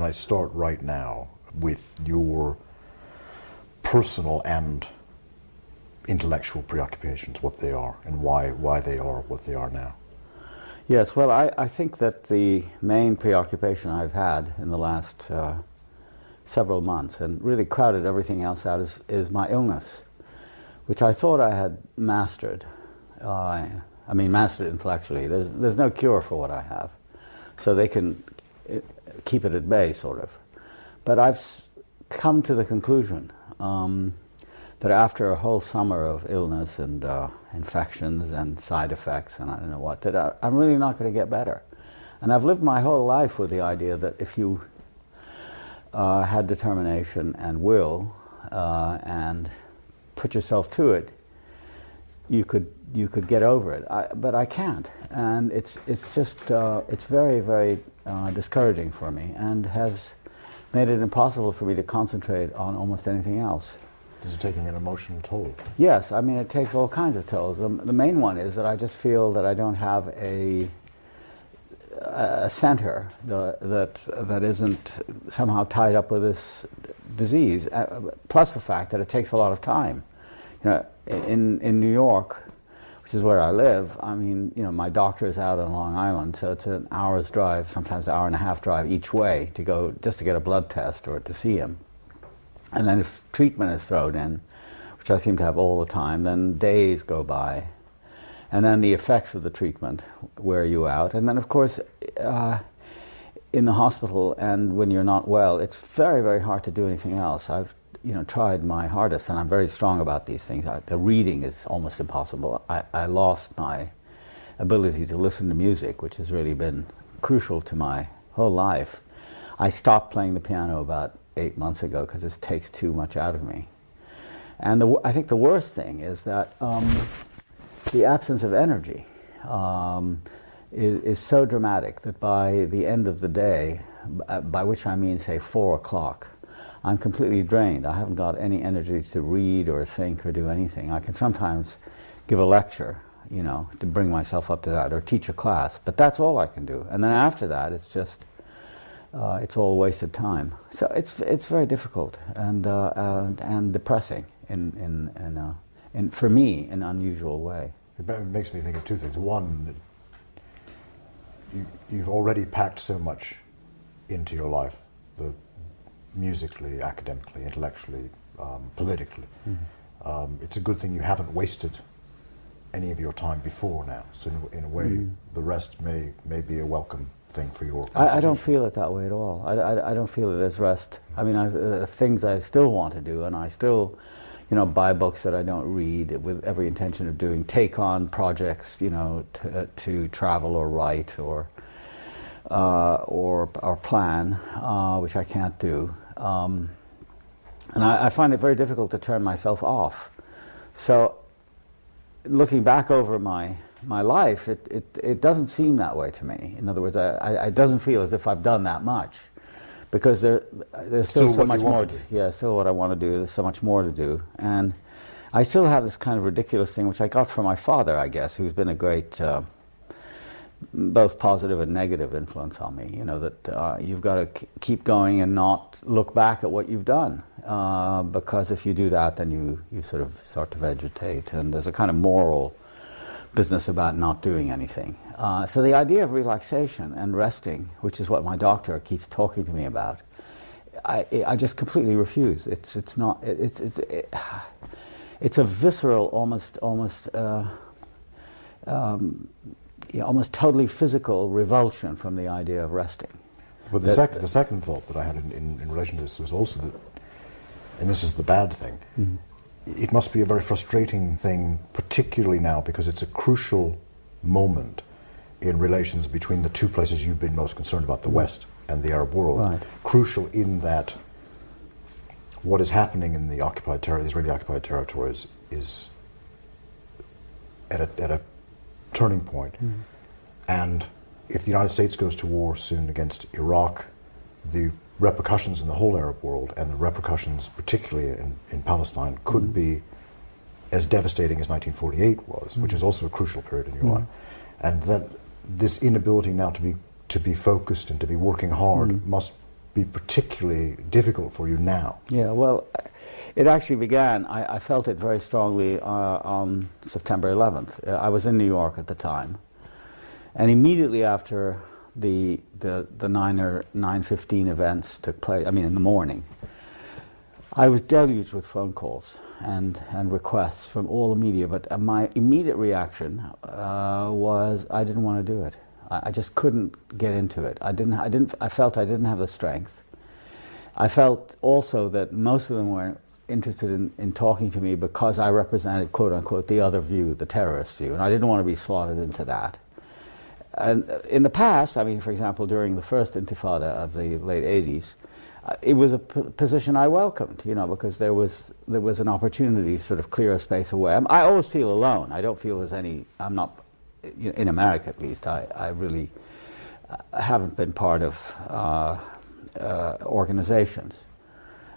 can I start right now with your personal and intellectual preoccupations, what they are, and why they are what they are now? Yes, well, I think that the main preoccupation I've had in the last several months, and really crowded everything else out, is my illness, which I thought I had mastered. I mean, mastered intellectually. There's no cure for what I have, so they can keep it at bay, sort of. But I've come to the conclusion that after a whole summer of illness and infections and side effects and I don't know what, that I'm really not going to get better. And I've lived my whole life with the idea that if you had determination and will and put yourself to it, you could get over it. But I can't, and it's just it's very, very discouraging for me, and has made it impossible for me to concentrate on almost anything else. Is it taking an emotional toll? Yes, I mean, it takes all kinds of tolls. The main one is that I just feel that I don't have a center that isn't somehow tied up with this disease, plus the fact that it takes a lot of time. You know, in New York, which is where I live, I mean, you know, my doctor is out on Long Island, so it's an hour's drive, sometimes an hour and a half drive each way to go just to get a blood test or to see him. And then if treatment is thrown in, which I seem to have all the time, then days go by. And then the effects of the treatment wear you out. And then, of course, in the hospital and when you're not well, it's very, very hard to do anything else. I've tried my hardest, and I'm very strong about these things. The reading is almost impossible. I lost my ability to listen to music, which has really been crucial to my whole life. I stopped playing the piano about 8 months ago because it takes too much out of me. And I think the worst thing is that the absence of energy is so dramatic that by the end of the day, by which I mean, say, 4 o'clock, I'm completely drained. I haven't got any energy to read or think or do anything. I can sometimes give a lecture, you know, to bring myself up to that, or teach a class, but that's all I can do. And then after that, it's just it's all wasted time. So it's very difficult and depressing in for me, in an unusual way. It makes me think of two things. One, that you've already packed so much into your life, musically, academically, intellectually, politically. Mm-hmm. It's a good thing you haven't wasted any of your time before now. So in a way, mm-hmm. the rest may be a welcome thing for your I don't feel it that way at all. I don't feel it as rest. I mean, things I still want to do, and I still, you know, buy books that I don't read with every intention of doing, take on projects, you know, to travel or write or plan, which I can't do. And I find it very difficult to turn myself off. So looking back over my life, it doesn't seem that way to me. In other words, it doesn't feel as if I've done that much, because there's still so much more. Yeah, still what I want to do. There's so much more to do, and I still have this kind of ridiculous thing, which I got from my father, I guess, who's been a great both positive and negative influence on me. You know, that you've got to keep going and not look back at what you've done, because if you do that, then you sort of start to vegetate, and there's a kind of moral business about not doing anything. So the idea of relaxation and resting, which is what my doctor keeps talking to me about, I just completely refuse. It's not. It's a visceral, almost totally physical revulsion from the idea of resting. But the second thought that I had in relation to this was also that, and this is the bad thing, mm-hmm. it must be a very frustrating thing, particularly now, because it's a crucial moment in relations between the two places you've been most concerned about, the West and the Arab world. Right. Crucial in that what is happening in the Israeli occupied territories is at a turning point. Mm. And if the United States goes to war soon against Iraq, the repercussions in the whole Arab world, and the repercussions particularly in Palestine, could be as devastating as 1948 was, which is also a crucial period in your life. And that this inability now to be focused and to be working hard must be particularly difficult for you now? Yeah, well, it actually began, I felt it very strongly on September 11th. I was in New York at the time, and immediately after the 9 or 9:15 events took place, I mean in the morning, I was deluged with phone calls and requests from all the media, but my immediate reaction was I didn't want to do it. I just couldn't get into it. I felt I didn't have the strength. I felt also that most of them were interested in talking to me because I represented, quote unquote, the other view, the terrorist view, and I didn't want to be slotted into that. And in the past, I mean, for example, during the first Intifada of the late 80s, it was a position I welcomed, you know, because there was an opportunity to sort of clear a space away. I always feel alone. I don't feel there's any, I'm not, in America at least, I really haven't been part of organizations.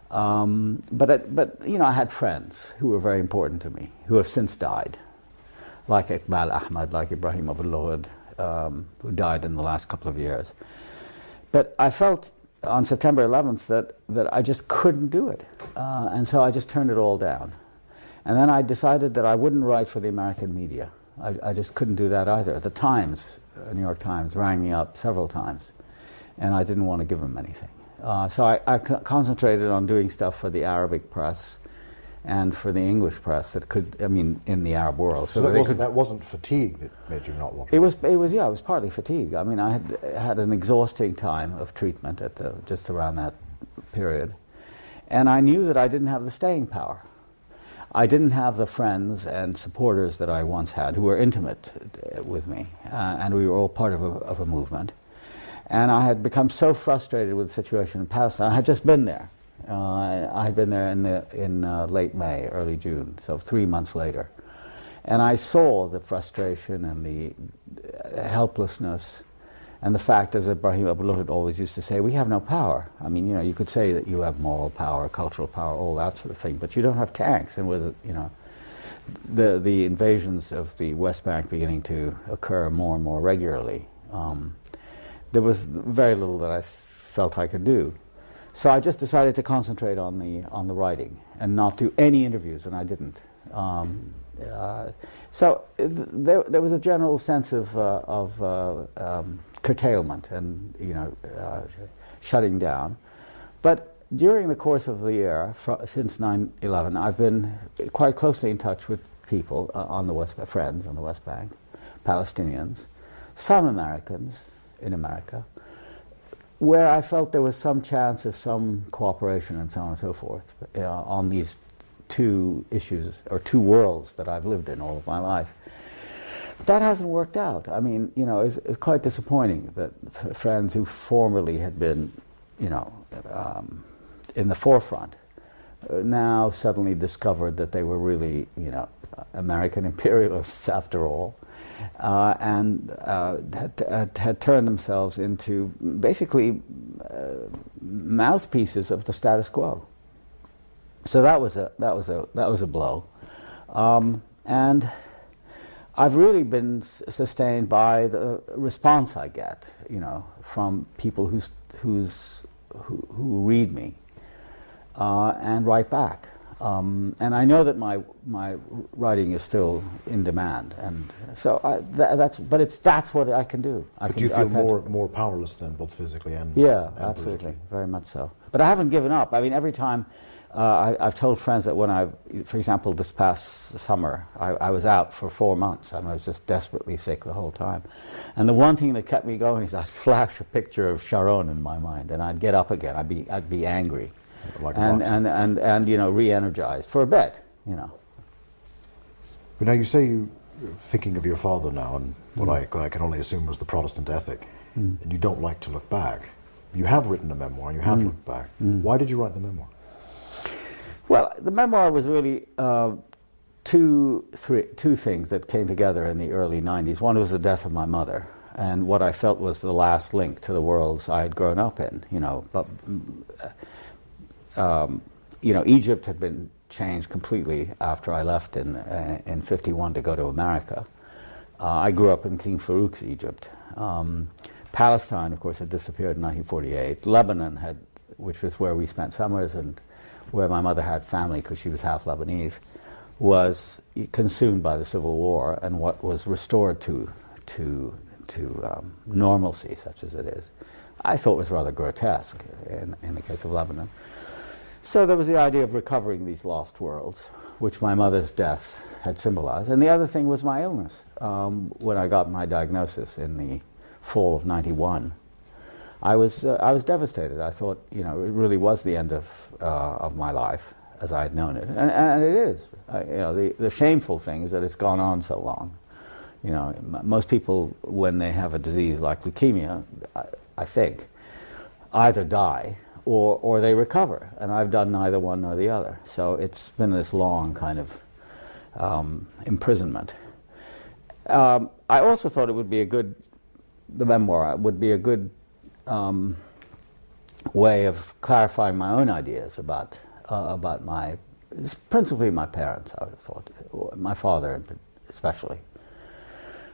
But you know, I had friends who were very important to me, who have since died, like Iqbal Ahmed, like Ibrahim Abdul-Wahid, who died in the last couple of years. But I felt on September 11th that I just couldn't do it. And so I just turned it all down. And then I decided that I wouldn't write for the American media. I just couldn't do that either. The Times, New York Times, rang me up several times, and I didn't want to give them anything. So I concentrated on doing stuff for the Arabic press and for the English press that could, I mean, in the Arab world. So that wasn't fatigue that made you not want to? It was partly fatigue. I mean, I had an exhausting time of treatment at just around that period, and I knew that I didn't have the staying power. I didn't have the friends and supporters that I once had, who were intimate with me, and we were all part of a movement. And I had become so frustrated with the situation in Palestine. I had just been there. I had been there in late May, early June, so 3 months later. And I saw the frustration and the helplessness and the fact, as Ibrahim Abdul-Wahid always used to say, we have no power. I mean, you know, you could say that you have moral power, cultural power, all that sort of thing, but you don't have tanks. And with, you know, the invasions of the West Bank beginning to occur more and more regularly, there was very little that I felt I could do. So I just decided to concentrate on the writing and not do any interviews, and I didn't. So there was a general sense of curtailment and, you know, shutting down. But during the course of the year, since 9/11, I've been quite closely in touch with people on the West, friends on the West Bank, Palestinians, some Americans in America, where I felt there was some chance of some cooperation and so on and so forth on these two issues, or two worlds that I've lived in all of my life. That hasn't worked out. I mean, you know, it's quite disappointing that friends who formerly had been, you know, in the forefront now suddenly discovered that they were really, you know, American imperialists after all, and had turned themselves into basically mouthpieces of the status quo. So that was a blow, and I've really been sustained by the response I get, you know, from people who read me and write back. And I know that my writing is still in demand, and so that's what I can do. But do you feel more powerless then, both physically and absolutely, politically? Very much so. But I haven't given up. I mean, every time I've told friends that when for example, this past summer, I was out for 4 months. I was just desperately sick the whole time, and the one thing that kept me going is I'd flash a picture of Sharon in my mind, and I'd get up again. I'd be angry. Like and you know, re-energized for a bit, you know. But now you say you're thinking of your father now, and what I can only assume was the Protestant ethic, and you don't like to look back. You have written a memoir, and you have looked back. Why did you write the memoir? Well, the memoir was really two things that came together in the early 90s. One was the death of my mother, and what I felt was the last link to the worlds I had grown up in, you know. But you know, Egypt had been changed completely after I left in 51 to go to America. I grew up in King Farouk's Egypt, Palestine, of course, had disappeared in 1948. Lebanon had, which was where we spent summers and where my mother had family because she was half Lebanese, was consumed by the Civil War, and what was restored to normalcy, such as it is, I thought was rather grotesque in the case of Lebanon. So there was the idea of recovering these lost worlds, which my mother's death had symbolized. And the other thing was my illness. When I got my diagnosis in the fall of '91, I was devastated. I thought, it really was the end of my life as I had known it, and it is. The shameful thing is that it's gone on so long. Most people, when they have a disease like leukemia, I think, either die or they recover, and I've done neither one nor the other. So it's been this long kind of imprisonment. I also thought it would be the memoir would be a good way of clarifying my own ideas about principally my parents, I would have thought, my father especially,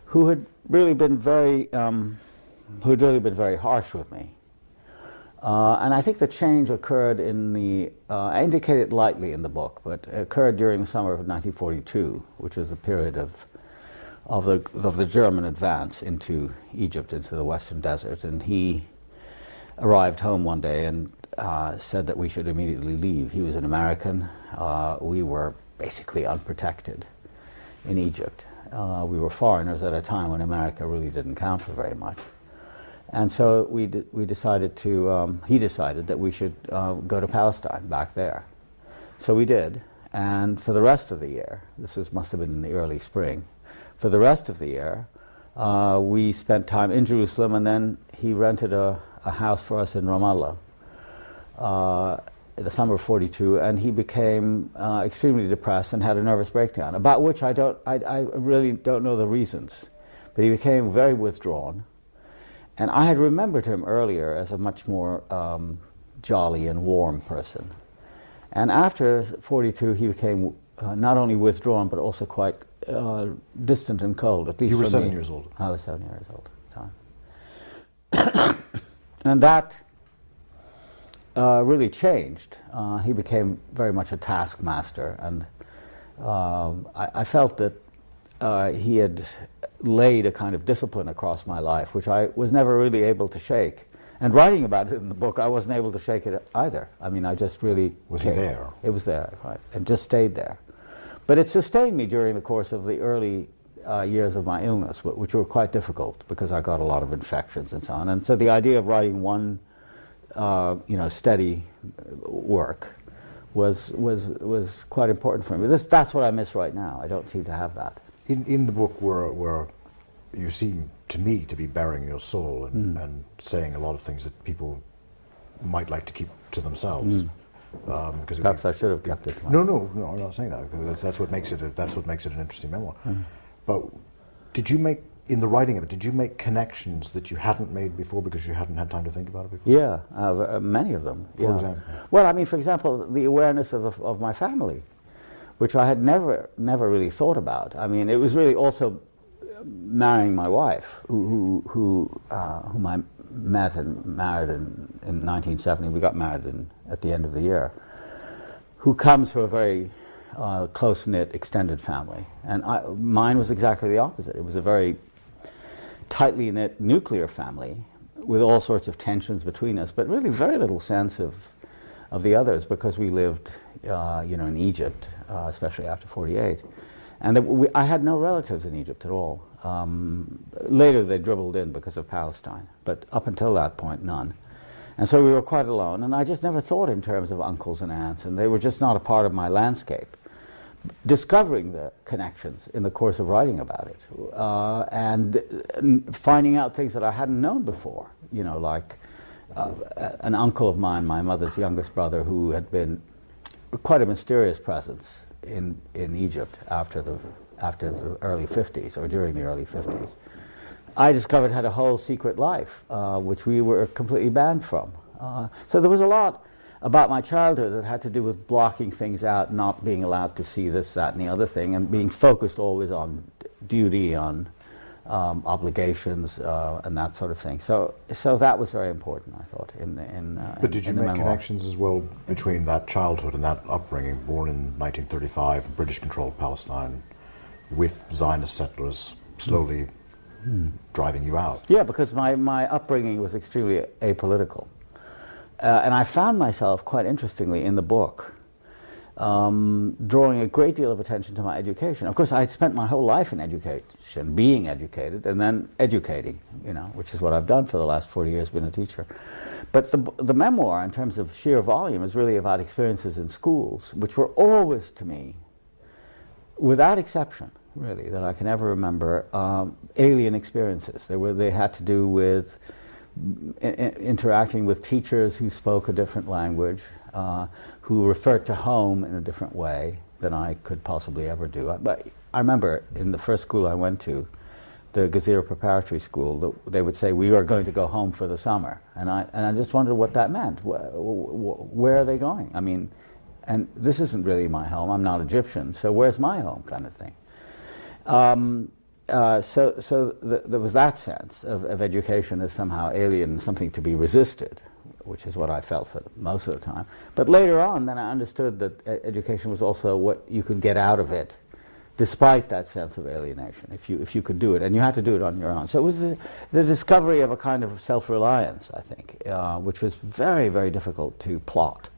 who had really been very harsh with me. And I think the change occurred I indicate it lightly in the book, but it occurred during the summer of 1942, which was the period of the German advance into Egypt, into the Western Desert. And he arrived home one day and said that we should immediately leave. He was an American. We were basically unprotected in Egypt. We were foreigners at a time when America really didn't count for very much. And so we decided he decided that we should go to Palestine, back there. So we did, and for the rest of the year, must have been in the early spring, for the rest of the year, we spent time in Jerusalem, and then he rented a house for us in Ramallah, the summer of '42, and he became extremely depressed and had a nervous breakdown, about which I really don't know the reasons, but he became very withdrawn. And I had remembered him earlier as a much more jolly and warm person. And after '42, he became not only withdrawn, but also quite distant and cold, at least You were for 7 me. years old. I was 7 years old at the time. And that really changed. He became very much a taskmaster, and I felt that he had laid a kind of discipline across my life, which I was never really able to shake. And writing about it in the book, I wasn't able to shake it either. I mean, I just really... Was he there? It was there, right, and just stayed there. But it sustained me during the course of the early years of my illness, which were quite difficult because I got a lot of infections and so on. And so the idea of writing one, steady work was quite important for me. That's what I miss right now. I don't seem to have that. In the book where you seem to me to be bearing your soul and saying a lot of things that people might like to keep to themselves. Because perhaps I should have kept it. No, I'm not saying that. Because that's what makes it an interesting memoir. But in the writing of it, did you make connections that you hadn't made before because you hadn't had time to think about it before? Yeah, many of them. For example? Well, I mean, for example, the awareness of my family, which I had never really thought about. I mean, it was really also marrying my wife, whom I met and married in 1970. We got married at the end of the year. Who comes from a very close-knit, extended family, and mine was exactly the opposite. It was a very tightly knit nuclear family with all sorts of tensions between us, but really very little sense of the others because we lived, in Egypt, especially after '48, and I had no relatives in Egypt at all. Later they dribbled in because of Palestine, but up until that point, none. And so we were quite alone, and I just never thought in terms of uncles and aunts, and they were just not a part of my landscape. Discovering the connections in the course of writing about it, and finding out things that I hadn't known before, like an uncle of mine, my mother's youngest brother, who had been quite a mysterious presence in Egypt after the early 50s, or during the early 50s. I discovered had a whole secret life, which we were completely banned from. So there was a lot about my childhood that had to do with blocking things out, not being allowed to see this, that, and the other thing, and being focused always on duty, on obligations, and that sort of thing. So that was very important, I thought. But did you make connections as well between that childhood and that upbringing, born in 1935 in British-controlled Palestine, with Zionist settlers slowly driving you out? Yeah, because my upbringing was extremely apolitical. And I found myself, quite interestingly, in the book, drawing a great deal of attention to my education. Of course, I had spent my whole life in education, being educated, and then educating, which is what I've done for the last 40 years, been a teacher. But the memoir, in terms of sheer volume, is really about experiences in schools, which were always, to me, without exception, really, that I can ever remember, alien experiences. They had to do with interacting with teachers who spoke a different language, who referred to home in a different way than I could possibly ever do. But I remember in the first school I went to, the Gezira Preparatory School, they would say, "We are going to go home for the summer." And I just wondered what that meant. Where are they going? I mean, and this isn't really my home. I'm not Egyptian, so where's my home, kind of thing. So there was that sense of education as somehow alien, something to be resisted, which is what I felt for most of the time. But later on, then I understood that education was also what you could get out of it, despite that sense of alienation, if you could do it, and you had to do it on your own. So it was the discovery of a kind of self-reliance, I think, which was very, very difficult to plot,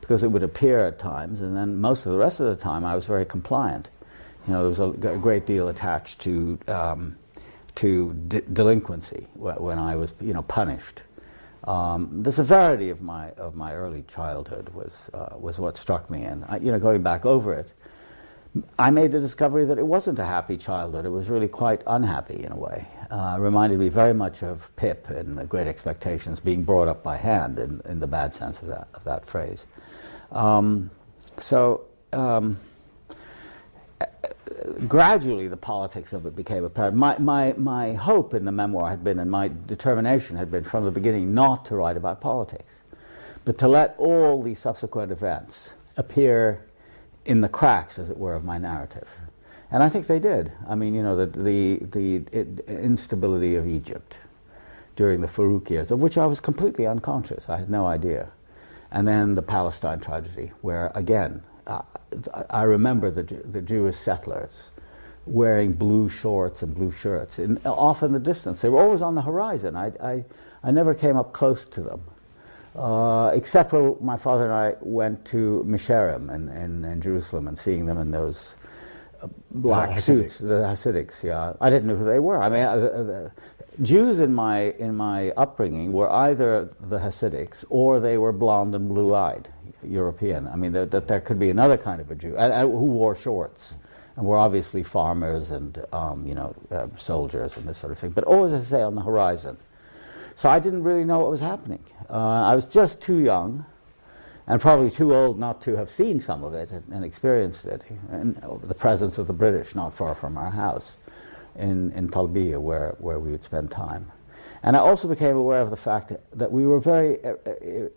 because it would appear at times, and then most of the rest of the time I was very compliant. There was a great deal attached to delinquency when I was, punished. The severity of my early childhood was what struck me, and going back over it, I made the discovery that it wasn't a happy childhood. It was really quite unhappy in a way. Reminded me very much of Pip in The Great Expectations, being brought up by hand in the bad sense of that phrase. Gradually the politics of it became apparent. My hope in the memoir had been, and my determination had been from the beginning, not to write about politics, but to let all the subsequent events appear in the cracks, as it were, of my narrative. And I think they did. I mean, the instability of Egypt during the Farouk years, of which I was completely unconscious. I had no idea. And then the Palestine tragedy, where, again, I remember the Jewish settlers wearing blue shorts and blue shirts, off in the distance. They were always on the horizon. I never came up close to them, except when my father and I went to Misharim in Jerusalem and seeing them in those black suits, the Hasidics. Yeah, I didn't know who they were. I mean, Jews in my upbringing were either the Hasidics or they were blonde and blue-eyed European. I mean, that there could be another kind of a Jew who wore shorts and were obviously farmers and soldiers and this sort of thing, but always, as I say, on the horizon. So I didn't really know what was happening. I was just too young and probably too old not to have seen some of it and experienced it. And the presence of the British not far from our house in Talbiya, where we would spend time. And I also became aware of the fact that we were very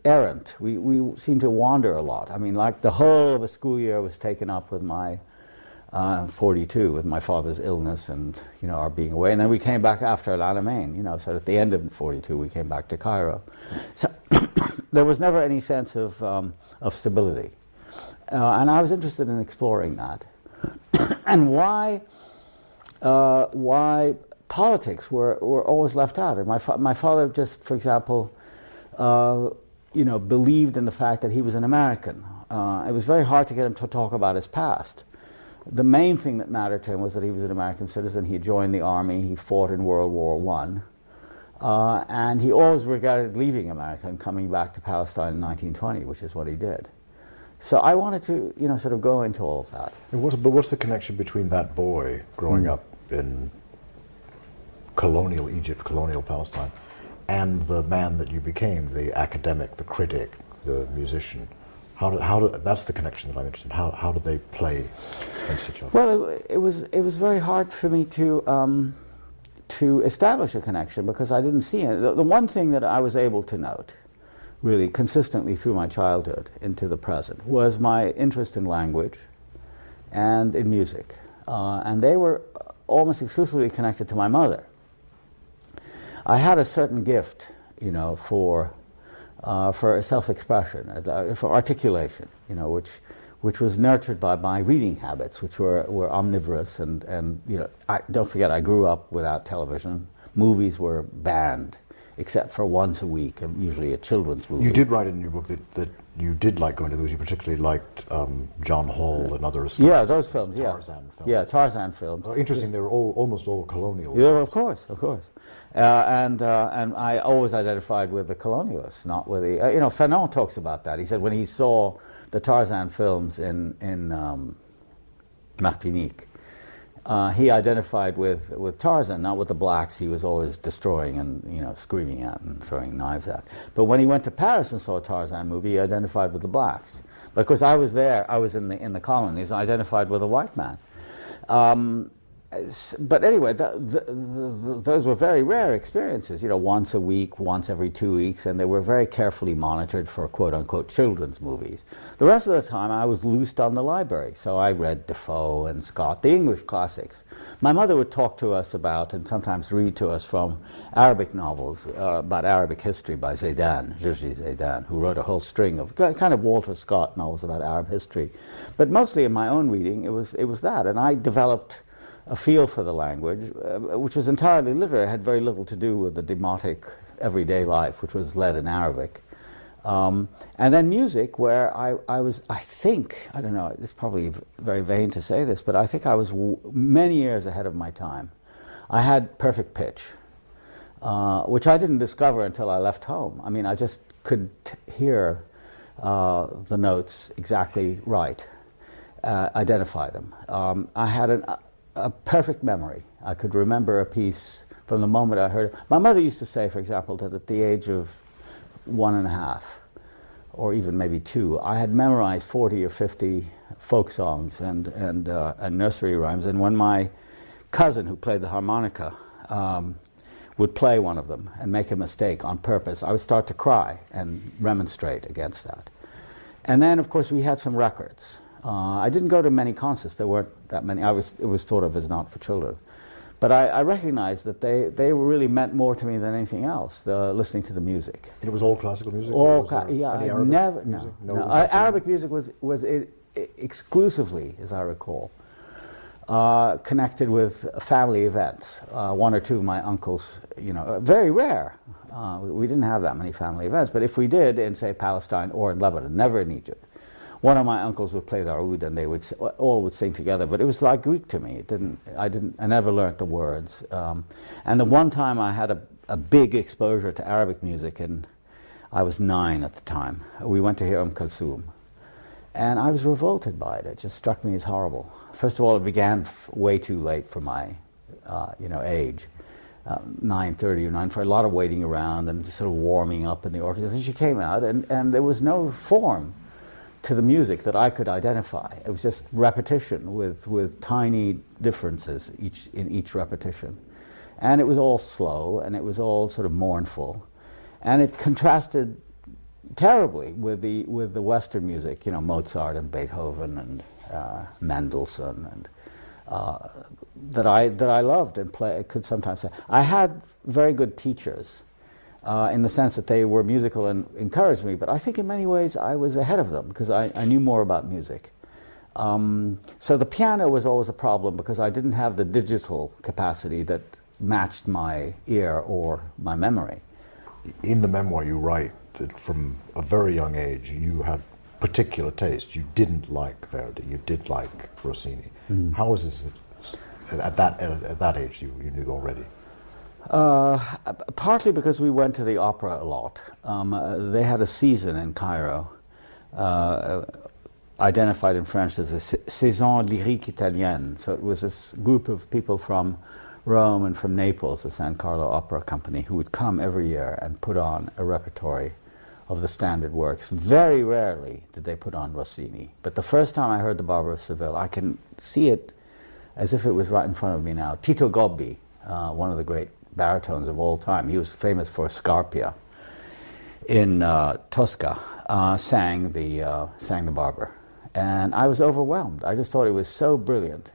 errant. We seemed to wander a lot. I mean, like the whole of a school year was taken up with my 42, with my father's illness and our being away. And then we came back after Al Alamein, so at the end of 42 we came back to Cairo. So there was never any sense of stability. And I was interested in exploring that. And why politics were always left out. And my father just, for example, believed in the fact that he was an American. It was very hard to get him to talk about his past. The main thing that mattered to him was that he was an American citizen. He joined the army. He fought in World War I. And he always regarded leaving America and coming back to Palestine in 1920, which is what he did. So I wanted to, sort of go into all of that. But what's the connection between that boy growing up in colonial Egypt, colonial Palestine, and the man that you became, the academic, the critic, the musician? That's the connection that I'm interested in. How do they play against each other? Well, it was very hard for me to establish a connection because I didn't see it. The one thing that I was able to note, really consistently through my childhood into the present, was my interest in language and in music, and they were almost exclusively connected to my mother. I had a certain gift, you know, for self-expression, for articulation, you know, which was nurtured by my reading habits, which were omnivorous, and you know, don't forget, I grew up without television. Movies were banned, except for once a week, and usually a children's movie. You did write in your book that you did like going to those. You particularly liked John Hall and other Scottish, those films, Tarzan films. Yeah, Tarzan films. Interesting, they were almost all colonial. Yeah, films. of course. And I always identified with the colonialists, not with the... you know, Fanon talks about that. He said when he saw the Tarzan films in Martinique, he identified with Tarzan, not with the blacks he was always destroying and, you know, screaming at and throwing knives at. But when he went to Paris and saw a Tarzan movie, he identified with the blacks. But of course, I was there. I was in the colonies. I identified with a white man. But anyway, those were very rare experiences, you know, once a week, once every 2 weeks, and they were very carefully monitored for quote-unquote children's movies. The rest of the time I was loosed on the library, so I read Defoe and Scott, the English classics. My mother would talk to us about, and sometimes read to us from Arabic novels, about Arabic history by Zaidan, Zaidan, who wrote a whole string of kind of Walter Scott novels about Arab history. But mostly in my own reading, it was that, and I developed a feel for the language, which was entirely literary. It had very little to do with the demotic everyday life, which was led in Arabic. And then music, where I was, I think, I don't know, it's probably very vain to say this, but I think I was many years ahead of my time. I had perfect pitch, which I didn't discover until I left home. I mean, I just could hear the notes exactly right, identify them. I had a perfect memory. I could remember a piece from the moment I heard it. My mother used to say, for example, that at the age of 1.5, or even maybe 2, I had memorized 40 or 50 folk songs and nursery rhymes. And when my cousin, who played the harmonica, would play one of them and make a mistake on purpose, I would start to cry and remonstrate against that. And then, of course, we had some records. I didn't go to many concerts. There weren't that many. It was thought of as not for children. But I recognized that they really meant more to me than anything else, listening to the music. And it was all classical music? All Arabic music? No. Arabic music was exclusively, as I recall, connected with family events. One or two of my uncles, you know, very rare. We didn't have that many family events, but if we did, in, say, Palestine or in Lebanon, never in Egypt, one of my uncles would play the oud, and they would all would sing together. But it was like Greek to me. I never learnt the words. And the one time I had a big exposure to Arabic music, and I was 9 at the time. We went to hear Kulthum, and I was revolted by it. It just struck me as horrible. First of all, it began way too late for my, age. 9:30 or 9, for a lot of waiting around and just sort of warming up in the orchestra. And she came out, and there was no form to the music that I could identify. It was just repetition with tiny differences in each repetition. And it was all slow, and it was all sort of mournful. And it contrasted terribly with the Western music, you know, Mozart and Beethoven and Mendelssohn, and that I loved and could sometimes say. I had very good teachers, in the sense that they were musical and encouraged me, but I think in many ways I was ahead of them because I knew more about music. So the piano was always a problem because I didn't have the digital capacity that matched my ear or my memory. In the memoir you write that from a very young age you had particular taste. You didn't like Verdi, you did like Rossini. How was this at that age you knew already? Partly because we went to the opera a lot. They had a season in Cairo, identified in French as a saison lyrique italienne. So it was this group of people from Rome and from Naples, the San Carlo Opera Company, who would come every year and put on a repertory of the standard works. Very rarely did they put on Rossini. But the first time I heard the Barber of Seville, I can see it as if it was right in front of me now. Tito Gobbi, one of the great baritones of all time. He was famous for Scarpia in Tosca, sang the Barber, and I was overwhelmed. I just thought it was so brilliant,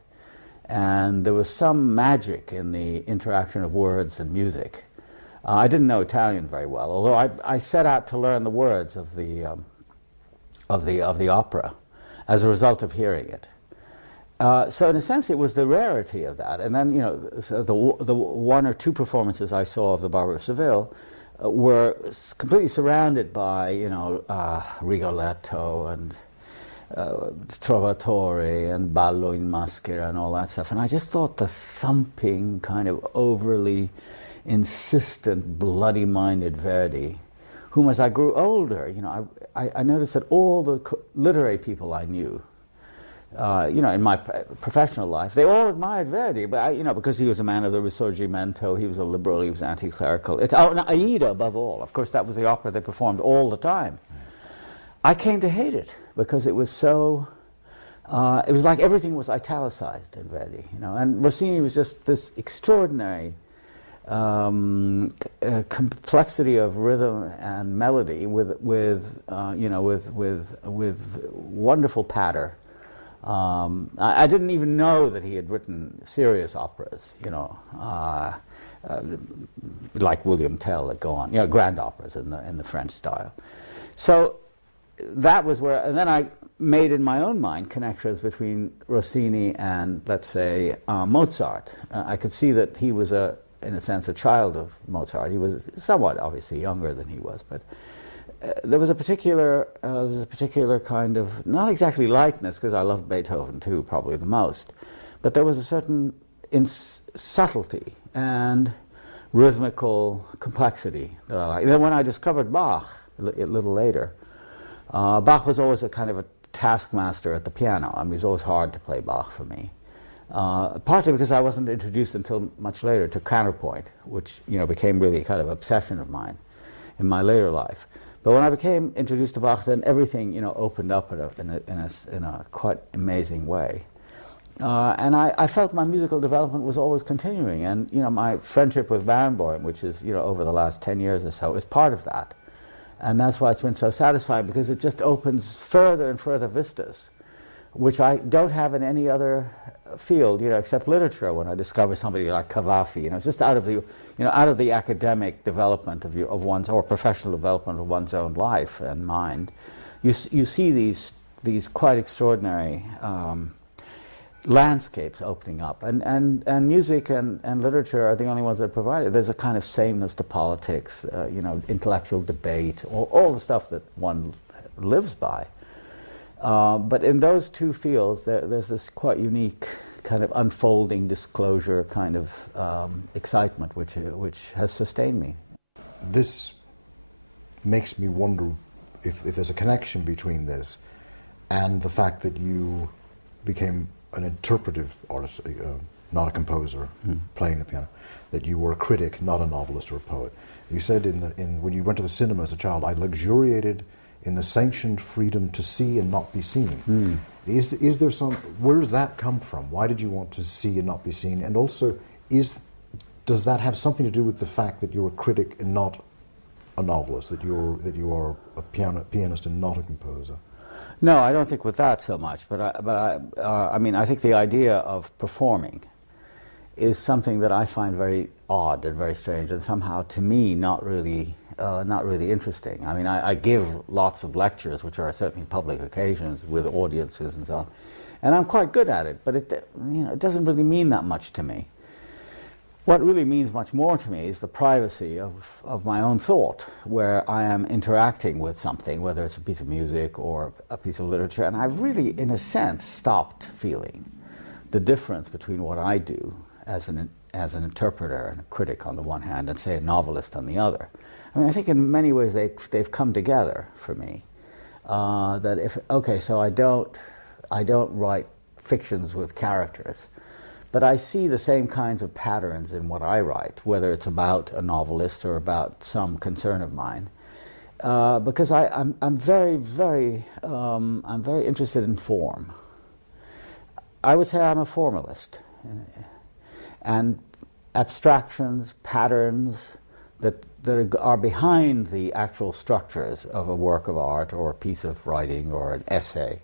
And there was some magic in the interaction of words and music. I didn't know Italian very well, although I set out to learn the words of the opera as a result of hearing it. So in a sense, it was the rarity of that. And then, so the one or two performances I saw of the Barber of Seville were completely surrounded by, Rigoletto and Trovatore and Ballo in Maschera and all that stuff. And I just thought the thumping, kind of overly insistent, bloody-minded Verdi, whom as I grew older, I noticed that all the literary people I knew, in my professional life, they all admired Verdi, but because he was a man of the Risorgimento, he was a liberal, he was anti-clerical. And Aida, above all, of course, that was the opera they performed all the time. I came to hate it because it was so. It was like everything was italicized in Verdi, And Rossini was just this extraordinary complexity of rhythm and melody with wonderful patter. I didn't even know that he had written serious operas, like William Tell that go on, grand operas in the French style. So that was where, and then I made in my own mind connections between Rossini and, let's say, Mozart. I could see that he was in a sense, a child of Mozart. He was somewhat, obviously, younger than he was, but there was a particular kind of, not exactly lightness, because I loved Beethoven too, probably the most, but there was a certain subtlety and rhythmical complexity that I liked. Then when I discovered Bach a little later, Bach was always a kind of a taskmaster at the piano. I mean, it was always hard to play Bach for me. Partly because I wasn't introduced until much later to counterpoint, which became really a kind of obsession of mine in my later life. But when I became introduced to Bach, then everything opened up in a quite amazing way, and I felt my musical development was always continuing. And my friendship with Barenboim, which is over the last 10 years or so, is part of that, and that's why it's been so satisfying, because it just opens further and further vistas, which I don't have in any other field, except literature. When I discover somebody like Cavafy, it's just out of the academic development of one's, or professional development of one's own life and mind, you see these quite extraordinary landscapes opening up, and music and literature are the only ones that provide it. There's a kind of sameness to politics, intellectual debate, all the stuff that one lives by. But in those two fields, there's this quite unique kind of unfolding disclosure kind of excitement which has sustained me. This makes me wonder if there's a connection between this and the fact that you became an interpretive artist, not a composer playing the piano, that you were a critic, not a novelist or a poet. You said when you went to the cinema as a child, I luxuriated in the sanctioned freedom to see and not be seen. Is there where does that come from? Why did you want to see and not be seen? And also, does that have something to do with the fact that you're a critic and not a novelist, that you are a pianist and not a composer? No, I don't think with that so much, but I think the idea of performing is something that I find very odd and very strange, and somehow to me not really interesting. I mean, I give lots of lectures, which are certainly public occasions with audiences and so on, and I'm quite good at it. But it doesn't really mean that much to me. What really means much more to me is the privacy of my own thought, where I am interacting with something, whether it's a piece of music or a piece of literature, and I've really, in a sense, stopped feeling the difference between what I do as an interpreter and a critic on the one hand, and say a novelist on the other. I mean, I think in many ways they've come together for me. So I don't write fictions with characters, but I see the same kinds of patterns in what I write, whether it's about a novelist or about some concern of mine, because I'm very interested in form. I would say I'm a formalist, and abstractions, patterns that are behind the actual structures of a work of art or a piece of writing or an essay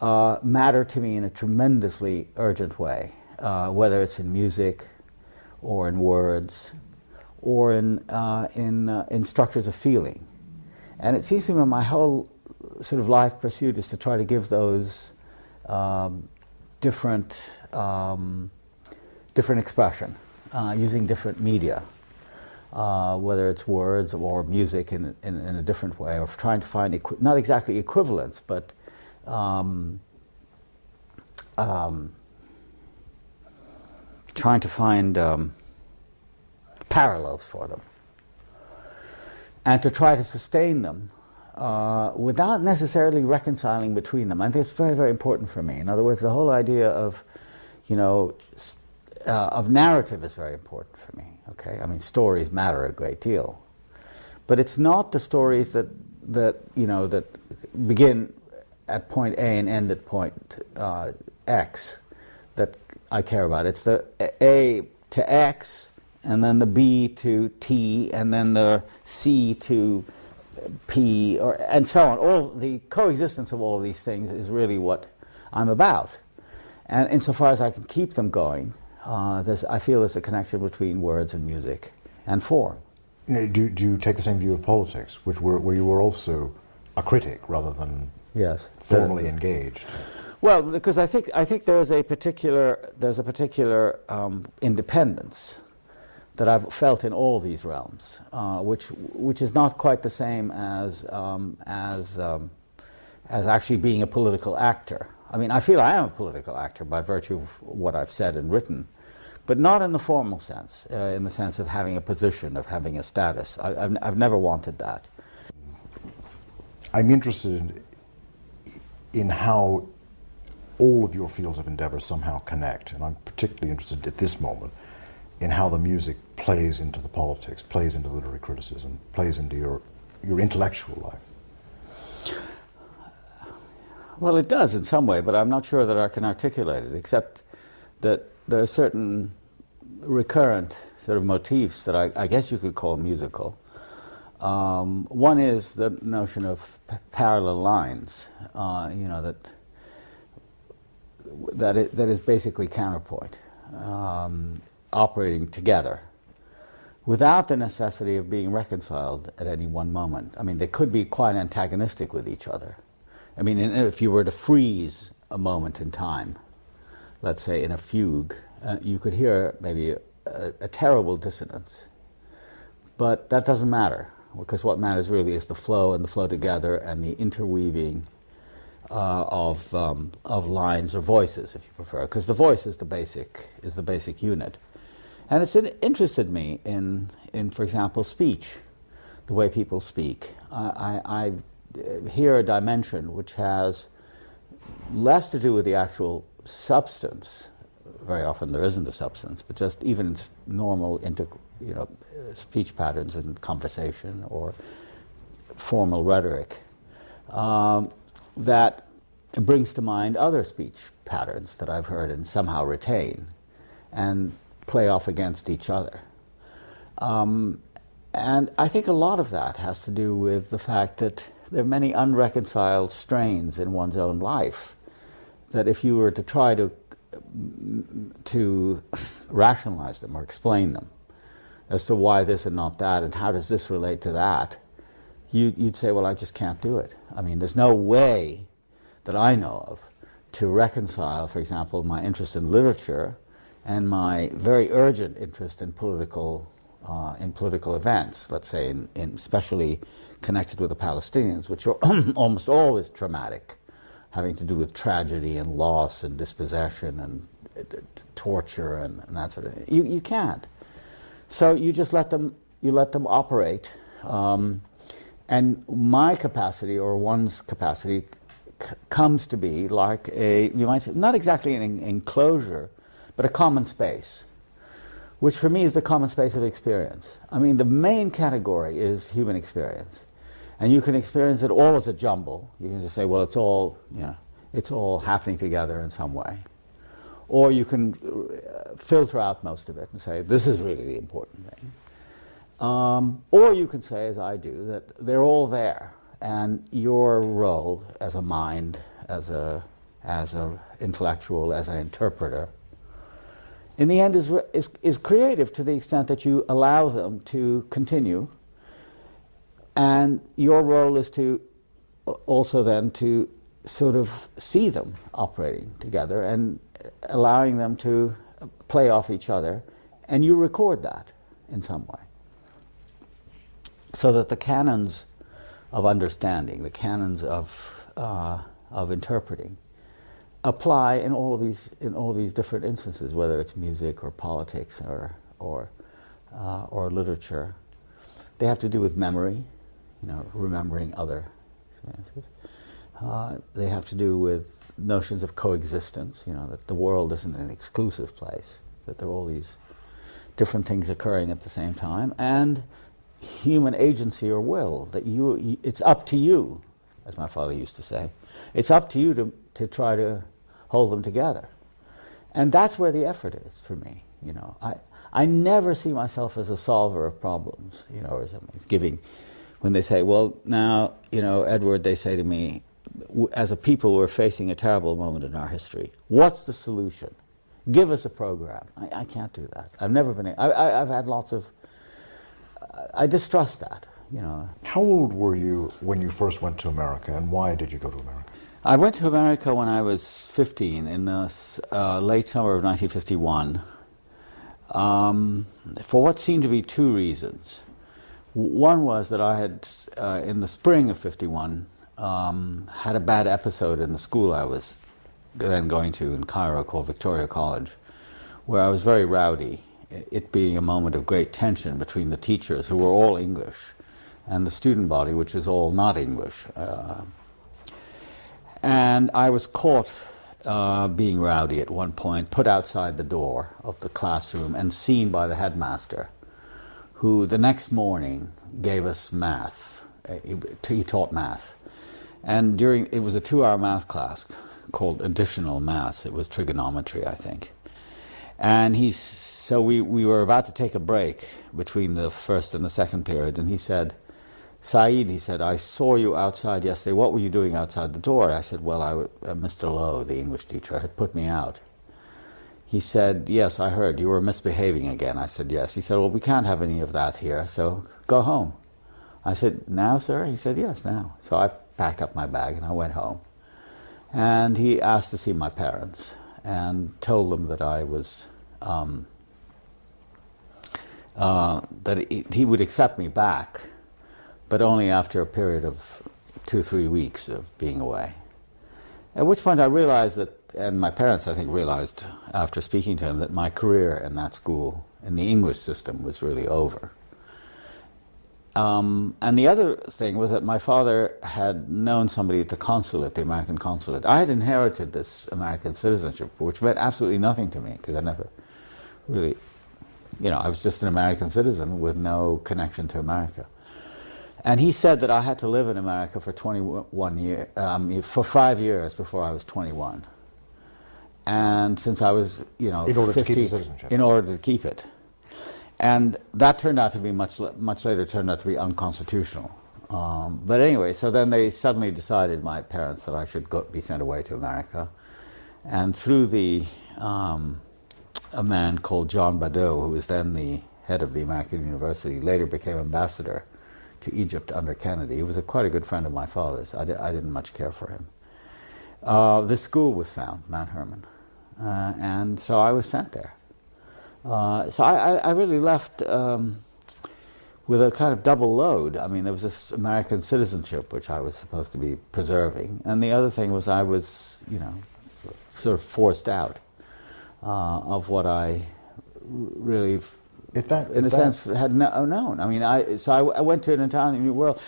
matter to me in a tremendously urgent way. whether it's in music or in words or in structures of feeling. And it seems to me my whole sort of life pursuit is to try to give those different expression using different media, whether it's words or music in a different way, or trying to find not exactly equivalents, but trying to find parallels for them, and to try to sustain them without necessarily reconciling between them. I think it's very, very important for me. In other words, the whole idea of, of narrative is very important for me. Okay, I mean, stories matter a great deal, but it's not the stories that begin at point A and end at point X that I care about. It's the A to X, and then the B to T, and then the C to P, and so on. All the coexistence of all of these things is really what I'm about. And insofar as I can keep them going, I feel there's a connection between words and music and form. Do you take the same view of politics, where you were also a critic rather than formally engaged? Well, because I think there's a particular independence that I've felt in all these realms, which is not quite the same as actually being a political actor. I mean, I feel I am a political actor by virtue of what I've said and written, but not in the formal sense, in the sense of having a position, of having a status. I've never wanted that. I'm interested in how all of your fields of endeavor somehow connect, and I'm particularly interested at this moment in how the music plays into the politics, plays into literary criticism, plays into your intellectual life. Well, it does in some way, but I'm not sure that I can articulate it, except that there are certain recurrent sort of motifs that I guess you could call musical. One is the notion of parallel lines, that is basically counterpoint, operating together without the necessity of being reconciled at any one moment. I mean, they could be quite antagonistic with each other. I mean, if you were to freeze a moment in time, let's say in a fugue, you could hear maybe a terrible dissonance. But that doesn't matter, because what matters really is the flow and the flow together and the interweaving of lines or voices, if you prefer, because the voice is the basic unit. And it's interested me in, for example, speech, the way people speak. I hear a dimension which has less to do with the actual substance. Very often there isn't a substance, but just even normal speech patterns in conversation or formal rhetoric that brings to mind other speech patterns that I've heard and somehow retain and play off against each other. And I think a lot of that has to do with the fact that there are many unreconciled strains in one's own life that if you were to try to rationalize them or explain them as to why this and not that and how does this relate to that, you'd say, well, I just can't do it. I mean, there's no way that I know of to reconcile, for example, my interest in literature and my very urgent interest in political events, let's say, especially connected with the Palestinians, which are almost always traumatic, having to do with tragedy and loss and dispossession and torture and that sort of thing. You can't. So you just let them operate. And my capacity, or one's capacity, comes to be like you might say, not exactly an enclosure, but a common space, which for me is the common space of experience. I mean, the main category is human experience. And you can experience it all as a jumble. You can just say, well, it's all happening together in some way. Or you can filter out most of it and say, this is really the important thing. Or you can say, as I do, that they're all there, and your role as a mind, as a intellectual, as an interpreter, in the end is creative to the extent that you allow them to continue, and your role is to also then to sort of see them operating together and allowing them to play off each other, and you record that in some way, so that the canons of understanding, the canons of interpreting, apply in all of these different instances, whether it's music or politics or literature. They have to do with memory, remembering other experiences. They have to do with notions of coexistence, that the world isn't an exclusive place, that there are all these different things occurring at the same time, and human agency or will, that it's up to you, as my father used to say, it's up to you to try to hold them together. And that's where the effort is for me, I never see myself as a solver of problems, or something. When they say, well, now, Edward, they say to me, as a people, we're facing a terrible moment in our history. What's the solution? Give us a program. I can't do that. I've never been. I've had lots of. I distrust that. How old were you when you first went to America, and why did you go to America? I went to America when I was 15, in the late summer of 1951, for what seemed to be two reasons. One was that I had, in the spring of 51, had a bad episode in the school I was then going to in Cairo, called Victoria College, where I was very rowdy, it being a moment of great tension between the teachers, who were all English, and the student body, which is all not English. And I was caught being rowdy at one point, put outside the door of the classroom and seen by the headmaster, who the next morning gave us math. He taught math. And it was a 2-hour math class called additional maths. It was trigonometry, I think. And so we were about to take a break between the first and the second period, and he said, Saঈd, he said, I saw you outside yesterday. What were you doing outside the door? I said, well, Mr. Lowe, the English teacher, had put me out. He said, yes, I heard. You were misbehaving again. I said, yes. He said, well, we can't have any of that here, so go home. I said, now, sir? He said, yes, now. So I packed up my bag and I went home. And he asked to see my parents and told them that I was, that he would accept me back, but only after a period of 2-3 weeks of being away. At which point I realized that, and my parents, I think, realized after speaking to him, that my career in that school, in the English system, was really over. And the other thing was that my father had known somebody at the consulate, the American consulate. I had inherited this American citizenship, which meant absolutely nothing to me, because I never really, I was just an American citizen with no connection to America. And he said that I had to live in America for 21 years, for 5 years before I was 21. And since I was, in order 50, to keep the citizenship. In order to keep it. And that turned out to be much later turned out to be unconstitutional. But anyway, so then they suddenly decided, my parents, that I should be sent away to America. And through a man called John Badeau, who was then the head of the American University, later became ambassador to Egypt under Kennedy. He was quite a good friend of my father's. I didn't much care for him. This school was found, Mount Hermon, and so I was sent there. So I really left with a kind of double load. I mean, there was this American citizenship which I was supposed to be preserving, and the other thing was I was, sort of forced out of what I really, in a sense, had known. I mean, I went to an entirely new world,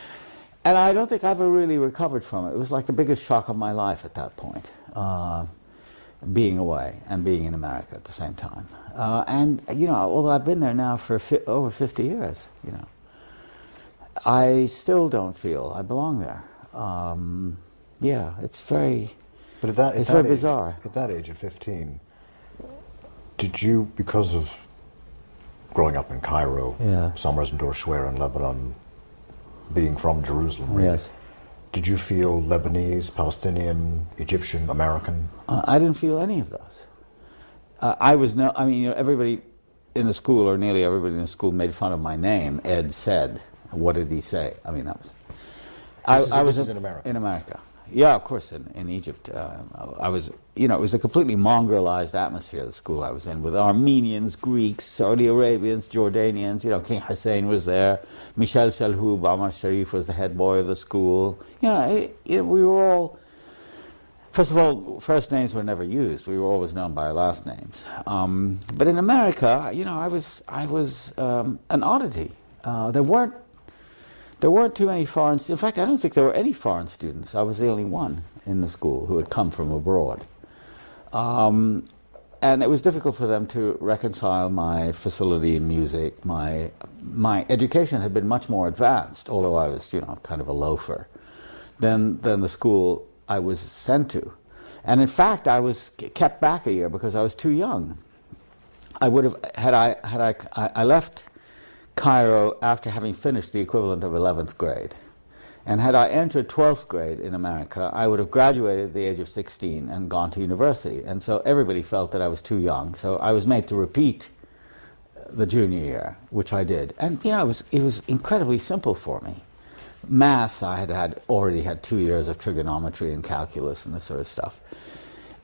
and I don't think I ever really recovered from it. It was like the biggest shock of my life at that point, being away and being in America at the same time. And although I've been there now for over 50 years, I still don't feel I belong there. It's very, it's very bizarre. At that age of 15, did you, because of growing up in Cairo, summers in Doorshware in Lebanon, being from Jerusalem, really, yes, did you feel Lebanese, Palestinian, Egyptian, American? I didn't feel any of those. everybody in the school, or nearly everybody in the school, made fun of my name, Ed Said. What did he say? I mean, that was... This is in America? In America. Yeah, of course, in Egypt. I was, it was a completely mongrelized atmosphere, the school I was in, with Armenians, Greeks, Saudi Arabians, Jordanians. King Hussein was there. Michel Shalhoub, Ahmad Sharif was the head boy of the school. We were all... First of all, first names were never used. We were always known by our last names. But in America, I was an oddity. There weren't too many foreign students. In fact, I don't think there were any foreign students. I was the only one in the school who had come from abroad. And it was difficult for them to reconcile my facility in music. My education had been much more advanced, although I was, kind of a loafer, than the school I was sent to. And in fact, I was kept back a year because I was too young. I would have, I left Cairo after having finished the equivalent of 11th grade. And had I entered 12th grade in America, I would have graduated at the age of 16 and gone to university. And so everybody felt that I was too young. So I was made to repeat the junior year, which I did. And it was incredibly simple for me. Maths, I had already had 2 years of trigonometry and calculus and this sort of stuff.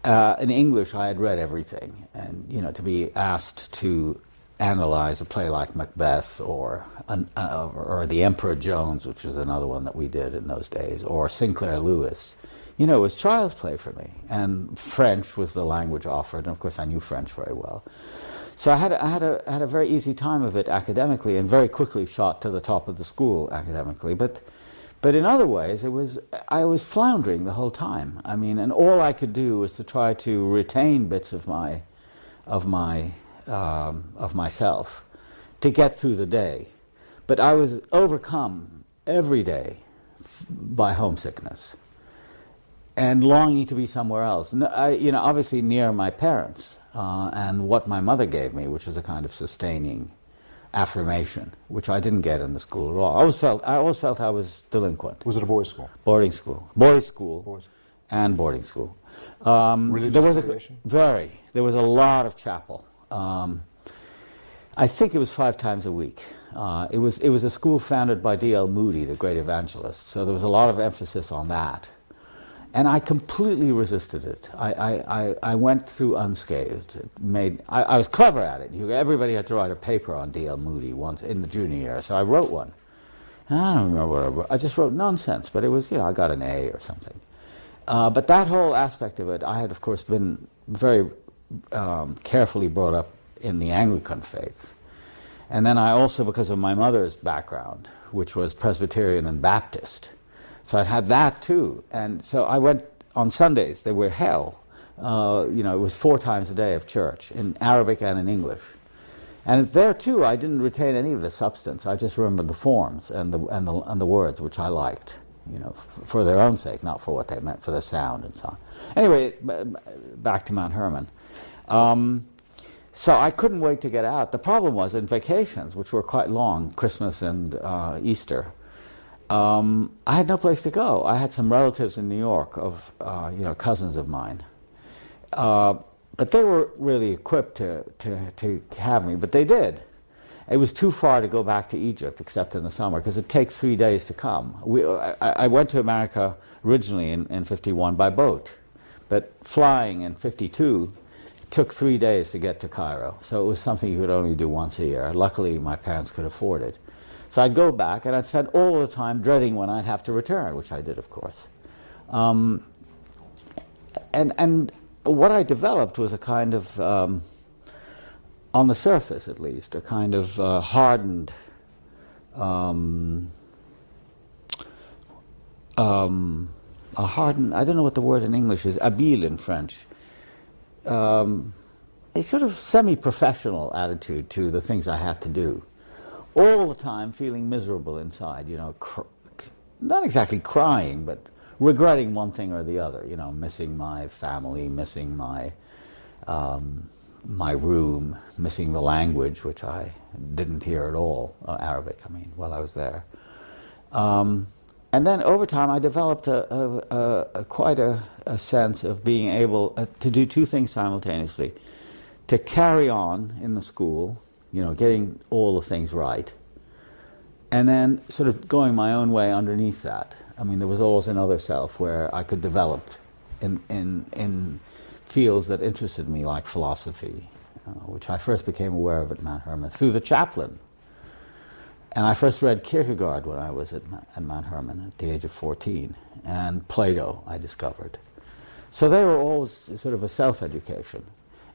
In English, I had read everything. And, to be asked to analyze a play like Macbeth or The Emperor Jones, which was another one that we did in those days, or Sinclair Lewis, it was child's play for me. And French was the language offered, and of course I knew French very well. So I had a very easy time of it academically, and very quickly shot to the top of the school academically. But in other ways, I was floundering the whole time. I mean, and all I could do was to try to retain bits of myself to get through the day. But I was overcome every day by homesickness and longing to be somewhere else. Obviously near my parents and what my mother gave me, which was a kind of sustaining affirmation, which I didn't get in the school at all. I always felt I was delinquent. Was it a boys' school? Boarding school. Boys' school. And boarding school. Religious affiliation? There was a lot of chapel. I think it was 5 times a week. It was a school founded by D.L. Moody, the great evangelist, so there was a lot of emphasis on that. And I completely resisted it. I went through unscathed. I was clever at it. Everybody had to write a paper on D.L. Moody once in the junior year, so I wrote one. I don't remember what I wrote. I just wrote nonsense, but it was, I got an A or something. But that whole aspect of it, I had, of course, been very carefully brought up in the Anglican faith. And then I also, because of my mother's background, which was Presbyterian and Baptist, so I'd had that too. And so I went on Sundays, they were hell. It was 4 times a day of church, in Arabic and in English. And it's there too, I didn't retain any of the substance. I just remembered the forms and the words, which I liked, for their own sake, not for what they meant, for the sound and so on. Anyway, back to Mount Hermon. So I couldn't wait to get out. The problem was in vacations, which were quite long, Christmas and Easter, I had no place to go. I had some relatives in New York of, cousins of mine. But they were really equipped to have me, but they did. It was too far to go back to Egypt, except in the summer, because it takes 3 days to come. I went to America originally in 51 by boat, but flying in 52 took 3 days to get to Cairo. So it was something you could only do once a year. Luckily, my parents could afford it. So I'd go back, and I'd spend all the time dreading when I'd have to return, which I did, of course. And what I developed was a kind of, on the surface at least, a kind of hardened, I don't know what the word in English is, habile in French, a sort of semi-professional attitude to the things I had to do. All the time feeling miserable inside, not exactly crying, but regretting one thing or the other, missing my family, missing my room, missing the language, which I didn't hear at all, Arabic, while I was there. And then over time I developed quite a sense of being able to do 2 things simultaneously, to carry on in the school, getting all the things right, and then sort of going my own way underneath that. I mean, there was always another self where I could develop in fields that interested me, like philosophy, which I first became aware of at Mount Hermon through the chaplain. And I first read Kierkegaard when I was at Mount Hermon at the age of 14, and Plato I discovered. So they were always sort of a self-education.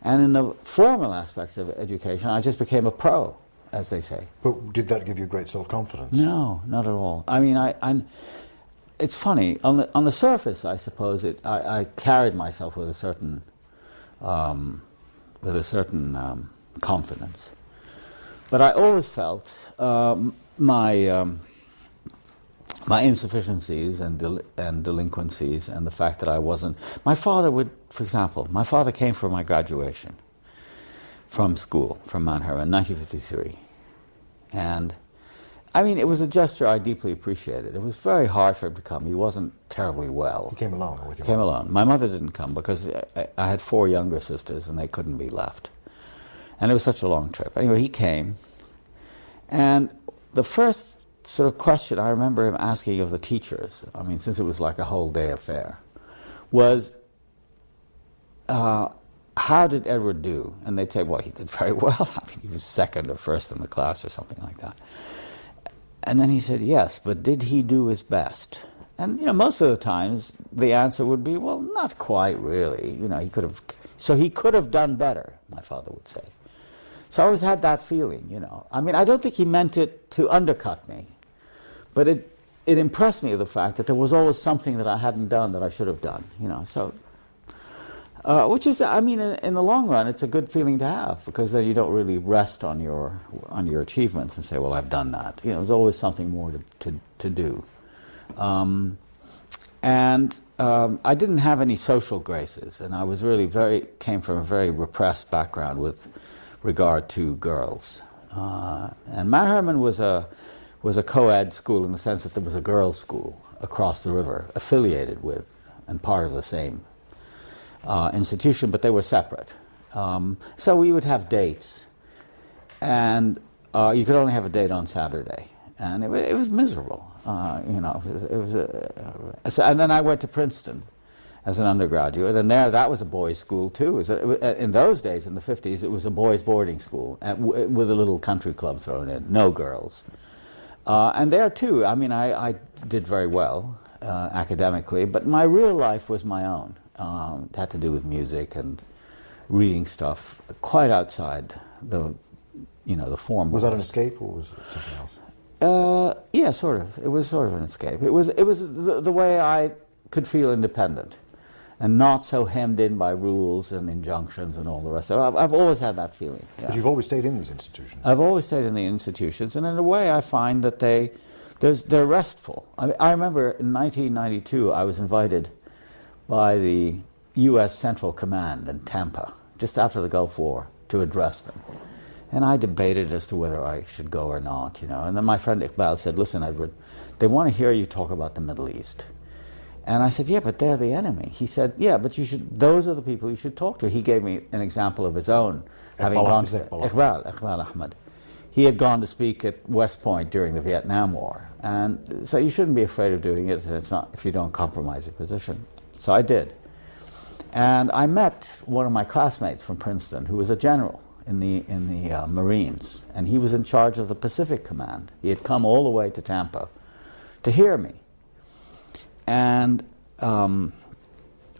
And in the formal aspects of education, I just became a pro, as they say. But did that give you great self-confidence? No, not at all. I mean, it's funny. On the surface, I suppose I carried myself with a certain confidence. But I always felt my insufficiencies and delinquencies, and the fact that I wasn't. My father would, for example, my father came for my graduation from school, from Mount Hermon, 1953, and I mean, it was a gesture I deeply appreciated. It was very hard for him to come. He wasn't terribly well. He came alone, or with you? Came alone. My mother didn't come because I had 4 younger sisters, and they couldn't be left. And it was such a long trip. Anyway, he came, and the first sort of question I remember him asking of the teachers, I mean, since it was like a whole day affair, was, how did Edward do? And they'd say, well, he did very well. I mean, he was second or first in the class or something like that. And then he said, yes, but did he do his best? And, most of the times the answer would be, well, not quite really. He could have done better, my father would say. So I always had that feeling, I mean, I don't think he meant it to undercut me, but it impressed me, the fact that there was always something that I hadn't done that I should have done, so... which is, I mean, in the long run, it's a good feeling to have, because then you don't really rest on your achievements and say, well, I've done that. There's always something more to do. I didn't have any social graces, and I was really came from a very repressed background with regard to girls. And Mount Hermon was a co-ed school in the sense that there was a girls' school across the river, affiliated with and part of the same institution, but they were separate. So we would have dates, and you could only have a date on Saturday, and it was miserable. And then I went to Princeton as an undergraduate, and that was a boys' school too. In those days, in the 50s, it was a boys' boarding school with a little country club thrown in, no girls. And there too, I mean, I did very well academically, but my real life was my own. It had to do with music and reading stuff quite outside the formal. Was that an escape, or was it something else? Yeah, sort of. It was sort of an escape. It was the way I could feel independent and not so hemmed in by rules and injunctions and all the rest. I've always had that feeling. Yeah. But you've always stayed in these institutions. I've always stayed in the institutions, and in a way I find that they're restful. I remember in 1992 I was invited by the U.S. Central Command in Tampa, just after the Gulf War, to address them. And I debated as to whether I should go or not, And then my friend Iqbal said, listen, Edward, they want to hear you talk about the Middle East. And I said, yeah, but they're the enemy. He said, yeah, but those are the people you should talk to. He gave me an example of his own. Iqbal Ahmed. He had gone to speak at West Point during the Vietnam War. And so you shouldn't be afraid of doing it, and it's not if you don't compromise your position. So I did. And I met one of my classmates from Princeton, who was a general in the Marines, and he was in charge of the Pacific Command. He had come all the way to Tampa to hear me. And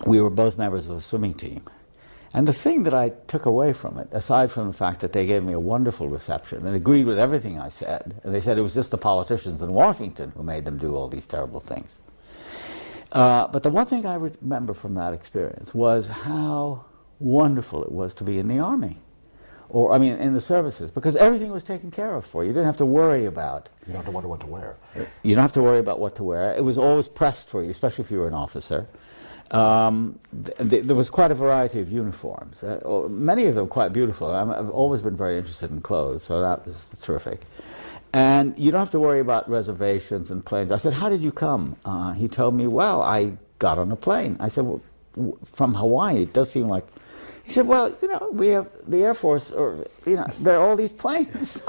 we were both members of the swimming team. And the thing that I took away from it, aside from the fact that they gave me a wonderful reception and agreed with everything I said, and they said it was just the politicians in Washington who made them do all these terrible things. But the one thing I remember from that experience was how wonderful it was to be in the Army. In the services, because everything was taken care of for you. You didn't have to worry about... You don't have to wonder what to wear. You don't have to worry about what to wear. It was always pressed for you, especially if you were an officer. There was quite a variety of uniforms, many of them quite beautiful. I've always been very interested in clothes, so that was terrific. And you don't have to worry about reservations and planes. I said, how did you come? He told me, well, I got on a plane. I said, well, from Hawaii, it does seem like He said, well, we have the Air Force, or, there are all these planes.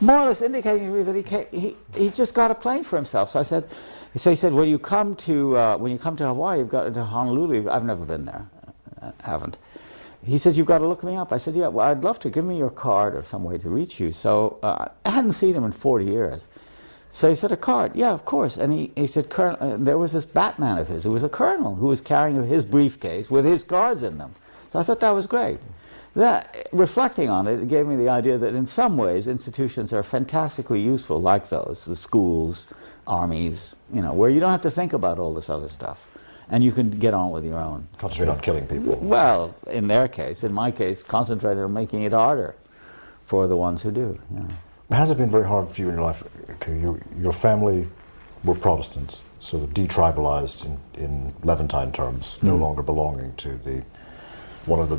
More or less indicating to me that he just got a plane for himself. So he said, when you come to Hawaii, you've got to Honolulu. I've never been there, haven't. He said, you've got to look me up. I said, yeah, well, I'd love to. Give me your card or some way to reach you. So I hadn't seen him in 40 years. So he said, a card? Yeah, of course. And he said, there was this Batman of his who was a colonel who was carrying his briefcase with his cards in them. So I thought that was great. Reflecting on it, it gave me the idea that in some ways institutions are fantastically useful, like those, the schools, armies, where you don't have to think about all this other stuff. And you can get on with your own. Concentrate on killing people. Well, in their case, in my case, concentrate on making it harder for the ones who do. Has it been very hard for you in your life? Okay, your family were Protestants, so detribalized in Levantine terms, no longer belonging to one of the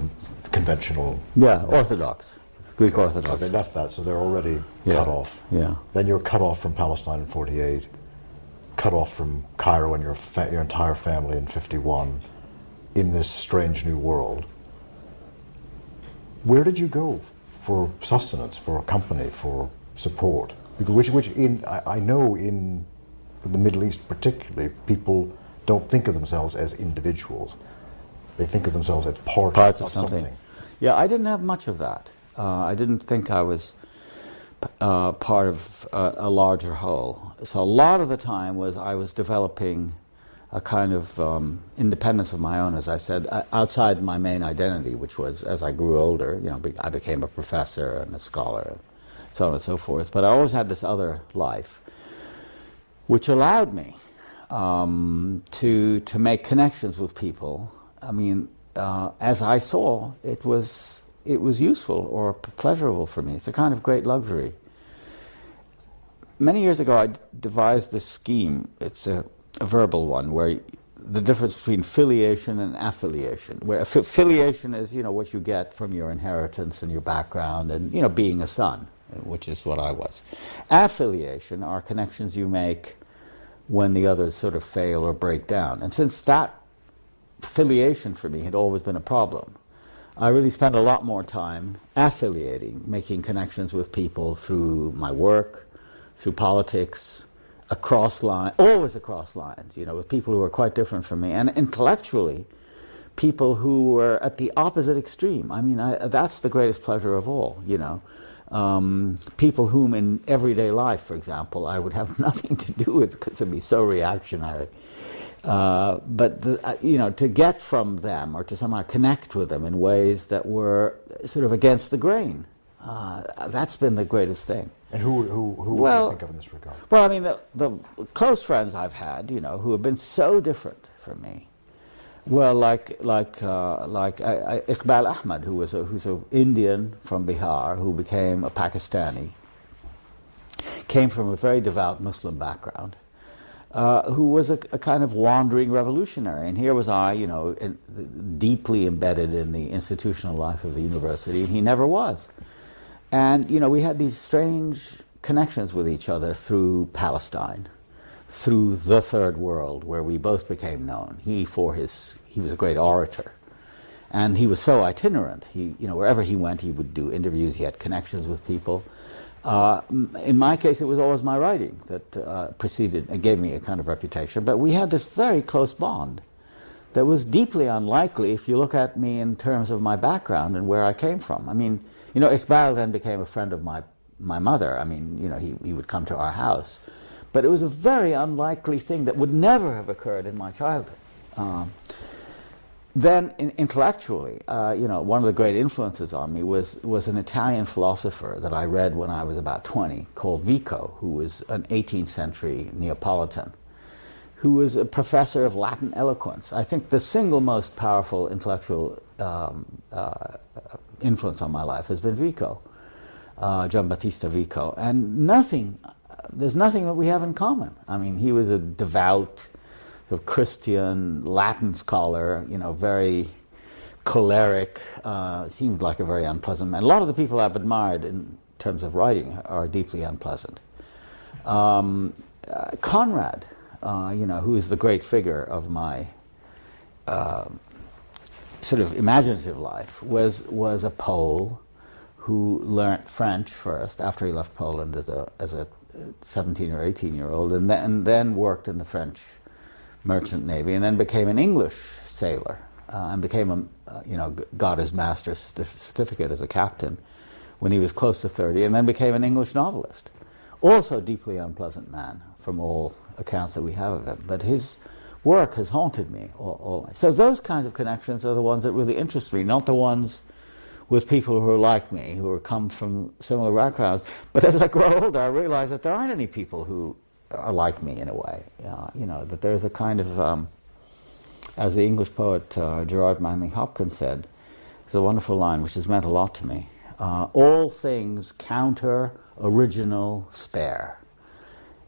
conventional... Yeah, Orthodox, Greek Orthodox. So they left that, so they're already cut off. Yeah. Then you're cut off from Palestine in 48, cut off from Cairo and your entire family in 51, in this strange new world. Where did you go for sustenance, for a company, for support? Which I know in the Middle East particularly, people don't think of themselves as individuals. They think of themselves as parts of something. Yeah, I didn't have much of that. I didn't think I was part of a larger whole. So a lot of the time I was developing a kind of independence of my own, as I said, outside my main identity, which was, as I grew older, I became a professor and a scholar, and so on and so forth. But I always had this other life, which allowed me to make connections with people. I mean, as I saw, it was useful or pleasurable for me. It's a kind of great luxury. Many years ago, I devised this scheme. It's a verbal one, where the difference between filiation and affiliation, where affiliation is, what you get from your inheritance and your background and, being a son, which is what I was. Affiliation are connections you make when the others sort of fail or break down. And since that affiliation for me had always been a problem, I really spent a lot more time affiliating, making connections with people through my work, through politics, always across lines, with people who were quite different from me, and intellectually, people who were at the opposite extreme. I mean, that's the greatest pleasure of all, people whom in everyday life, for example, I would have nothing to do with because it'd be so reactionary. But to get from them or to somehow connect with them in ways that were sort of against the grain, that's been the greatest thing. And who would you think of in this regard? Well, I mean, the close friends I've had, who have been so different from me. Well, like Iqbal Ahmed, who's an Indian from Bihar who became a Pakistani, came from a very devout Muslim background. Who was a kind of wandering revolutionary. And here was I, deeply embedded in the institutional life of the university, and he never was. And, we had these strange connections with each other through Palestine, through the Third World, where we both became known. He was a great orator. And he was so itinerant. Wherever he went, he would do interviews, he had connections with people. In my case, it was always my writing that preceded and gave me a kind of reputation. But we had this very close bond that was deeply unlikely if you look at me in terms of my background and where I came from. I mean, Iqbal then became a friend of my mother. I mean, he would come to our house. But it was a very unlikely thing that would never have occurred in my childhood. Then, intellectually, one of the great influences on me was an Italian philosopher that I read when I was about 20, called Vico, who was an 18th century Neapolitan, who was a professor of Latin eloquence. I think the single most powerful intellectual influence on my life has been Vico, Giambattista Vico. And there's nothing that we have in common. I mean, he was a devout, Christian Latin scholar, very choleric, seemed like a very unpleasant man. A lot of the people I've admired in terms of writing are deeply unpleasant. Conrad, who is the great figure of my sort of imaginative life was a Pole who learnt French first after he left Poland as a 17 or 18-year-old, and then worked in the French merchant navy, and then became an English sailor, and became got his master's certificate as a captain when he was close to 30, and then became an English novelist. Also deeply unpleasant man from all accounts that we have of him, but his work has haunted me all. So those kinds of connections are the ones that really interest me, not the ones with people who are like me, who are come from similar backgrounds. But as I grow older, I realize that there aren't any people who are like me in a way. That there's a kind of, as the English poet Gerard Manley Hopkins said, there's a wonderful line which has meant a lot to me. All things counter, original, spare.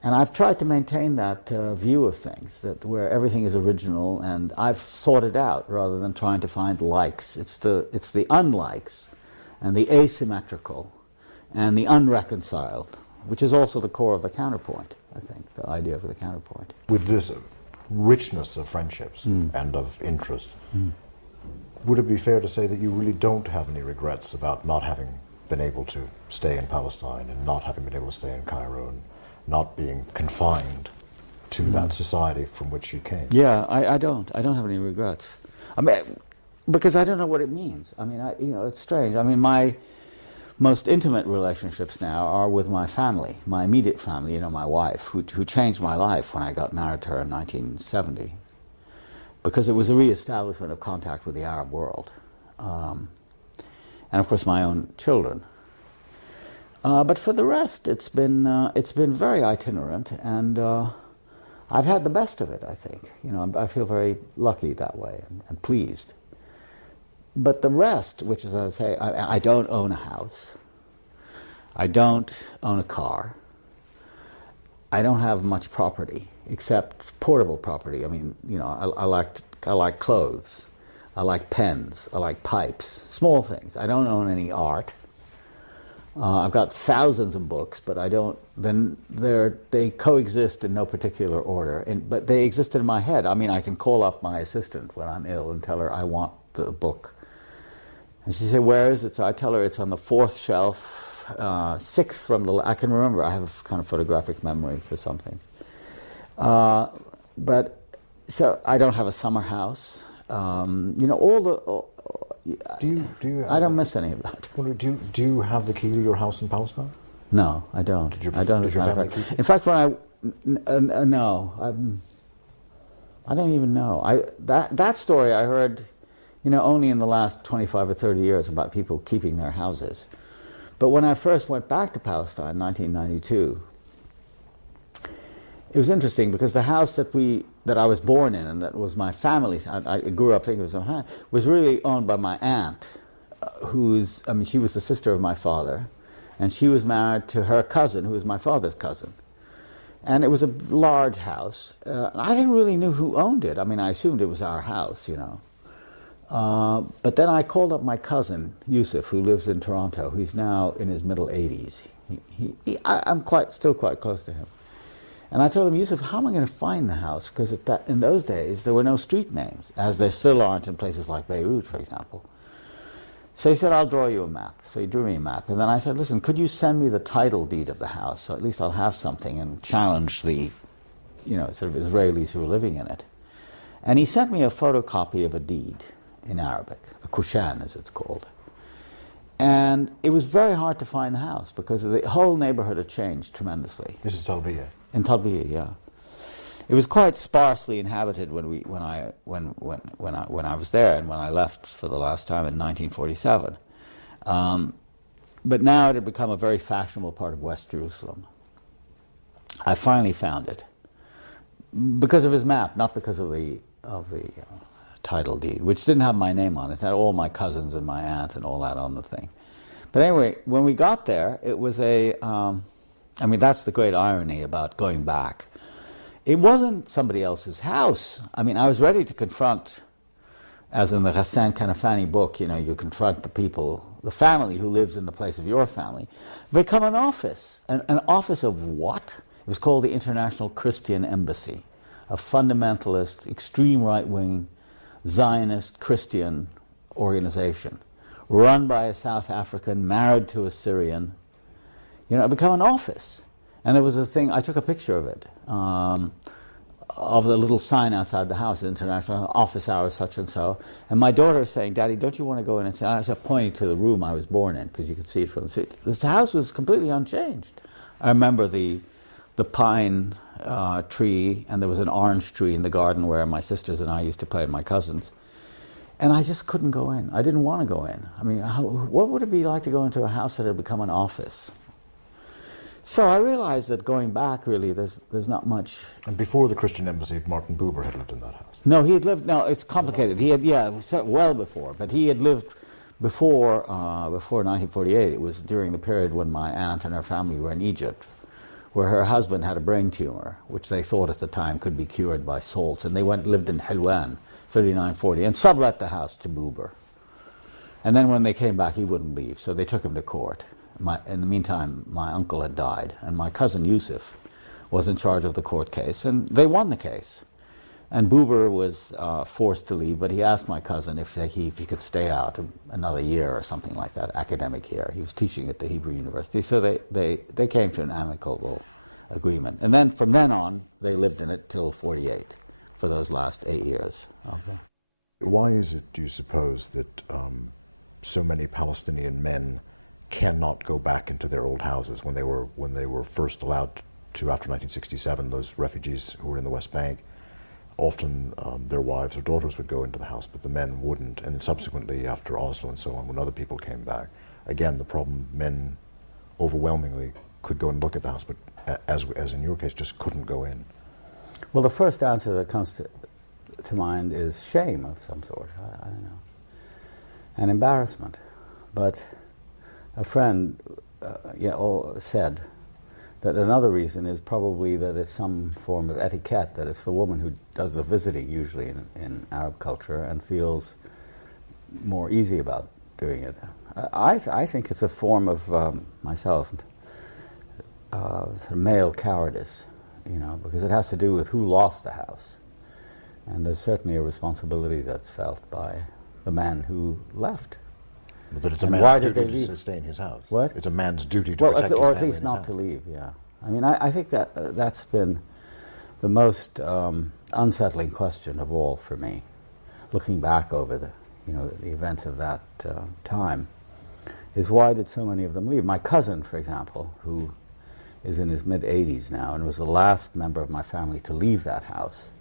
And I've tried to maintain that view of things, that where everything is original, and I've sought it out rather than trying to find likes. It's the unlikes and the asymmetrical and the unreconciled, which is also the core of the counterpoint, I think, the idea of the counterpoint. With this richness of friendships and of interest, would it be fair to say that you really don't have any regrets about not having been able to stay in Palestine and not having been able to stay in Cairo and not being confined to that society from which you came? Yeah, I don't have any regrets. I mean, because I don't know what it means. I mean, it's strange. I mean, my most intimate relationships now are with my family, my immediate family, my wife, who changed my life when I got married to her in 1970, because it was a re-establishment of contact with the Arab world. And of course my own children. But for the rest, it's been very itinerant, and I've had the best of it, I think. I feel very lucky that way and pleased. But the rest, which is, as I say, I don't own a house. I don't own a car. I don't have much property, except portable property. I mean, I like clothes. I like pens. I like pipes. Small things. I don't own any art. I've got thousands of books, but I don't. Then they coexist in no particular order. But they exist in my head. I mean, I can call up my assistant when I'm ill and tell her I want the book, and she says, "Where is it?" So I tell her it's on the 4th shelf, 6th from the. I can remember. I have kind of photographic memory for some things. But so I don't have a summer house. Do you? I don't miss any of that. Well, do you have the key to your house in Palestine? No, I don't. Did your keep family keep it? In fact, when I don't even know. That story I heard, only in the last 25 or 30 years about people keeping their houses. But when I first went back to Palestine in 1992, it was interesting because the house that I was born in and that was my family's, I grew up thinking it was my family, was really owned by my aunt, she was the sister of my father, and she was married to her cousin, who was my father's cousin. And it was a large house. I didn't really know who owned it. I mean, I assumed it was our house, But then I called up my cousin, Yusuf, who lives in Toronto. He's now in his middle 80s. I'm still quite close to him. And I told him, Yusuf, how am I going to find the house? Because in those days, there were no street names, as there still aren't in places like Beirut, for example. So he said, I'll draw you a map. So he drew me a map. And then I said, listen, could you send me the title deed of the house, so at least I'll have something and challenge the, sort of Israelis who were living in it. And he sent me a photocopy of a deed in Arabic, a kushan as it's called. And it was very hard to find the house because the whole neighborhood had changed tremendously. This is Talbiya. In Talbiya, yeah. It was quite sparsely inhabited when I was there and when I left for the last time in 1947. But now it had become a very fashionable part of West Jerusalem. I finally found it because of his map, not because of the title deed, which didn't have my name on it. It had all my cousins and my aunt and all that on the thing. But anyway, when we got there, it was that's the great irony about going back. It wasn't somebody else's house. I mean, I was ready to confront, as in the Ghassan Kanafani book, you confront the people, the family who lives in the place of your family, become an office. An office of what? It was called the International Christian Embassy, a fundamentalist, extreme right-wing, Zionist Christian organization, run by a South African, married to a Syrian. You know, it became an office. And there was a thing, I took a picture of it, of the little sign outside the house, International Office Hours, such and so. And my daughter was saying, "Daddy, don't you want to go in and say," I was pointing to the room I was born in, because you could see it from the street. This house was completely unchanged. I remember the pine tree, and there was an orange tree in the garden where my sisters and I used to play, and my cousins. And I just couldn't go in. I didn't want to go in. I mean, what would it be like to go into a house that had become an office? So I realized that going back, really, there's not much. And before the Christian embassy, Martin Buber had lived in that house. No, he had lived. No, it's complicated. He had, well before, but he had lived before 1948. It was during the period when my aunt and her family were in Egypt, where her husband had a brain tumor, which they thought at the time could be cured by salts, and they lived in Helwan, 3940, and sublet the house to Buber. And then when they came back, he wouldn't leave, so they took him to court. In the meantime, my uncle had died, and my cousin Yusuf was in charge of the court case, and they won the case. And Buber was forced to leave, but he asked my cousin if he could stay out another year or something like that, academic year. He was teaching at the Hebrew University, so they came to an amicable agreement. And then from then on, they lived in it till 48, for those last 8 years. Okay. Why is it, do you suppose, that so many Palestinian men cannot go back into their old houses when they were first allowed to, after 1967, those refugees who were in the West Bank? Often their wives or daughters would go into the house, but the men wouldn't. And subsequently, after Oslo and so on, when other people came back, again, the problem, men overwhelmingly could go and look at the house, but as in your case, just couldn't go in. Well, the first answer that comes to mind is shame of some sort, I don't know, and embarrassment. But a friend said that another reason is probably that it's some form of etiquette, that it's the woman who does the visiting usually in Arab culture and feels more easy about doing it. I think it's a form of myself, sort of male cowardice, you know, because it has to do with who lost the house. And there's certainly a responsibility that's felt by the man who left. But it's a man's duty to sustain his house. What? It's a man's duty to protect his family. Or at least not to leave, yeah. I mean, I think that that's been the most unsettling question of all for me, looking back over the events of that time, is why did so many of them leave? My cousin, for example, who is in his mid-80s now and was the last member of my family to leave that house,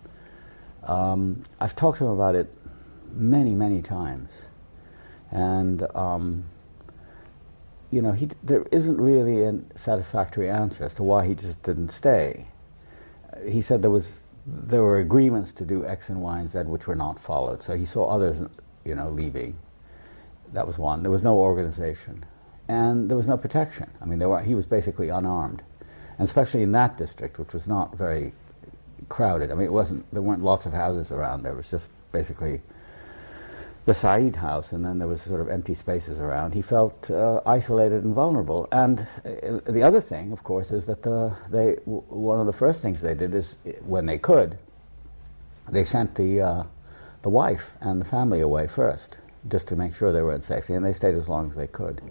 I've talked to him about it many, many times. And, there isn't really a satisfactory answer as to why he just didn't stay. He said there were agreements to do X and Y and Z which were not followed. So he saw others, leaving. That was one. There was no organization. And there was no protection. I mean, he was basically unarmed. And especially in that district, which was not very crowded. I mean, there weren't lots of houses around there. It was just basically the Saʿīd house, and then there was sort of empty spaces around. He felt isolated and vulnerable. And the other thing, of course, is that one of the first things they did is, when they could, they sent the wife and the family away first, just to make sure they were in safety, and they stayed as long as they could.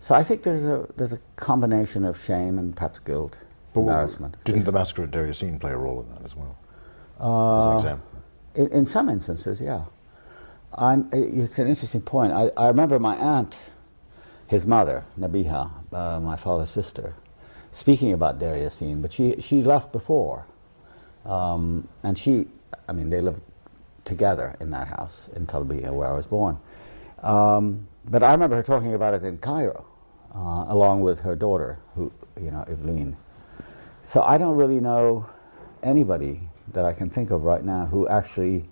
So I think there's a combination of shame and perhaps guilt, embarrassment. Didn't the massacre at Deir Yassin play a role in that as well, as an example? In some instances, yeah. It's an interesting point. I remember my aunt, his mother, Nabiha, my father's sister, speaking about Deir Yassin, but she left before. And they lived together in that house in Talbiya, where I was born. But I remember her talking about it in Cairo, along with her daughter, Evelyn. So I don't really know anybody that I can think of right now who actually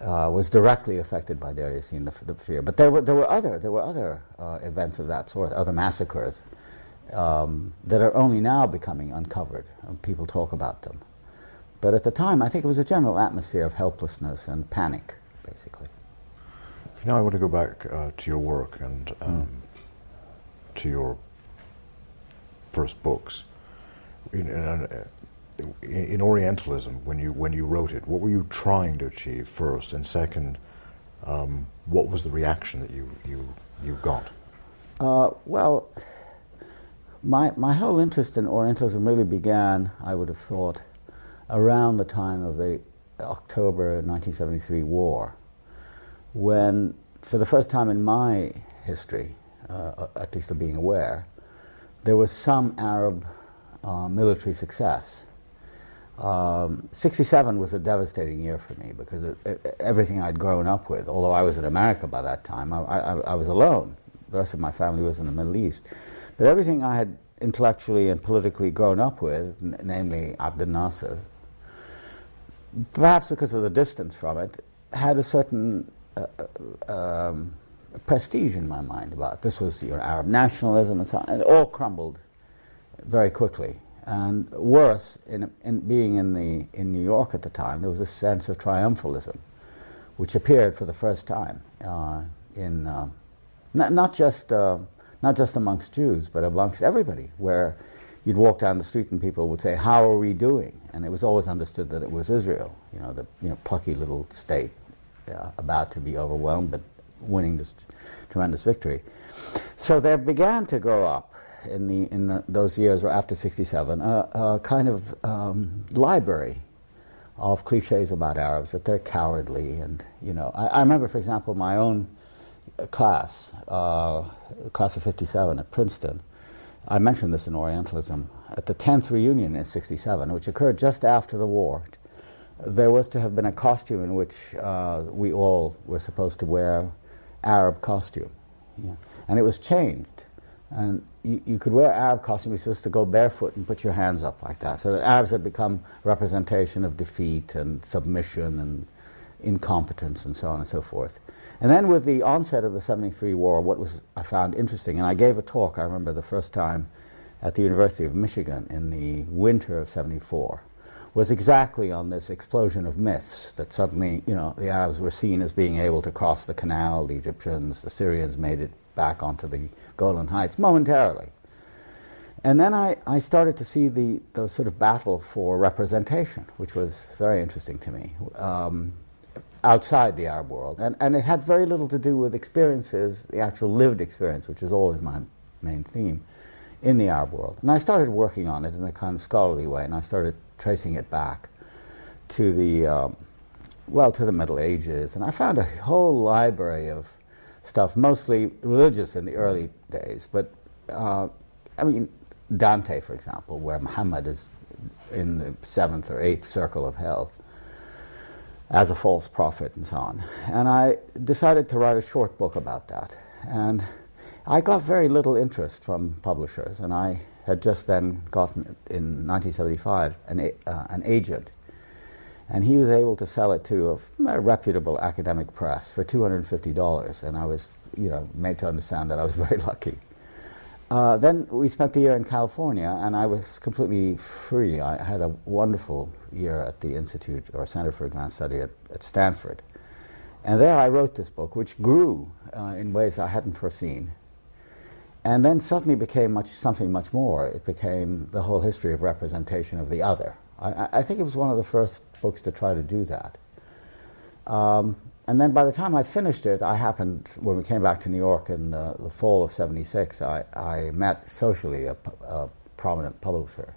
was directly affected by Deir Yassin, the fear. But there were other events of that sort, other massacres that are only now becoming uncovered, and people talk about them. But at the time, I think it was a general atmosphere of helplessness and panic, basically. Now I want to go back to your work and to your first books. In Orientalism, when you wrote it, what were you trying to achieve first? And second, what was the reaction that you got? Well, my whole interest in Orientalism really began, I would have thought, around the time of the October 1973 war, when, for the first time in my history, at least of being aware, there was some Arab military success. 67 was a devastating year for me because everything I'd grown up with, although I was in America by that time, I was alone. The rest of my family was in the Middle East. But everything I had intellectually and politically grown up with, namely Abdel Nasser, perhaps because of the distance from it, had a certain prestige in my mind about it. This was Arab nationalism and so on, and it all crumbled very quickly. And worse, in being in New York at the time, there was a sense of triumphalism, which appeared for the first time in not just amongst Jews, but amongst everybody, where you'd walk down the street and people would say, "How are we doing?" And it was always understood that it was Israel, the plucky little state about to be overwhelmed, but winning this tremendous victory. So there began to grow up in those years or after 67 a kind of library of cliches about Arabs, that they're cowardly, and I remember, for example, my own class of 57 at Princeton. I mentioned this in Orientalism. At the 10th reunion in 67, which occurred just after the war, there was to have been a costume in which we all were supposed to wear Arab costume. And it was changed. And you could wear Arab costume, you're supposed to go barefoot and put your hands up like that. So the Arabs had become representation of defeat and submission and incompetence and so on and so forth. And then with the onset of the 73 war, what I found interesting, and I gave a talk, I remember the first time, at the University of Michigan in the winter of 74, was exactly on this explosion of myths that suddenly, the Arabs were seen as being able to cross the canal, the Egyptians, the Syrians made it back onto the Golan Heights momentarily. And then I started to see the sort of battle for representation, which was very interesting to me, outside the Arab world. And it had very little to do with experiences, the actual lived experience, which is always my main theme, in the Arab world. And I started working on it in a kind of scholarly way, and I started tracing it back to the Middle Ages. And I found a whole library of stuff, mostly religious in the early days, but Dante, for example, where Muhammad is in the 7th or 8th circle of hell as a false prophet and so on. And I decided to write a short book about that. And I got very little interest from publishers, and I had just then gotten, in 1975, an agent. And he was able to sell it to a reputable academic press for $250, and I was, made to understand that I was very lucky. Then we spent the year in California, and I was completely free. I had a wonderful year at the Institute, or Center for Advanced Study at Stanford. And there I wrote this book, which grew in ways I hadn't foreseen. And then suddenly became something much more. It became the whole history of representation of the other. I think it was one of the first books to try to do that. And then by the time I finished it, when we came back to New York in the fall of 76, I met socially a prominent publisher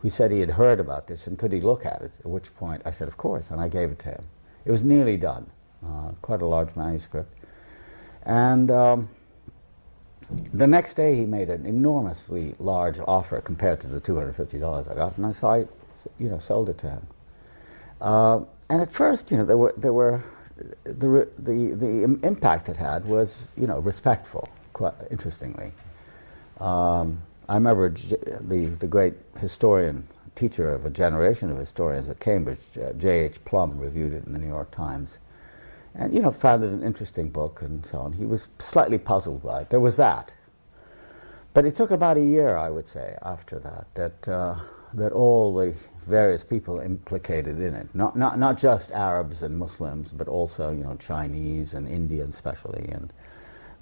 who said he had heard about this and could he look at it, at which point I said, of course, and I gave it to him. It was nearly done, quite a large manuscript. And the next day he made an enormously large offer compared to the $250 I got, and I sold it to him. And at first, the impact it had was, respectful, quite interestingly. I remember the great historian, teacher of a generation of historians at Cambridge, J.H. Plum, reviewed it in the New York Times. And, found it an interesting book and so on. He was slightly puzzled by it. There was that. But it took about a year, I would say, after that all the various people implicated in it, not just Arabs and Muslims, but also, Chinese and Indians especially, and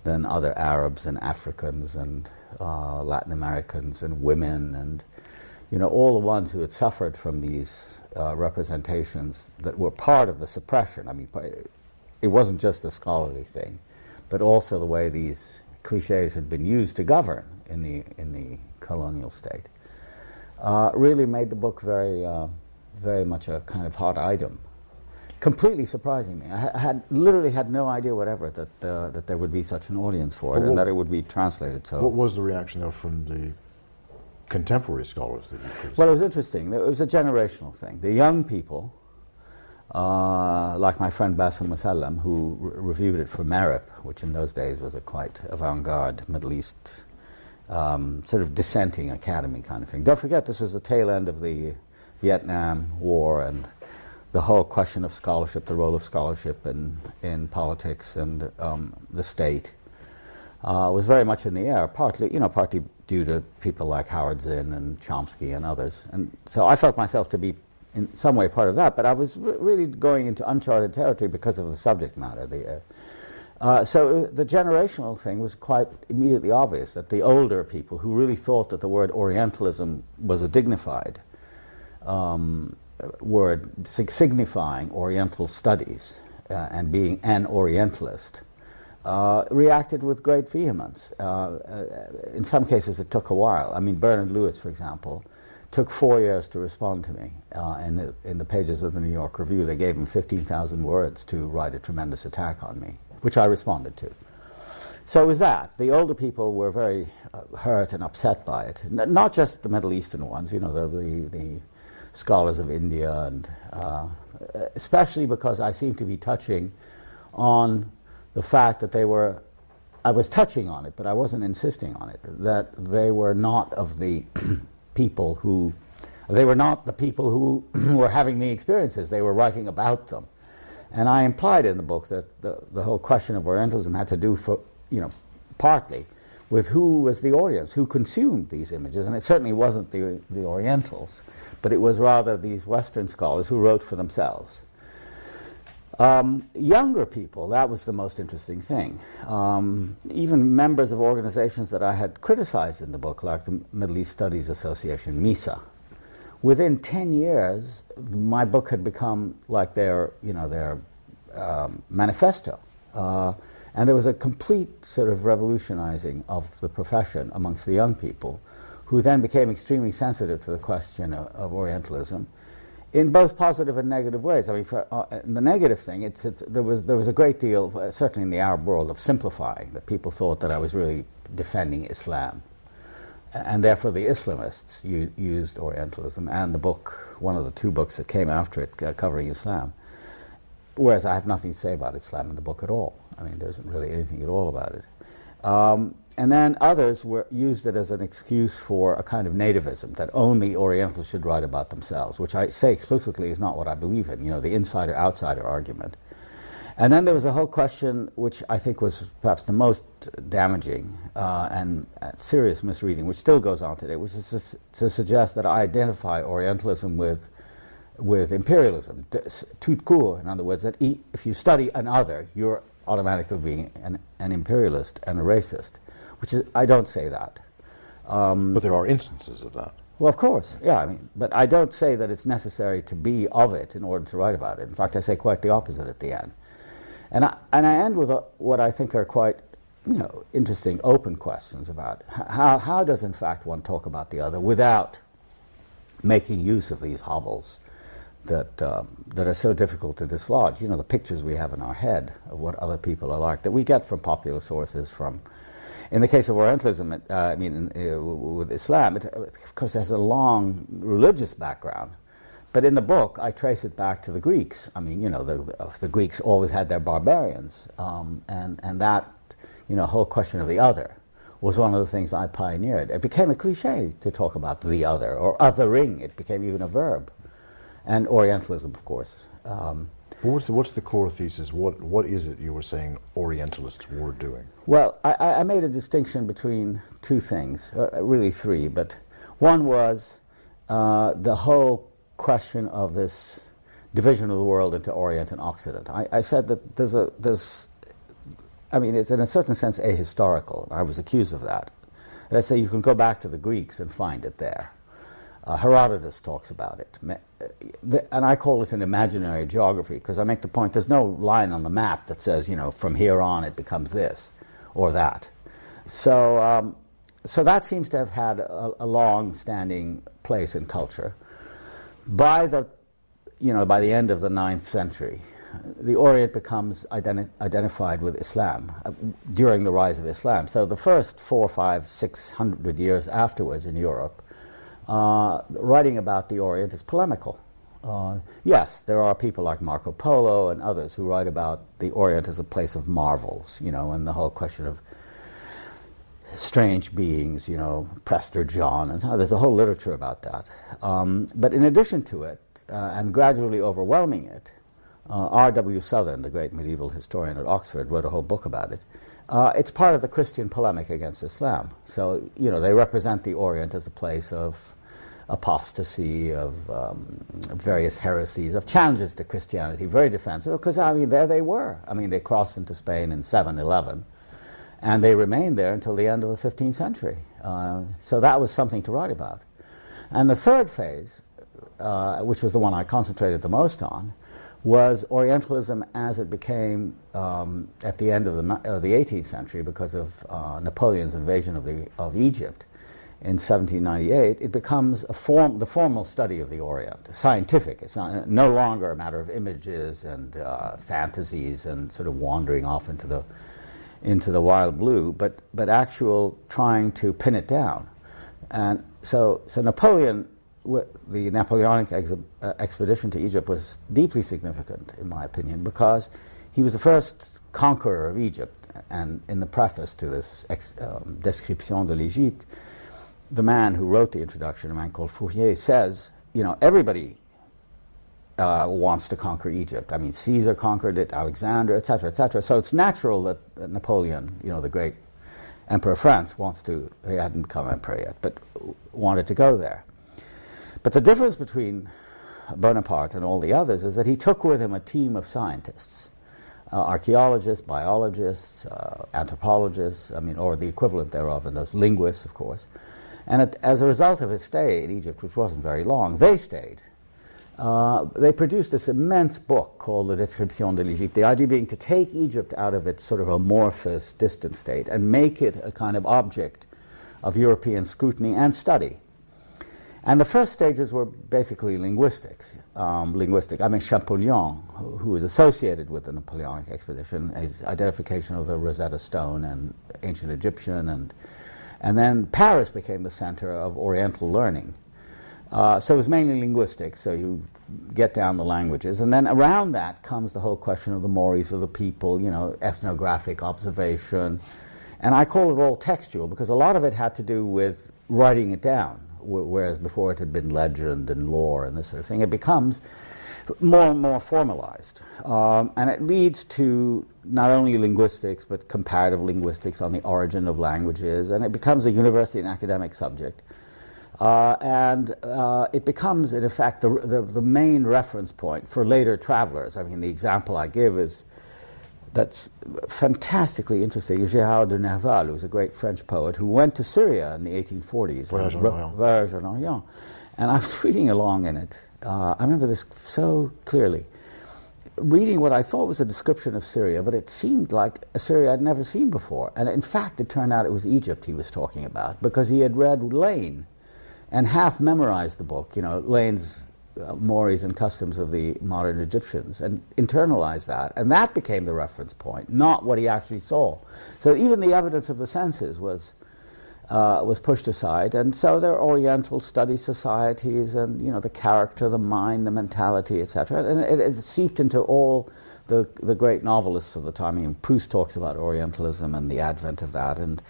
then other Arabs and Africans and Latin Americans and women and, all the ones who had suffered from these representations that were part of the suppression. it wasn't just a scholarly thing, but also the way these cliches had been used to govern in the colonial state, really made the book very much a kind of hot item. Completely surprising me. I literally had no idea whatever that there would be such an audience for it, and that it would be translated. So, what was the reaction though from the contemporary scholars that you criticized? Well, it was interesting. It was a generational thing. The young people, like my friend Bassem Musallam, who reviewed it for Merit, which in those days was a quite avant-garde Middle East sort of dissenting academy kind of thing. Don't forget, this was the tail end of the Vietnam War, and the whole question of scholarship, the role of scholarship in politics and the state was very much in the air, partly due to people like Howard Zinn and Chomsky and others. And so I felt myself to be in some way part of that, but I was really going into uncharted territory because of the subject matter. So the generational thing was quite immediately obvious, that the older people who really thought that the word Orientalism was a dignified word signifying Oriental studies and being an Orientalist, reacted with great vehemence. In some cases it took a while. I mean, Bernard Lewis, for example, took 4 years to respond to me. In the pages of the New York Review, they gave him 15,000 words to write a tremendous attack on me, which I responded to. So it was that. The older people were very hurt and upset by it. Not just the Middle Eastern ones, the scholars of India, and especially because I seemed to be touching on the fact that I was touching on it, but I wasn't insisting on it, that they were not of the people who were having the experiences, they were writing about them. And I implied in the book that the whole question of Orientalism had to do partly with who was the audience, who consumed these images, and it certainly wasn't the Orientals, but it was rather these Western scholars who wrote for themselves. Younger people, that was the most interesting thing. Even members of organizations that I had criticized in the book, like the Middle East Studies Association, MISA, within 10 years, my book had become like their manifesto. And there was a complete sort of revolutionizing of the profession amongst the young people, who then became extremely sensitive to the question of Orientalism in both positive and negative ways. I mean, for the negative thing, there was a great deal, certainly in the Arab world, of simplifying, that people thought that I was really defending Islam. And therefore the Islamists used Orientalism, and the book, one of the two books that came after it, covering Islam. Whereas I have nothing to say about Islam in the book at all. I mean, there isn't really anything at all about it. And then others used it as an excuse for a kind of nativism, that only Orientals should write about themselves, which I say explicitly is not what I believe in, the insider-outsider argument. And then there was a whole question, which I think was perhaps the most damaging and serious misreading, which still goes on today, which is to suggest that I identify Orientalism with imperialism, tout court, in other words, that if you study an other, you're automatically being an imperialist and a racist, which is, I don't say that. But there are instances of that. Well, of course, yeah, I mean, but I don't say that it's necessary to be of it in order to write about it. In fact, I say quite the opposite at the end. And I end with what I think are quite, interesting open questions about how does, in fact, one talk about the other without making use of these hobbles that are so difficult to dislodge. The pictures we have in our head of what other people are like, that we get from popular sources, in the case of Orientalism, with Islam, it, of course, has a long religious background. But in the book, I trace it back to the Greeks. I mean, the Greeks always had their barbarians, and that, whole question of the other was one of the things I pioneered. It became a cliche to talk about the other, or othering. It became even a verb. And Orientalism, of course. What's the core thesis? What is it you were saying Orientalists were doing? Well, I made a distinction between two things, really three, but one was the whole question of this division of the world into Orient and Occident. I said that it's in a certain sense ahistorical. I was accused of that. And I say you can go back to the Greeks and find it there. Herodotus talks about it. And I call it an imaginary geography because I make the point there's no line on the map that says, from here on it becomes this or that. So that seems to have had a long-standing place in culture. By the end of the 9th century, the Orient becomes identified with Islam during the rise of Islam. So the first 400, 500, 600 years afterwards in Europe, writing about the Orient is polemical. Yes, there are people like Marco Polo and others who write about the Orient as a place of marvels, and the whole question of strange beings, Prester John, and there's a whole literature about that. But in addition to it, and gradually overwhelming it, R.W. Southern, the great medieval historian at Oxford, wrote a whole book about it. It's part of the Christian polemic against Islam. So, they represent the Orient as a place of apostasy, of various heresies, of challenges to Christianity, very defensive, because, there they were. They crossed into Spain in 711, and they remained there until the end of the 15th century. So that was something to write about. And the third phase, which was the one I concentrated the most on, was Orientalism as it became at the end of the 18th century because of Napoleon's invasion of Egypt in 1798. It becomes the formal study of the Orient, scientific. It's no longer a matter of images and fantasies and sort of wandering off into the wild blue, but actual trying to pin it down. And so Napoleon, the Napoleonic expedition to Egypt was deeply significant, in my opinion, because he was the first conqueror of Egypt. And in the preface to this Description de l'Égypte, the man who wrote the introduction, a man called Fourier, says, everybody wants to conquer Egypt. Caesar conquered it, Alexander, etc., etc. So it's natural that Napoleon, the great emperor of France, he hadn't become emperor yet, but wanted to go there. But the difference between Bonaparte and all the others is that he took with him a team of scientists, archaeologists, biologists, anthropologists, or the equivalent thereof, and those linguists, of course. And as a result of his stay in Egypt, which wasn't very long, they stayed. They produced this immense book called the Description de l'Égypte, the idea being to take Egypt out of its sort of amorphous, distant state and make it a kind of object of European scrutiny and study. And the first stages were basically linguistics. Champollion, who was associated with the Napoleonic expedition, his identification of the Rosetta Stone and ancient Egyptian, and then Paris became the center of Oriental learning. So it was mainly linguistics, so you get down the languages. And then around that comes the whole question of the mores of the people, ethnographic observation. And I call it all textual because a lot of it had to do with writing it down, whereas before it had been legend and lore and this sort of thing. It becomes more and more formalized. And it leads to not only linguistics, but comparative linguistics on the origin of languages, and it becomes a university and academic subject. And it becomes, in effect, the main reference point for later travelers. The example I give that's fantastically interesting. Gérard de Nerval, who was a great French poet, who went to Syria in the 1840s. Voyage en Orient. And I was reading along in it. I remember this so clearly. Reading what I thought was a description of Syria, but it seemed like a Syria I'd never seen before. And in fact, it turned out it was Egypt he was talking about, because he had read Lane and half memorized the book, Lane's mores and customs of the modern Egyptians, and internalized that. And that became the reference point, not what he actually saw. So even the evidence of the senses was pushed aside. And so there are Oriental study societies and, the character, the mind, the mentality, etc. And it seeped into all the great novelists of the time. Proust talks about Orientalism and the advent of that. And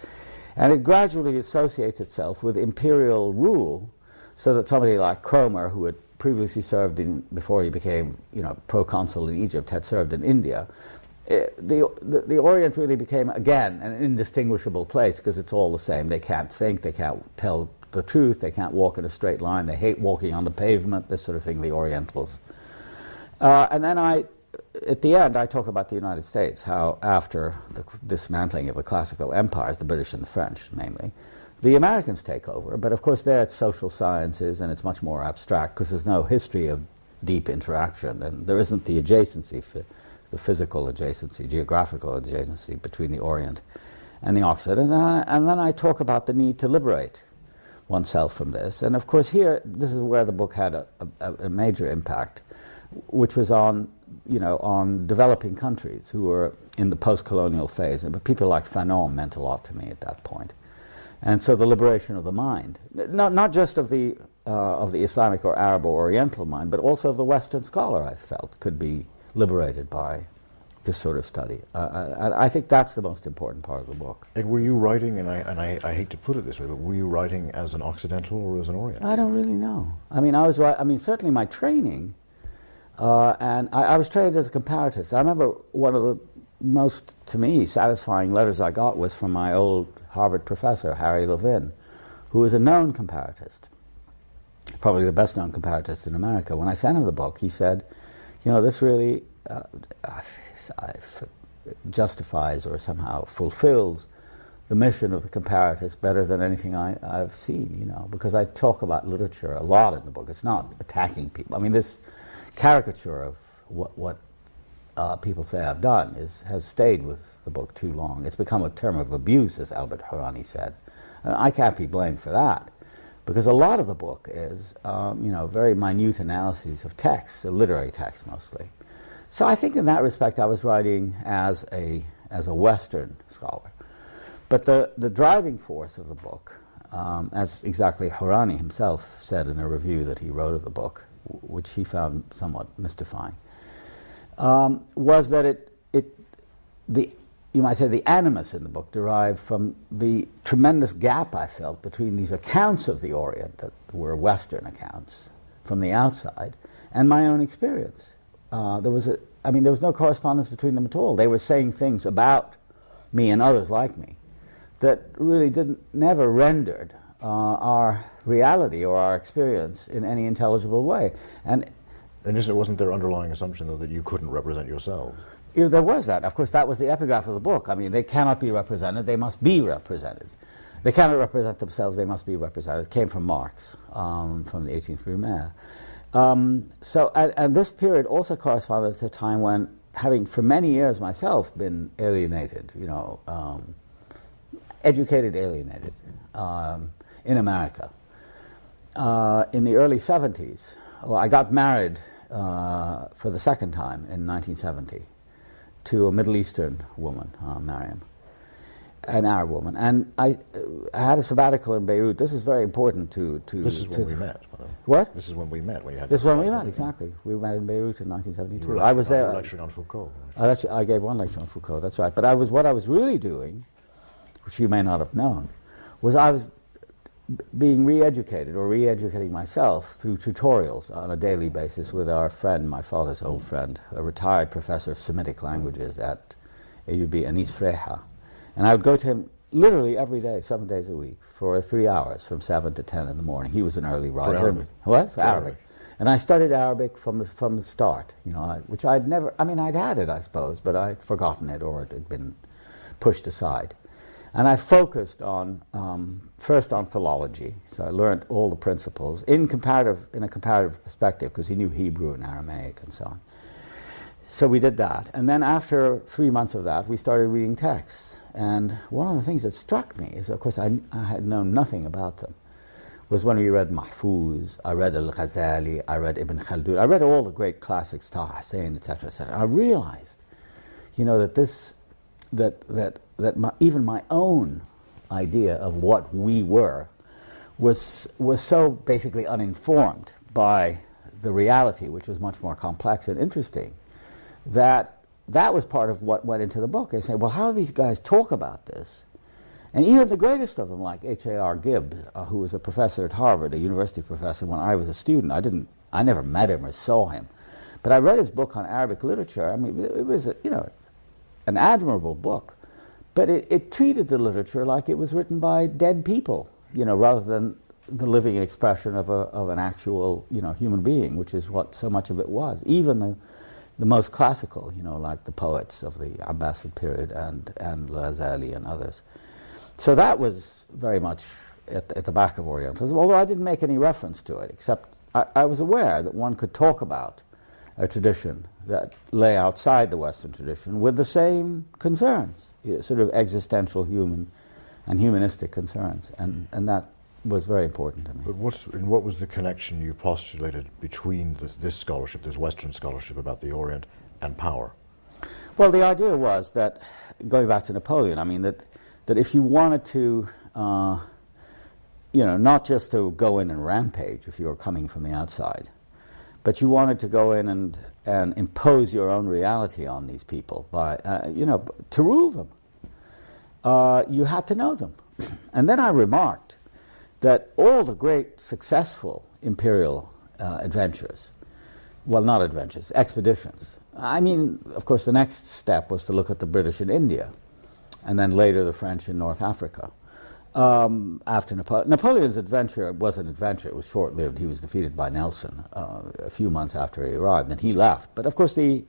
it gradually associates itself with imperial rule, so that somebody like Cromer, who had previously served before he became, proconsul in Egypt, had served in India. The Orient really became, again, an indistinguishable place, because it's all the same. They can't think, they can't tell the truth, they can't walk in a straight line, they hate walking on the pavement, this sort of thing, the Orientals. And then at the end, I talk about the United States, how after the dismantling of the classical empires, the British and the French mainly, The Americans take over, but of course there it's social sciences and it's much more abstract because there's no history of deep interaction, and there isn't the adjacency, the physical adjacency, geographical adjacency between the Orient and the Occident. And then I talk about the need to liberate oneself from this. And of course here, this is where the book had a major impact, which was on, on developing countries who were in the post-colonial phase. But people like Fanon meant a lot to me at that point. And so the liberation of the mind, not just of the Islamic or Arab or Oriental mind, but also of the Western scholar, I felt, could be liberated by this sort of study. I think that's the most important part of the book. And were you writing, and I hate to put it this way, but were you writing as an Occidental or as an Oriental? I don't really know. I mean, certainly my training, and I was trained as a comparatist. I remember one of the most, to me, satisfying letters I got was from my old Harvard professor, Harry Levin, who is a known comparatist, probably the best known comparatist in America. When I sent him the book, he said, this really justifies or somehow fulfills the mission of the comparatist better than anything I've seen, because I talk about literature a lot in the book. It's not attacking people. I mean, this caricature of what people say I've done has stayed with the book too long. It's become a term of abuse, as Albert Hourani said. I can't be blamed for that, because a lot of the book is, very minute analyses of texts, literary texts mostly. So I think in that respect I was writing as a Western scholar. But the driving force of the book, as exactly Hourani himself said in a review that he wrote of the book, which he found somewhat mystifying, was that you might say the animus in the book derived from the tremendous gap I felt between these accounts of the Orient that were Western accounts from the outside and my own experience. There was no correspondence between them at all. They were saying things about me and others like me that really never rendered our reality or our experience in any intelligible way. And wasn't there underlying assumption, though, that you couldn't represent yourselves? There was that. Of course, that was the epigraph of the book. I mean, they cannot be represented, they must be represented. They cannot represent themselves, they must be represented. It came from Marx, from the 18th Brumaire. And this period also corresponded to a time when, having for many years myself been alienated, educated alienated in America. In the early 70s, I got married for the second time in 1970 to a Middle Eastern woman, Mariam, an Arab woman. And I had a sabbatical in Beirut. This is very important to This is when we met. What? This is when we met. This is when we met, exactly. We met in Beirut in 1972. I was there. You were lecturing on Foucault. I gave one lecture on Foucault, that's right. But what I was really doing, which you may not have known, was I was being re-educated or re-educating myself through tutorials on a daily basis with our friend, my father's old friend, a retired professor of Semitic languages at AUB, Anis Freha. And I would go to him literally every day, 7 days a week, for 3 hours, from 7 to 10 in the morning. He was an early riser. For Arabic? What? For Arabic. And I studied Arabic from the start, which I'd never, I'd had it, I suppose, but I'd forgotten it or it had been pushed aside. And I focused on, first on philology, so I learned all the principles in a comparative perspective, because he knew Hebrew and Aramaic and so on. So we did that, and then after 3 months of that, we started reading texts. And one of the things that struck me is, of course, I had known nothing about them, was when we read Mahfouz, I read Al-Ghazali, I read Ibn Khaldun, I read all the great classics, Taha Hussein, etc., etc. I realized, even my own idea of what we were was so basically uninformed by the reality, which was much more complex and interesting, that was part of what went into the book. I say, well, how do these guys talk about this? And even the greatest of them, like H.A.R. Gibbs, who was a professor at Harvard, a university professor when I was a student. I never met him or saw him, but I read his book on Arabic literature. It was an admirable book, but it treated the literature like it was written by dead people, rather than the living expression of an actual, human being, which is what so much of it was. Even the most classical, like the poets of the Abbasid period and Ghazali and others. So that was very much at the back of Orientalism, although I didn't make any reference to it, except I was aware that one could talk about a tradition that lay outside the Western tradition with the same concerns, sort of existential human and humanistic concerns, and that was very important to me. But what was the connection you postulated between this scholarship, this Western scholarship about the Orient, and power? Well, the idea was that, going back to Napoleon, I mean, that if you wanted to, not just to go in and rampage if you were coming from the outside, but you wanted to go in and impose your own reality on these people by, to rule them, you had to know them. And then I remarked that all the great successful imperial expeditions. I mean, of course, the next step was to look at the British in India, and then later the French in North Africa. After Napoleon's adventure was an adventure. It was short-lived. He was defeated by Nelson a few months after he arrived, and he left. But of course, the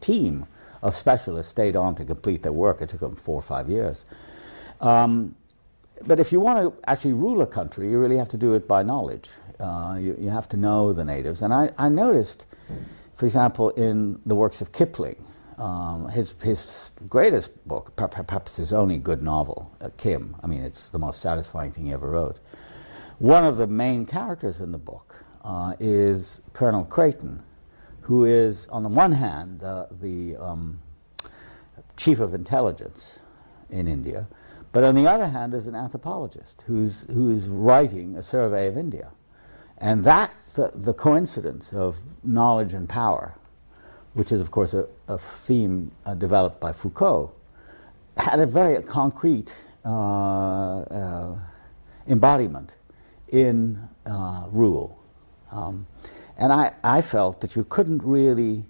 team of specialists stayed on to complete their work. It took them 4 or 5 years. But if you want to actually rule a country, you really have to do it by knowledge. You have to know the natives. And I noticed, for example, in the works of Kipling, his greatest book, perhaps his only good novel, Kim, I mean, it's the most satisfying thing he ever wrote. One of the main characters in the book is Colonel Creighton, who is, on the one hand, the chief of intelligence in India, but on the other hand is an anthropologist who's writing a survey of India. And that, the coincidence of knowledge and power, which is, of course, a theme developed by Foucault, had a very concrete embodiment in rule. And I felt that you couldn't really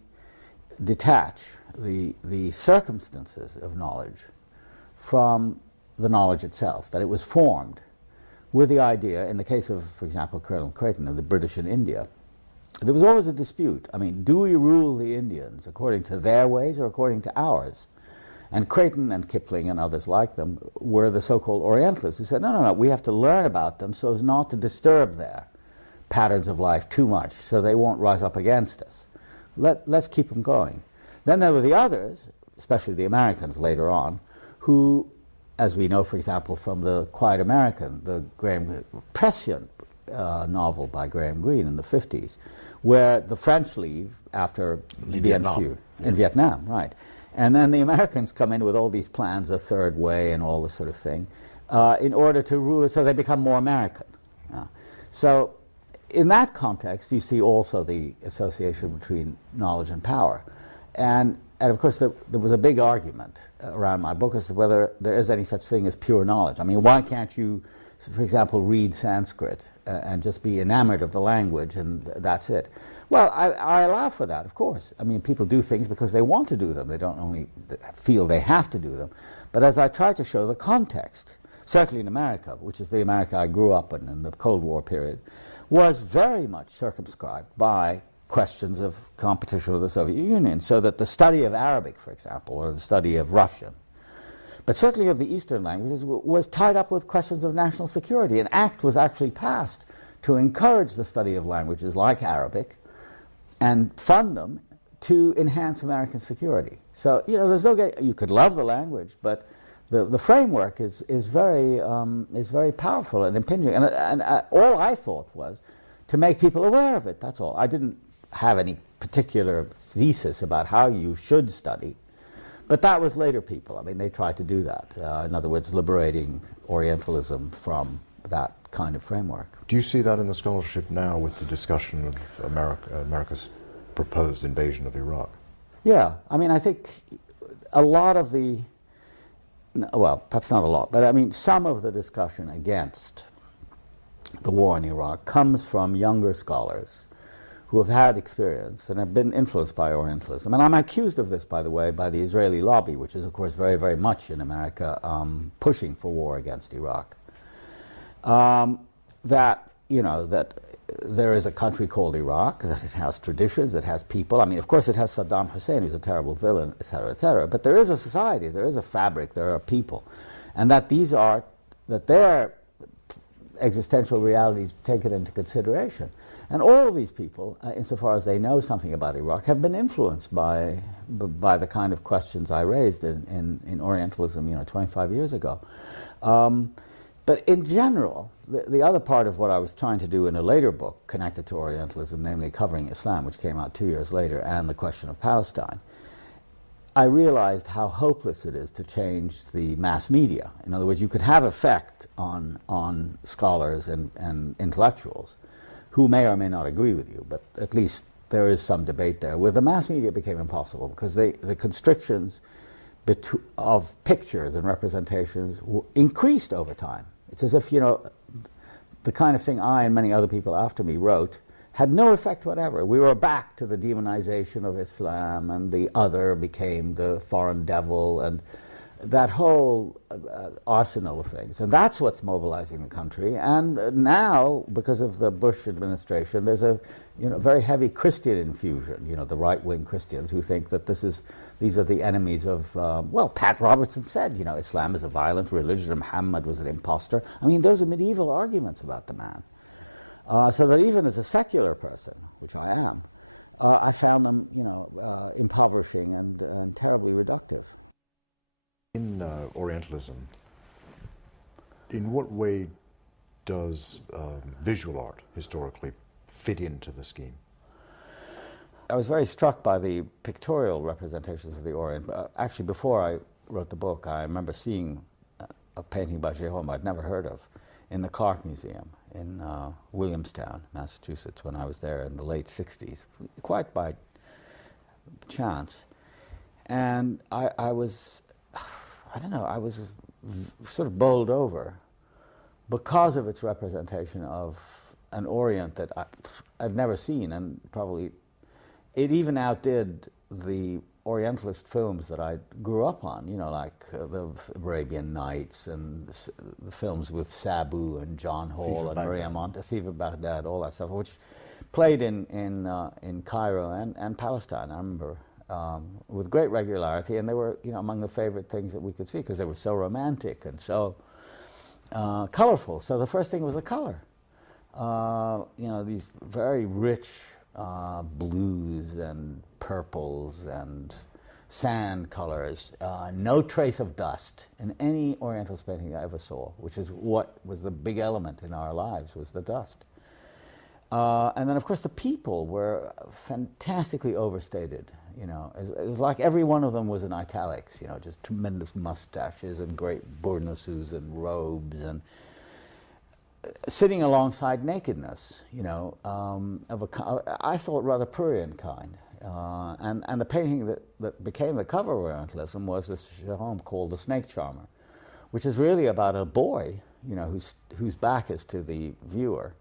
detach the circumstances of knowledge from the knowledge itself, that it was formed with the idea, in the case of, for example, Colonel Creighton of the British in India, there was always a dispute. I mean, do we rule the Indians according to their ways or according to ours? And Creighton and Kipling and others like them were the so-called Orientalists who said, no, we have to learn about them so as not to disturb their patterns of life too much, so they won't rise up against us. Let's keep them going. Then there were the others, especially the Americans later on, who, as we know, for example, from the Quiet American, the prescient novel by Graham Greene in the 50s, where the French leave after Vietnam. In Vietnam, right. And then the Americans come in with all these plans, a third way and all this sort of thing, in order to rule, so they become more American. So in that context, you see also the association between knowledge and power. And of course, there was a big argument around my book as to whether there is any such thing as pure knowledge. I mean, why can't you, for example, read Sanskrit and just be enamored of the language and that's it? Well, I allow for that, of course. I mean, people do things because they want to do them. They don't only feel they have to do them. But as I try to show, the context, certainly in America, which is the America I grew up in the Cold War period, was very much circumscribed by questions of competition with the Soviet Union, so that the study of Arabic, for example, or the study of Russian, but certainly of the Eastern languages, was tied up with questions of national security. An act was actually passed to encourage the study of languages like Arabic and fund them to enhance American security. So, there's you could love the language, but the framework is very powerful and impinging. And all I thought was to make people aware of it, that's all. I didn't have any particular thesis about how you should study, but that was later people. I mean, they tried to do that. In other words, liberating Orientalism from that kind of framework. Do you see that in the scholarship now with the discussion of America's proposed invasion of Iraq? Yeah, I mean, I think a lot of well, perhaps not a lot, but I mean, some of the discussion against the war in Iraq comes from younger scholars who have had experience and have been influenced by Orientalism. And I'm accused of this, by the way, by the Israeli lobby, which is, of course, very, very much in America pushing for war against Iraq. That there is a country called Iraq, that it has traditions, it has people. I mean, of course, it has Saddam Hussein, who's a terrible villain, et cetera, but there is a society, there is a fabric, there are people. And that their existential realities taken into consideration. And all of these people, insofar as they know something about Iraq, have been influenced by the kind of questions I raised in Orientalism, 25 years ago. But in general, the other part of what I was trying to do in a later book connected to Orientalism, namely covering Islam, which came out 2 years later, and the question of Palestine, I realized how hopeless it is to change the mass media. In other words, you could have effect on scholars and intellectuals who may or may not agree with you, but at least there is some debate there. With the mass media, it became impossible because the constrictions of pictures and representations increased over time. It's as if, the kind of thing I and many other people after me wrote had no effect whatever. We were back to the demonization of Islam, and the other became the foreign devil, and that whole arsenal of things. And that's what's mobilizing the country. And now, because of the Bush administration, there's a very heavy Christian infusion, the right-wing Christians who think that these are the enemies of, Pat Robertson said, Islam is a violent religion, Muhammad was an imposter. I mean, those are medieval arguments about the man. So that even as a secular person, which I am, I found them, impoverishing and terribly reductive. In Orientalism, in what way does visual art historically fit into the scheme? I was very struck by the pictorial representations of the Orient. Actually, before I wrote the book, I remember seeing a painting by Jérôme I'd never heard of in the Clark Museum in Williamstown, Massachusetts, when I was there in the late 60s, quite by chance. And I was sort of bowled over because of its representation of an Orient that I'd never seen, and probably it even outdid the Orientalist films that I grew up on, like the Arabian Nights and the films with Sabu and John Hall and Maria Montaz, Thief of Baghdad, all that stuff, which played in Cairo and Palestine, I remember, with great regularity, and they were among the favorite things that we could see because they were so romantic and so colorful. So the first thing was the color. These very rich blues and purples and sand colors, no trace of dust in any Orientalist painting I ever saw, which is what was the big element in our lives, was the dust. And then, of course, the people were fantastically overstated. It was like every one of them was in italics, just tremendous mustaches and great bournouses and robes and sitting alongside nakedness, of I thought rather prurient kind. And the painting that became the cover of Orientalism was this Jérôme called The Snake Charmer, which is really about a boy, whose back is to the viewer,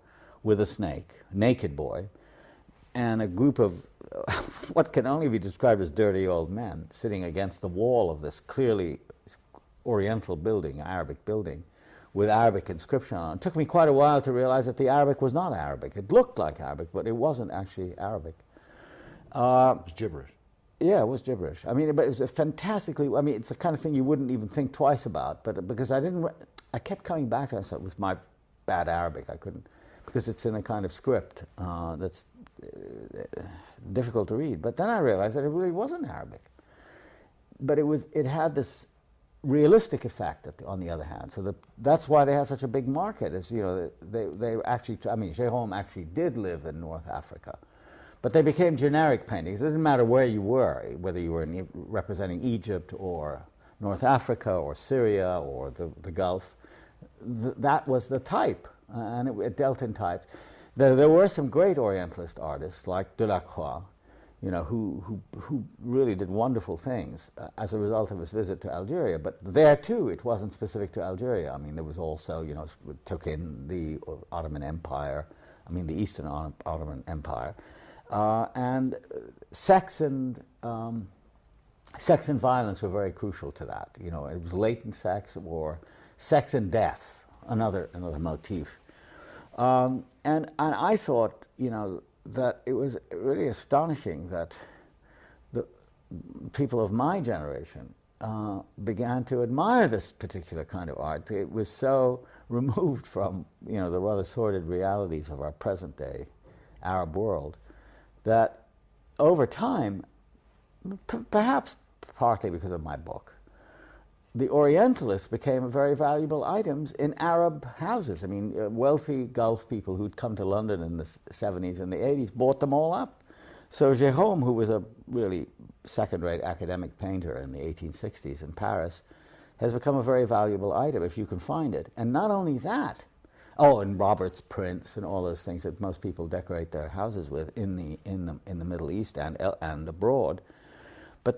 with a snake, a naked boy, and a group of what can only be described as dirty old men sitting against the wall of this clearly Oriental building, Arabic building, with Arabic inscription on it. It took me quite a while to realize that the Arabic was not Arabic. It looked like Arabic, but it wasn't actually Arabic. It was gibberish. Yeah, it was gibberish. I mean, but it was a fantastically, it's the kind of thing you wouldn't even think twice about, but because I kept coming back to it, I thought it was my bad Arabic. I couldn't, because it's in a kind of script that's difficult to read. But then I realized that it really wasn't Arabic. But it had this realistic effect on the other hand. So that's why they had such a big market. Is they actually, Jérôme actually did live in North Africa, but they became generic paintings. It didn't matter where you were, whether you were representing Egypt or North Africa or Syria or the Gulf. That was the type, and it dealt in types. There were some great Orientalist artists like Delacroix, who really did wonderful things as a result of his visit to Algeria. But there too, it wasn't specific to Algeria. I mean, there was also, it took in the Ottoman Empire, the Eastern Ottoman Empire, and sex and violence were very crucial to that. It was latent sex or sex and death, another motif. And I thought, that it was really astonishing that the people of my generation began to admire this particular kind of art. It was so removed from, you know, the rather sordid realities of our present-day Arab world that over time, perhaps partly because of my book, the Orientalists became very valuable items in Arab houses. I mean, wealthy Gulf people who'd come to London in the 70s and the 80s bought them all up. So Jérôme, who was a really second-rate academic painter in the 1860s in Paris, has become a very valuable item if you can find it. And not only that, and Robert's prints and all those things that most people decorate their houses with in the Middle East and abroad, but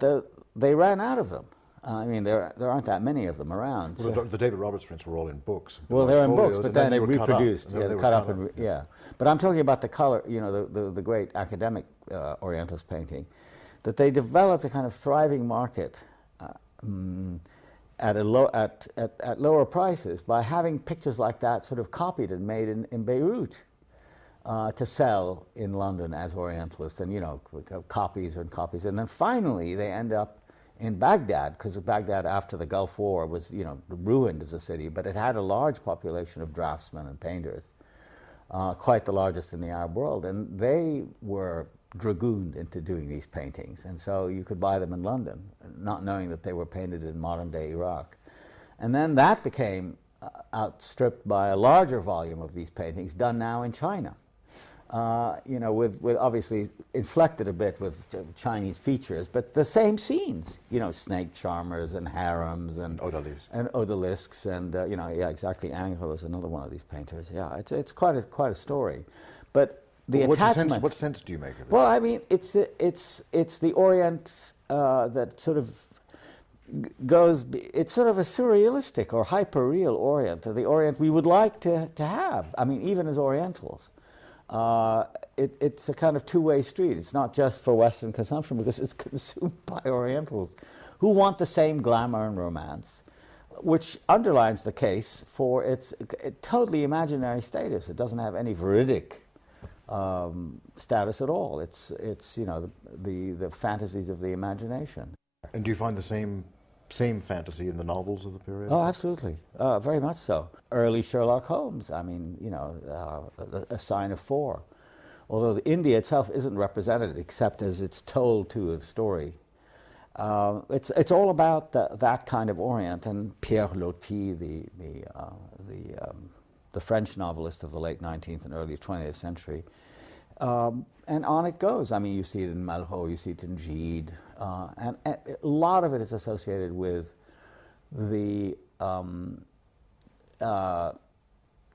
they ran out of them. I mean, there aren't that many of them around. Well, so the David Roberts prints were all in books. Well, they're in books, but then they were reproduced. Cut up. Yeah, cut up and yeah. But I'm talking about the color. You know, the great academic Orientalist painting, that they developed a kind of thriving market at lower prices by having pictures like that sort of copied and made in Beirut to sell in London as Orientalists, and, you know, copies and copies, and then finally they end up in Baghdad, because Baghdad after the Gulf War was, you know, ruined as a city, but it had a large population of draftsmen and painters, quite the largest in the Arab world, and they were dragooned into doing these paintings, and so you could buy them in London, not knowing that they were painted in modern-day Iraq. And then that became outstripped by a larger volume of these paintings done now in China. You know, with obviously inflected a bit with Chinese features, but the same scenes. You know, snake charmers and harems and odalisques and you know, yeah, exactly. Ingres is another one of these painters. Yeah, it's quite a story, but the attachment. What sense do you make of it? Well, I mean, it's the Orient that sort of goes. It's sort of a surrealistic or hyper-real Orient, the Orient we would like to have. I mean, even as Orientals. It's a kind of two-way street. It's not just for Western consumption, because it's consumed by Orientals who want the same glamour and romance, which underlines the case for its totally imaginary status. It doesn't have any veridic status at all. It's you know, the fantasies of the imagination. And do you find the same fantasy in the novels of the period? Oh, absolutely. Very much so. Early Sherlock Holmes, I mean, you know, A Sign of Four. Although India itself isn't represented except as it's told to a story. It's all about that kind of Orient, and Pierre Loti, the French novelist of the late 19th and early 20th century. And on it goes. I mean, you see it in Malraux, you see it in Gide, and a lot of it is associated with the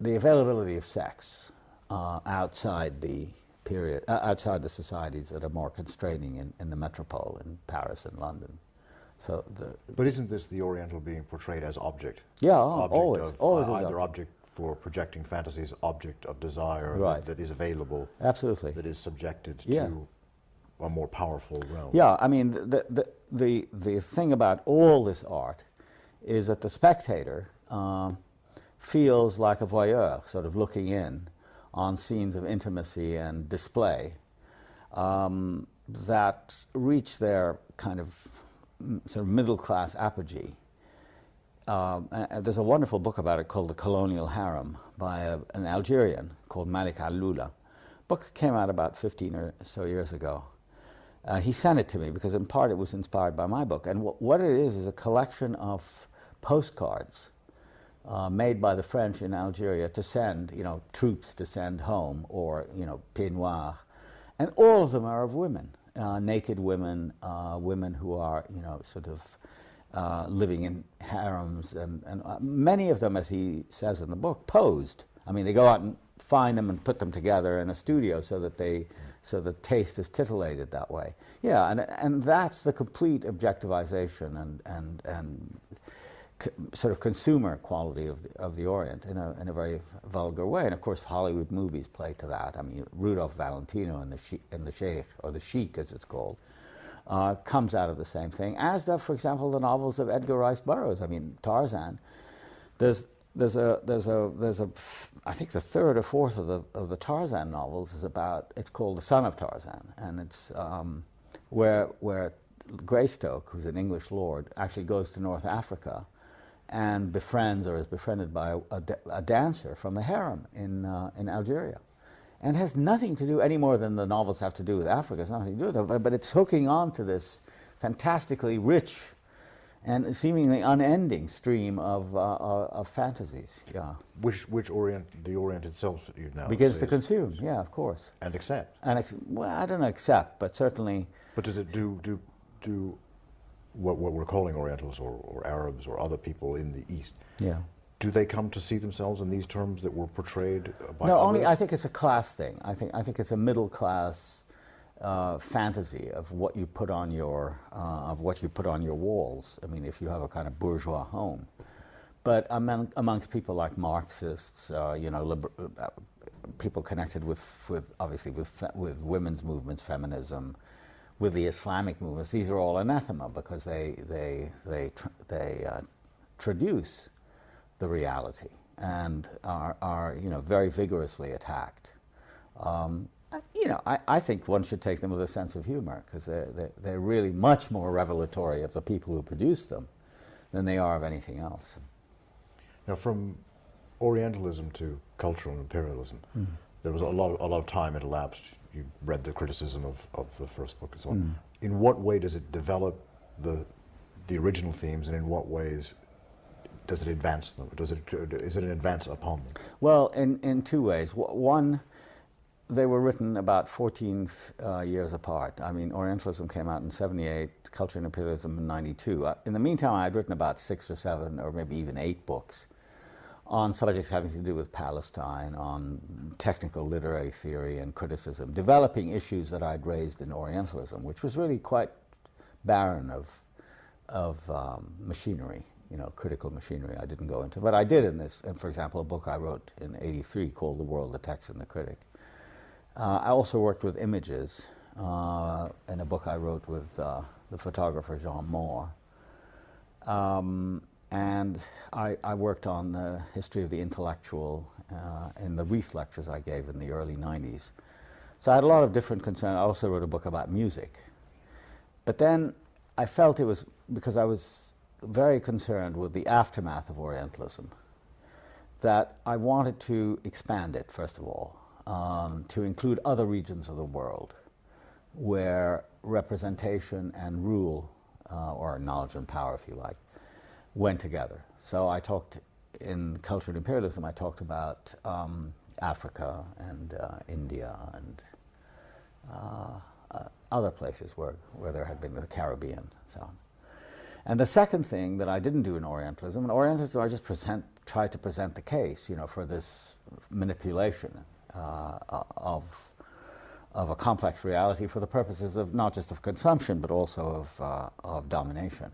availability of sex outside the period, outside the societies that are more constraining in the metropole, in Paris and London. So but isn't this the Oriental being portrayed as object? Yeah, always either object for projecting fantasies, object of desire, right, that is available, absolutely, that is subjected to a more powerful realm. Yeah, I mean, the thing about all this art is that the spectator feels like a voyeur, sort of looking in on scenes of intimacy and display that reach their kind of sort of middle-class apogee. There's a wonderful book about it called The Colonial Harem by an Algerian called Malik Al-Lula. Book came out about 15 or so years ago. He sent it to me because in part it was inspired by my book. And what it is a collection of postcards made by the French in Algeria to send, you know, troops to send home, or, you know, pieds noirs. And all of them are of women, naked women, women who are, you know, sort of living in harems, and many of them, as he says in the book, posed. I mean, they go out and find them and put them together in a studio so that the taste is titillated that way. Yeah, and that's the complete objectivization and sort of consumer quality of the Orient in a very vulgar way. And of course, Hollywood movies play to that. I mean, Rudolph Valentino and the Sheikh, or the Sheik as it's called, comes out of the same thing, as does, for example, the novels of Edgar Rice Burroughs. I mean, Tarzan. There's a I think the third or fourth of the Tarzan novels is about. It's called The Son of Tarzan, and it's where Greystoke, who's an English lord, actually goes to North Africa and befriends or is befriended by a dancer from the harem in Algeria. And has nothing to do, any more than the novels have to do with Africa, it's nothing to do with it, but it's hooking on to this fantastically rich and seemingly unending stream of fantasies. Yeah. Which the Orient itself you now begins says, to consume. Yeah, of course. and accept. And well, I don't know, accept, but certainly. But does it do what we're calling Orientals or Arabs or other people in the East? Yeah. Do they come to see themselves in these terms that were portrayed by No, others? only I think it's a class thing. I think it's a middle class fantasy of what you put on your walls. I mean, if you have a kind of bourgeois home, but amongst people like Marxists, people connected with obviously with women's movements, feminism, with the Islamic movements, these are all anathema because they traduce the reality and are very vigorously attacked. I think one should take them with a sense of humor because they're really much more revelatory of the people who produce them than they are of anything else. Now, from Orientalism to cultural imperialism, there was a lot of time it elapsed. You read the criticism of the first book and so on. In what way does it develop the original themes, and in what ways does it advance them? Is it an advance upon them? Well, in two ways. One, they were written about 14 years apart. I mean, Orientalism came out in 78, Culture and Imperialism in 92. In the meantime, I had written about 6 or 7 or maybe even 8 books on subjects having to do with Palestine, on technical literary theory and criticism, developing issues that I'd raised in Orientalism, which was really quite barren of machinery, critical machinery. I didn't go into, but I did in this. And for example, a book I wrote in '83 called "The World, the Text, and the Critic." I also worked with images in a book I wrote with the photographer Jean Moore. And I worked on the history of the intellectual in the Rees lectures I gave in the early 90s. So I had a lot of different concerns. I also wrote a book about music. But then I felt it was because I was very concerned with the aftermath of Orientalism that I wanted to expand it, first of all, to include other regions of the world where representation and rule, or knowledge and power, if you like, went together. So I talked, in Culture and Imperialism, I talked about Africa and India and other places where there had been the Caribbean and so on. And the second thing that I didn't do in Orientalism, I just tried to present the case, for this manipulation of a complex reality for the purposes of not just of consumption but also of domination.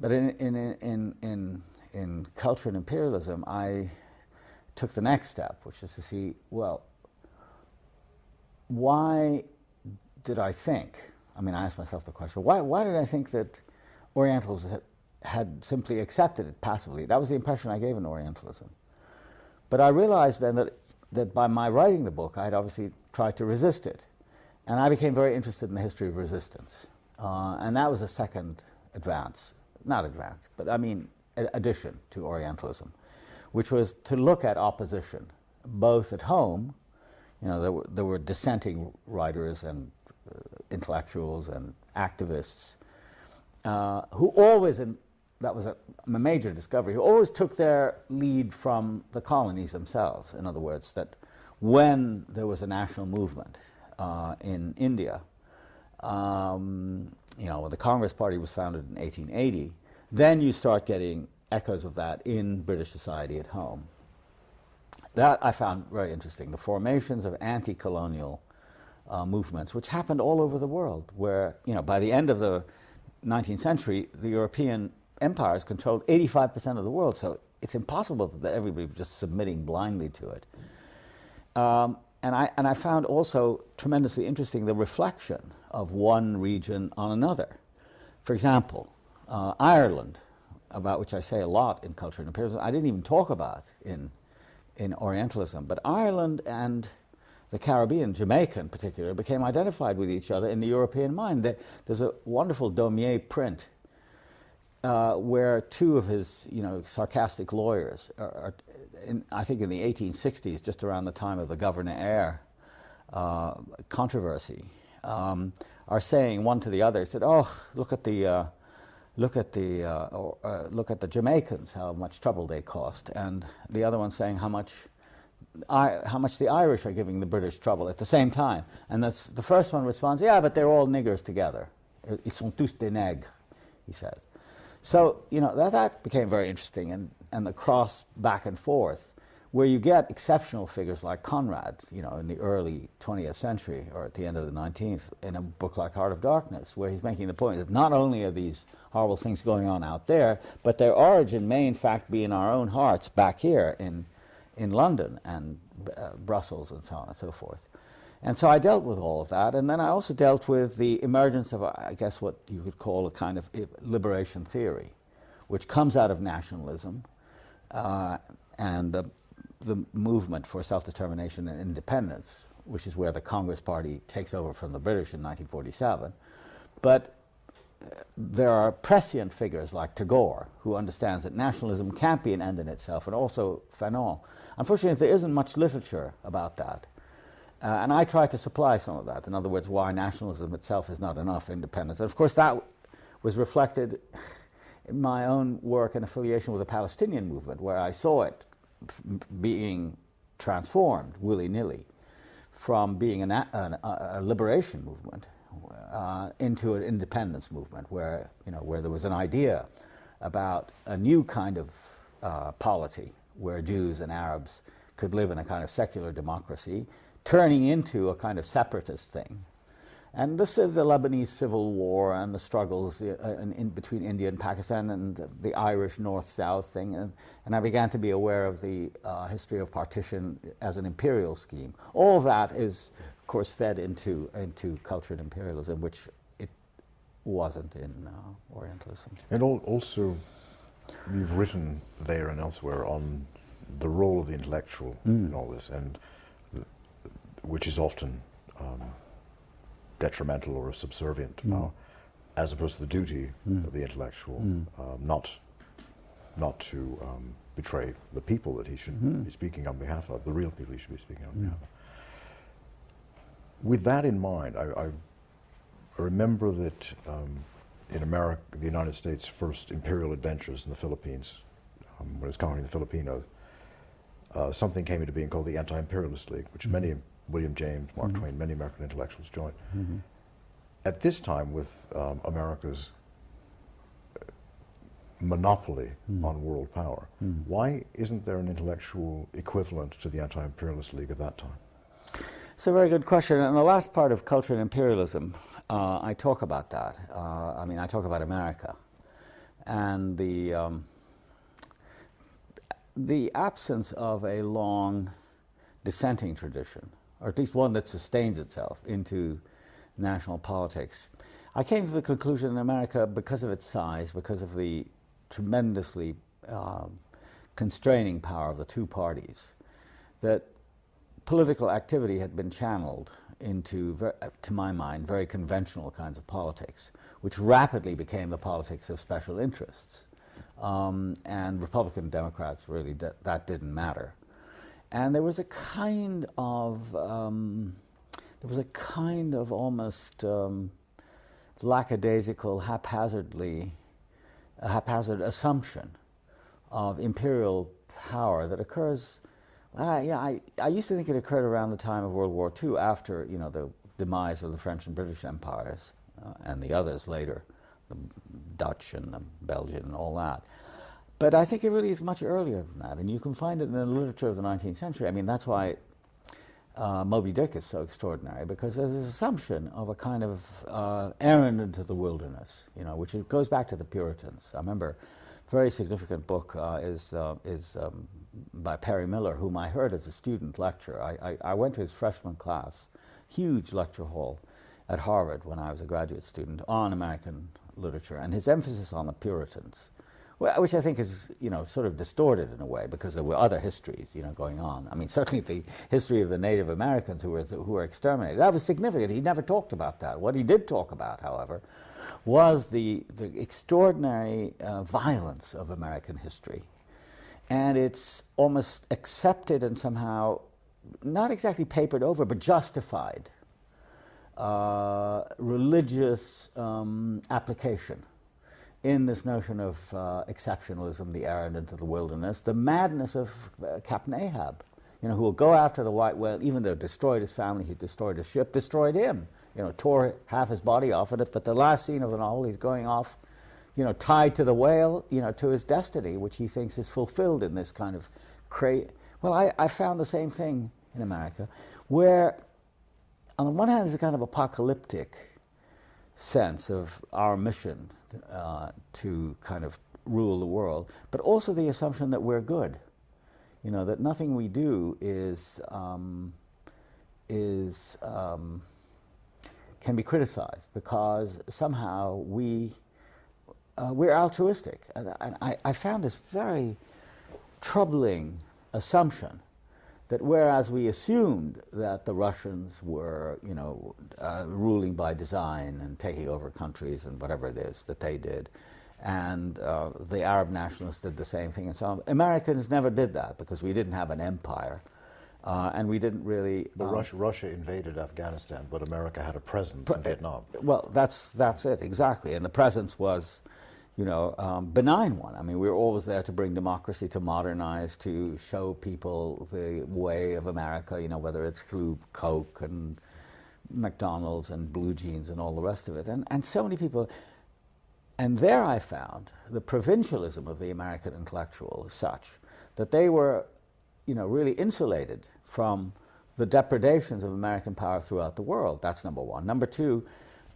But in Culture and Imperialism, I took the next step, which is to see, well, why did I think? I asked myself the question: why did I think that Orientals had simply accepted it passively? That was the impression I gave in Orientalism. But I realized then that by my writing the book, I had obviously tried to resist it. And I became very interested in the history of resistance. And that was a second addition to Orientalism, which was to look at opposition, both at home. There were dissenting writers and intellectuals and activists who always, and that was a major discovery, who always took their lead from the colonies themselves. In other words, that when there was a national movement in India, when the Congress Party was founded in 1880, then you start getting echoes of that in British society at home. That I found very interesting, the formations of anti-colonial movements, which happened all over the world, where, by the end of the 19th century, the European empires controlled 85% of the world, so it's impossible that everybody was just submitting blindly to it. And I found also tremendously interesting the reflection of one region on another. For example, Ireland, about which I say a lot in Culture and Imperialism, I didn't even talk about in Orientalism, but Ireland and the Caribbean, Jamaica in particular, became identified with each other in the European mind. There's a wonderful Daumier print where two of his, sarcastic lawyers, I think in the 1860s, just around the time of the Governor Eyre controversy, are saying one to the other, said, "Oh, look at the Jamaicans, how much trouble they cost," and the other one saying how much the Irish are giving the British trouble at the same time. And the first one responds, "Yeah, but they're all niggers together. Ils sont tous des nègres," he says. So, that became very interesting, and the cross back and forth, where you get exceptional figures like Conrad, in the early 20th century, or at the end of the 19th, in a book like Heart of Darkness, where he's making the point that not only are these horrible things going on out there, but their origin may in fact be in our own hearts back here in London and Brussels and so on and so forth. And so I dealt with all of that, and then I also dealt with the emergence of, I guess, what you could call a kind of liberation theory, which comes out of nationalism and the movement for self-determination and independence, which is where the Congress Party takes over from the British in 1947. But there are prescient figures like Tagore, who understands that nationalism can't be an end in itself, and also Fanon. Unfortunately, there isn't much literature about that. And I try to supply some of that. In other words, why nationalism itself is not enough independence. And of course, that was reflected in my own work and affiliation with the Palestinian movement, where I saw it being transformed willy-nilly from being a liberation movement into an independence movement, where there was an idea about a new kind of polity, where Jews and Arabs could live in a kind of secular democracy, turning into a kind of separatist thing. And the Lebanese Civil War and the struggles between India and Pakistan and the Irish North-South thing, and I began to be aware of the history of partition as an imperial scheme. All of that is, of course, fed into cultured imperialism, which it wasn't in Orientalism. And also, you've written there and elsewhere on the role of the intellectual in all this, and which is often detrimental or subservient to power, as opposed to the duty of the intellectual, not to betray the people that he should be speaking on behalf of, the real people he should be speaking on behalf of. With that in mind, I remember that in America, the United States' first imperial adventures in the Philippines, when it was conquering the Filipinos, something came into being called the Anti-Imperialist League, which many, William James, Mark Twain, many American intellectuals joined. At this time, with America's monopoly on world power, why isn't there an intellectual equivalent to the Anti-Imperialist League at that time? It's a very good question. In the last part of Culture and Imperialism, I talk about that. I talk about America and the absence of a long dissenting tradition, or at least one that sustains itself into national politics. I came to the conclusion in America, because of its size, because of the tremendously constraining power of the two parties, that political activity had been channeled into, to my mind, very conventional kinds of politics, which rapidly became the politics of special interests. And Republican Democrats, really, that didn't matter. And there was a kind of almost lackadaisical, haphazard assumption of imperial power that occurs. I used to think it occurred around the time of World War II, after the demise of the French and British empires, and the others later, the Dutch and the Belgian and all that. But I think it really is much earlier than that, and you can find it in the literature of the 19th century. I mean, that's why Moby Dick is so extraordinary, because there's this assumption of a kind of errand into the wilderness, which goes back to the Puritans. I remember a very significant book is by Perry Miller, whom I heard as a student lecture. I went to his freshman class, huge lecture hall at Harvard when I was a graduate student, on American literature, and his emphasis on the Puritans Well, which I think is, sort of distorted in a way, because there were other histories, going on. I mean, certainly the history of the Native Americans who were exterminated, that was significant. He never talked about that. What he did talk about, however, was the extraordinary violence of American history. And it's almost accepted and somehow, not exactly papered over, but justified religious application in this notion of exceptionalism, the errand into the wilderness, the madness of Captain Ahab, who will go after the white whale, even though destroyed his family, he destroyed his ship, destroyed him, tore half his body off of it. But the last scene of the novel, he's going off, tied to the whale, to his destiny, which he thinks is fulfilled in this kind of Well, I found the same thing in America, where on the one hand there's a kind of apocalyptic sense of our mission to kind of rule the world, but also the assumption that we're good, that nothing we do can be criticized, because somehow we're altruistic. And I found this very troubling assumption that whereas we assumed that the Russians were, ruling by design and taking over countries and whatever it is that they did, and the Arab nationalists did the same thing and so on, Americans never did that because we didn't have an empire, and we didn't really... Russia invaded Afghanistan, but America had a presence in Vietnam. Well, that's it, exactly. And the presence was, benign one. I mean, we were always there to bring democracy, to modernize, to show people the way of America, whether it's through Coke and McDonald's and blue jeans and all the rest of it. And so many people... And there I found the provincialism of the American intellectual is such that they were, really insulated from the depredations of American power throughout the world. That's number one. Number two,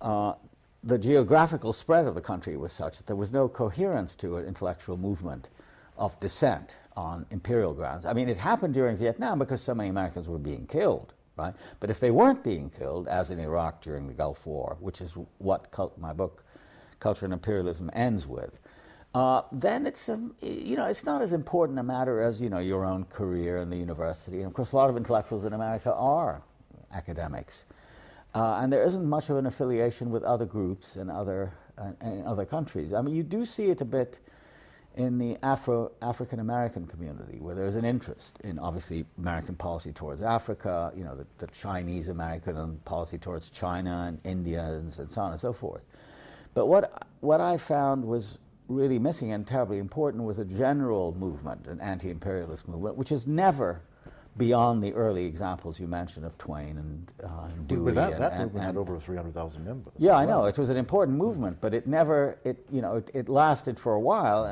the geographical spread of the country was such that there was no coherence to an intellectual movement of dissent on imperial grounds. I mean, it happened during Vietnam because so many Americans were being killed, right? But if they weren't being killed, as in Iraq during the Gulf War, which is what my book, Culture and Imperialism, ends with, then it's it's not as important a matter as your own career in the university. And of course, a lot of intellectuals in America are academics, and there isn't much of an affiliation with other groups in other countries. I mean, you do see it a bit in the African American community, where there's an interest in obviously American policy towards Africa, the Chinese American and policy towards China and India and so on and so forth. But what I found was really missing and terribly important was a general movement, an anti-imperialist movement, which is never beyond the early examples you mentioned of Twain and Dewey. But that movement had over 300,000 members. Yeah, I know. It was an important movement, but it never, it lasted for a while,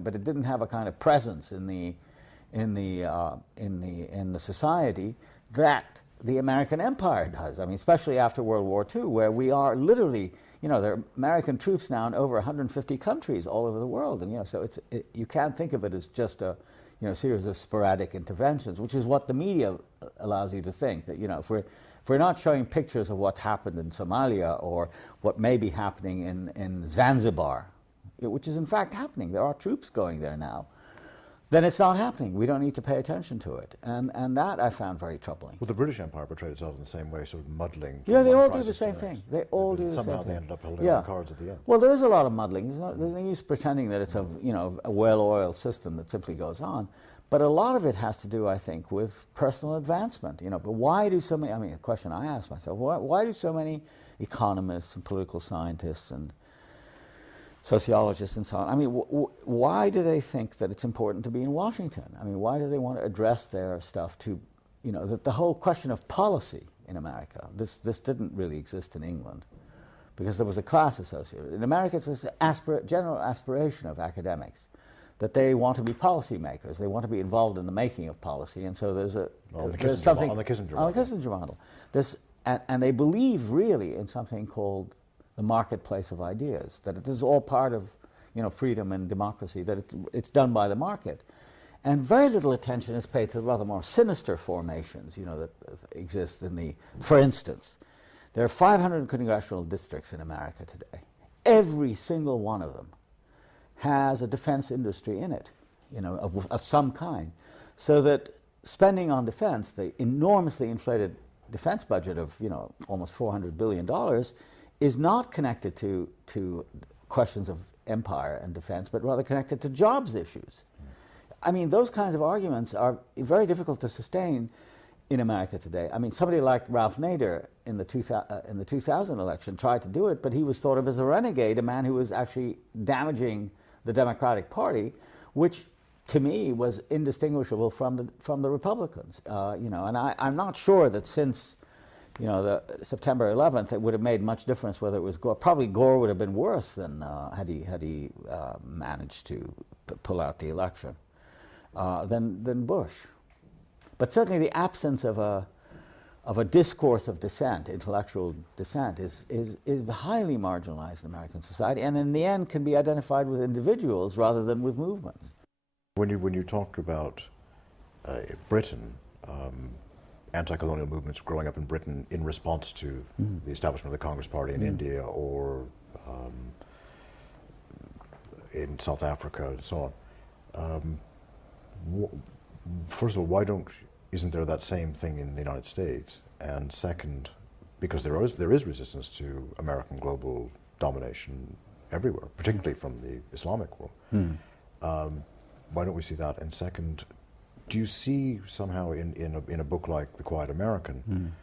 but it didn't have a kind of presence in the society that the American empire does. I mean, especially after World War II, where we are literally, there are American troops now in over 150 countries all over the world, and so you can't think of it as just a series of sporadic interventions, which is what the media allows you to think, that if we're not showing pictures of what happened in Somalia or what may be happening in Zanzibar, which is in fact happening, there are troops going there now, then it's not happening. We don't need to pay attention to it. And that I found very troubling. Well, the British Empire portrayed itself in the same way, sort of muddling. Yeah, they all do the same thing. They all do the same thing. Somehow they ended up holding on the cards at the end. Well, there is a lot of muddling. There's no use pretending that it's a well-oiled system that simply goes on. But a lot of it has to do, I think, with personal advancement. But why do so many, a question I ask myself, why do so many economists and political scientists and sociologists and so on, why do they think that it's important to be in Washington? Why do they want to address their stuff to, the whole question of policy in America, this didn't really exist in England because there was a class associated. In America, it's this general aspiration of academics that they want to be policymakers, they want to be involved in the making of policy, and so there's something on the Kissinger model. And they believe really in something called the marketplace of ideas, that it is all part of freedom and democracy, that it's done by the market. And very little attention is paid to the rather more sinister formations that exist for instance, there are 500 congressional districts in America today. Every single one of them has a defense industry in it, of some kind, so that spending on defense, the enormously inflated defense budget of almost $400 billion, is not connected to questions of empire and defense, but rather connected to jobs issues. I mean, those kinds of arguments are very difficult to sustain in America today. I mean, somebody like Ralph Nader in the 2000 election tried to do it, but he was thought of as a renegade, a man who was actually damaging the Democratic Party, which to me was indistinguishable from the Republicans. And I'm not sure that since the September 11th it would have made much difference whether it was Gore. Probably Gore would have been worse than had he managed to pull out the election than Bush. But certainly the absence of a discourse of dissent, intellectual dissent, is highly marginalized in American society, and in the end can be identified with individuals rather than with movements. When you talk about Britain, anti-colonial movements growing up in Britain in response to the establishment of the Congress Party in India or in South Africa and so on. First of all, isn't there that same thing in the United States? And second, because there is resistance to American global domination everywhere, particularly from the Islamic world. Why don't we see that? And second, do you see somehow in a book like The Quiet American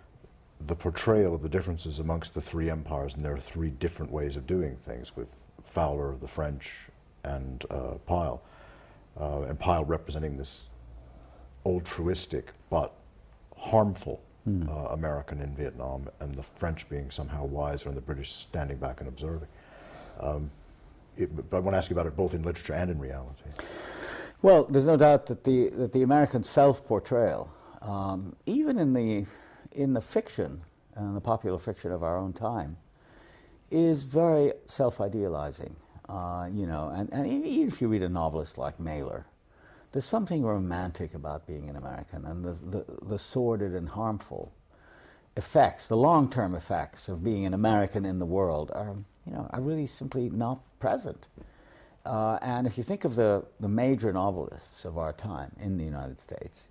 the portrayal of the differences amongst the three empires, and there are three different ways of doing things with Fowler, the French, and Pyle representing this altruistic but harmful American in Vietnam, and the French being somehow wiser and the British standing back and observing. But I want to ask you about it both in literature and in reality. Well, there's no doubt that the American self-portrayal, even in the fiction and the popular fiction of our own time, is very self-idealizing. And even if you read a novelist like Mailer, there's something romantic about being an American, and the sordid and harmful effects, the long-term effects of being an American in the world are really simply not present. And if you think of the major novelists of our time in the United States,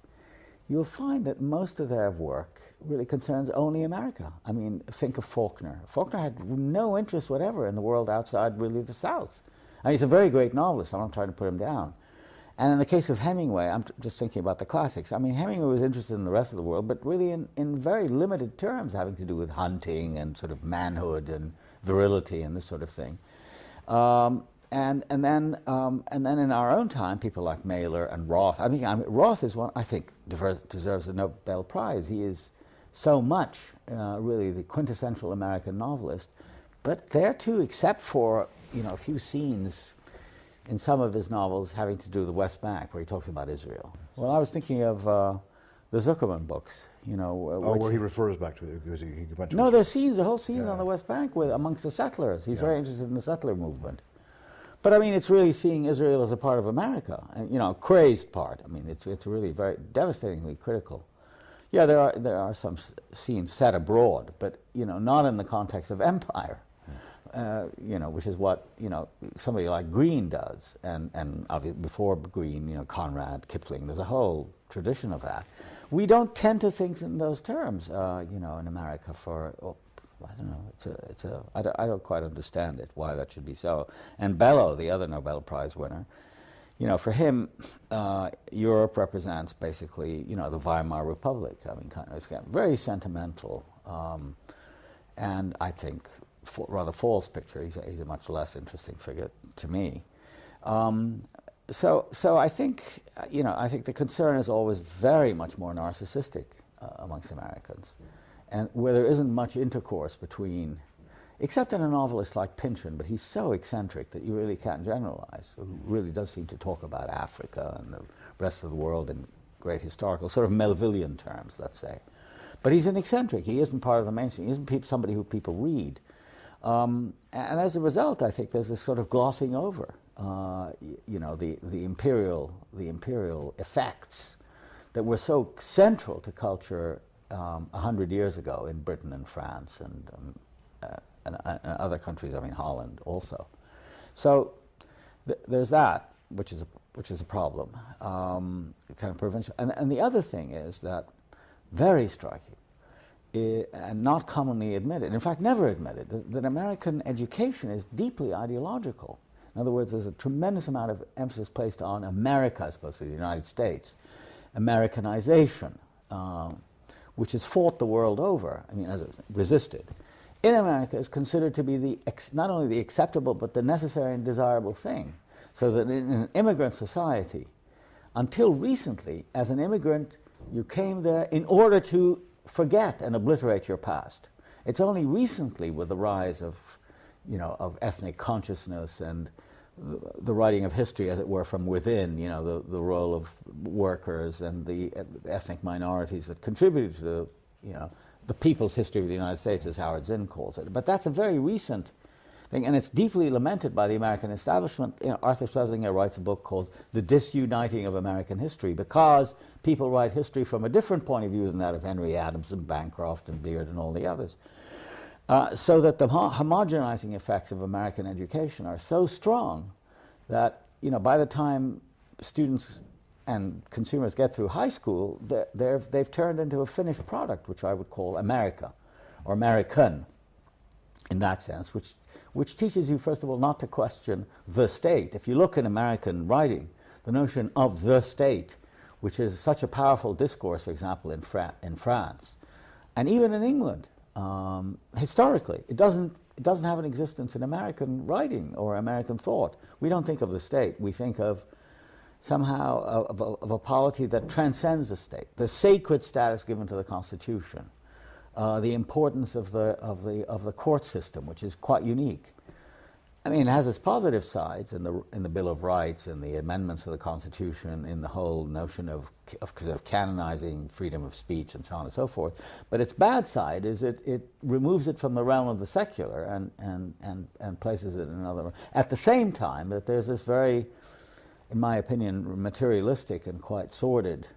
you'll find that most of their work really concerns only America. I mean, think of Faulkner. Faulkner had no interest whatever in the world outside really the South. I mean, he's a very great novelist. I'm not trying to put him down. And in the case of Hemingway, I'm just thinking about the classics. I mean, Hemingway was interested in the rest of the world, but really in very limited terms, having to do with hunting and sort of manhood and virility and this sort of thing. And then in our own time, people like Mailer and Roth. Roth is one I think deserves a Nobel Prize. He is so much really the quintessential American novelist. But there too, except for a few scenes in some of his novels having to do with the West Bank, where he talks about Israel. Well, I was thinking of the Zuckerman books, where he refers back to it, because he went to... No, there's whole scenes on the West Bank amongst the settlers. He's very interested in the settler movement. But I mean, it's really seeing Israel as a part of America, and crazed part. I mean, it's really very devastatingly critical. Yeah, there are some scenes set abroad, but not in the context of empire. Which is what somebody like Green does, and obviously before Green, Conrad, Kipling. There's a whole tradition of that. We don't tend to think in those terms, in America. I don't know. I don't quite understand it, why that should be so. And Bellow, the other Nobel Prize winner, for him, Europe represents basically the Weimar Republic. I mean, it's very sentimental, and I think rather false picture. He's a much less interesting figure to me. So I think the concern is always very much more narcissistic amongst Americans, and where there isn't much intercourse between, except in a novelist like Pynchon, but he's so eccentric that you really can't generalize. Who really does seem to talk about Africa and the rest of the world in great historical, sort of Melvillian terms, let's say. But he's an eccentric. He isn't part of the mainstream. He isn't somebody who people read. And as a result, I think there's this sort of glossing over, the imperial effects that were so central to culture 100 years ago in Britain and France and other countries. I mean, Holland also. So there's that, which is a problem, kind of provincial. And the other thing is that, very striking, and not commonly admitted, in fact never admitted, that American education is deeply ideological. In other words, there's a tremendous amount of emphasis placed on America as opposed to the United States. Americanization, which is fought the world over, I mean, as it's resisted, in America is considered to be not only the acceptable but the necessary and desirable thing. So that in an immigrant society, until recently, as an immigrant, you came there in order to forget and obliterate your past. It's only recently, with the rise of, of ethnic consciousness and the writing of history, as it were, from within, the role of workers and the ethnic minorities that contributed to the people's history of the United States, as Howard Zinn calls it. But that's a very recent thing, and it's deeply lamented by the American establishment. Arthur Schlesinger writes a book called The Disuniting of American History, because people write history from a different point of view than that of Henry Adams and Bancroft and Beard and all the others. So that the homogenizing effects of American education are so strong that, by the time students and consumers get through high school, they've turned into a finished product, which I would call America, or American, in that sense, which teaches you, first of all, not to question the state. If you look in American writing, the notion of the state, which is such a powerful discourse, for example, in France, and even in England, historically, it doesn't have an existence in American writing or American thought. We don't think of the state. We think of somehow of a polity that transcends the state, the sacred status given to the Constitution, the importance of the court system, which is quite unique. I mean, it has its positive sides in the Bill of Rights, in the amendments of the Constitution, in the whole notion of canonizing freedom of speech and so on and so forth. But its bad side is it removes it from the realm of the secular and places it in another. At the same time, that there's this very, in my opinion, materialistic and quite sordid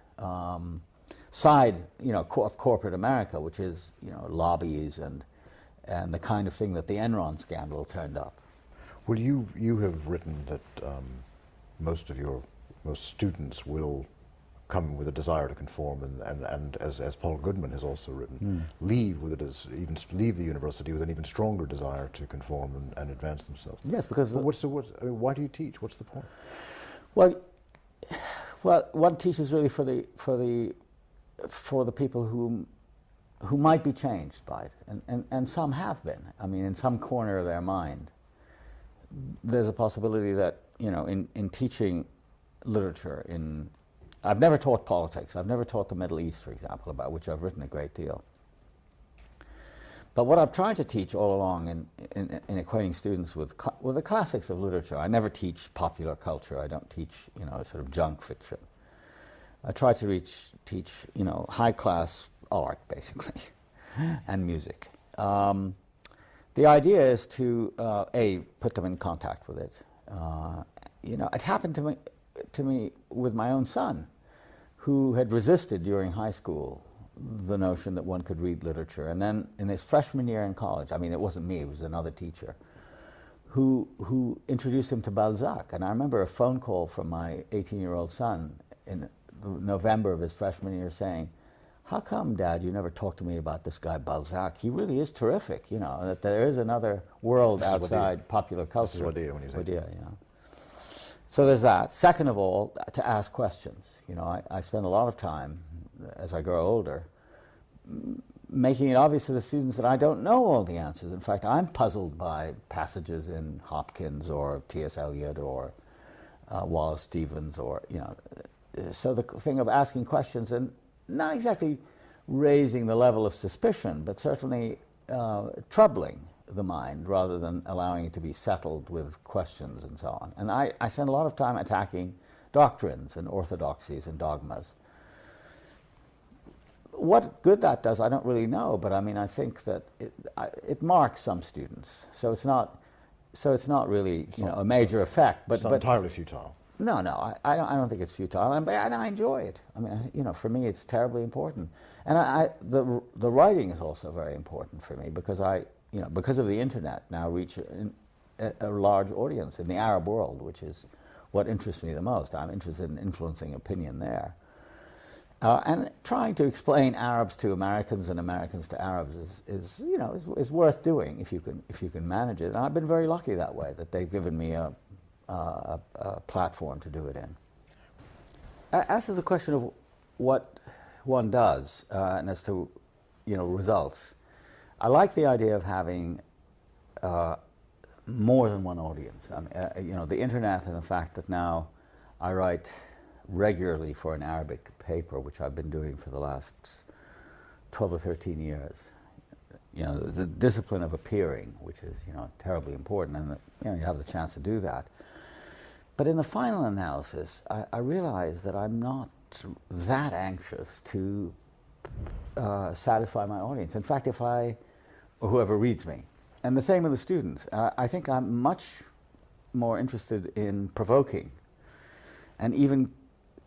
side, of corporate America, which is, lobbies and the kind of thing that the Enron scandal turned up. Well, you have written that most students will come with a desire to conform, and as Paul Goodman has also written, leave the university with an even stronger desire to conform and advance themselves. Yes, because why do you teach? What's the point? Well, one teaches really for the people who might be changed by it, and some have been. I mean, in some corner of their mind, there's a possibility that, in teaching literature, I've never taught politics, I've never taught the Middle East, for example, about which I've written a great deal. But what I've tried to teach all along in equating students with the classics of literature, I never teach popular culture, I don't teach, sort of junk fiction. I try to teach, high-class art, basically, and music. The idea is to, put them in contact with it. It happened to me with my own son, who had resisted during high school the notion that one could read literature. And then in his freshman year in college, I mean, it wasn't me, it was another teacher, who introduced him to Balzac. And I remember a phone call from my 18-year-old son in November of his freshman year saying, "How come, Dad, you never talk to me about this guy Balzac? He really is terrific, that there is another world outside popular culture." This is Wadīʿ when you say Wadīʿ, So there's that. Second of all, to ask questions. I spend a lot of time, as I grow older, making it obvious to the students that I don't know all the answers. In fact, I'm puzzled by passages in Hopkins or T.S. Eliot or Wallace Stevens or, so the thing of asking questions and not exactly raising the level of suspicion, but certainly troubling the mind rather than allowing it to be settled with questions and so on. And I spend a lot of time attacking doctrines and orthodoxies and dogmas. What good that does, I don't really know, but I mean, I think that it marks some students. So it's not really a major effect. But it's not entirely futile. No, I don't think it's futile, and I enjoy it. I mean, for me, it's terribly important, and the writing is also very important for me because because of the internet now reach a large audience in the Arab world, which is what interests me the most. I'm interested in influencing opinion there. And trying to explain Arabs to Americans and Americans to Arabs is worth doing if you can manage it. And I've been very lucky that way, that they've given me a platform to do it in. As to the question of what one does and as to results, I like the idea of having more than one audience. I mean, the internet and the fact that now I write regularly for an Arabic paper, which I've been doing for the last 12 or 13 years. The discipline of appearing, which is terribly important, and you have the chance to do that. But in the final analysis, I realize that I'm not that anxious to satisfy my audience. In fact, or whoever reads me, and the same with the students, I think I'm much more interested in provoking and even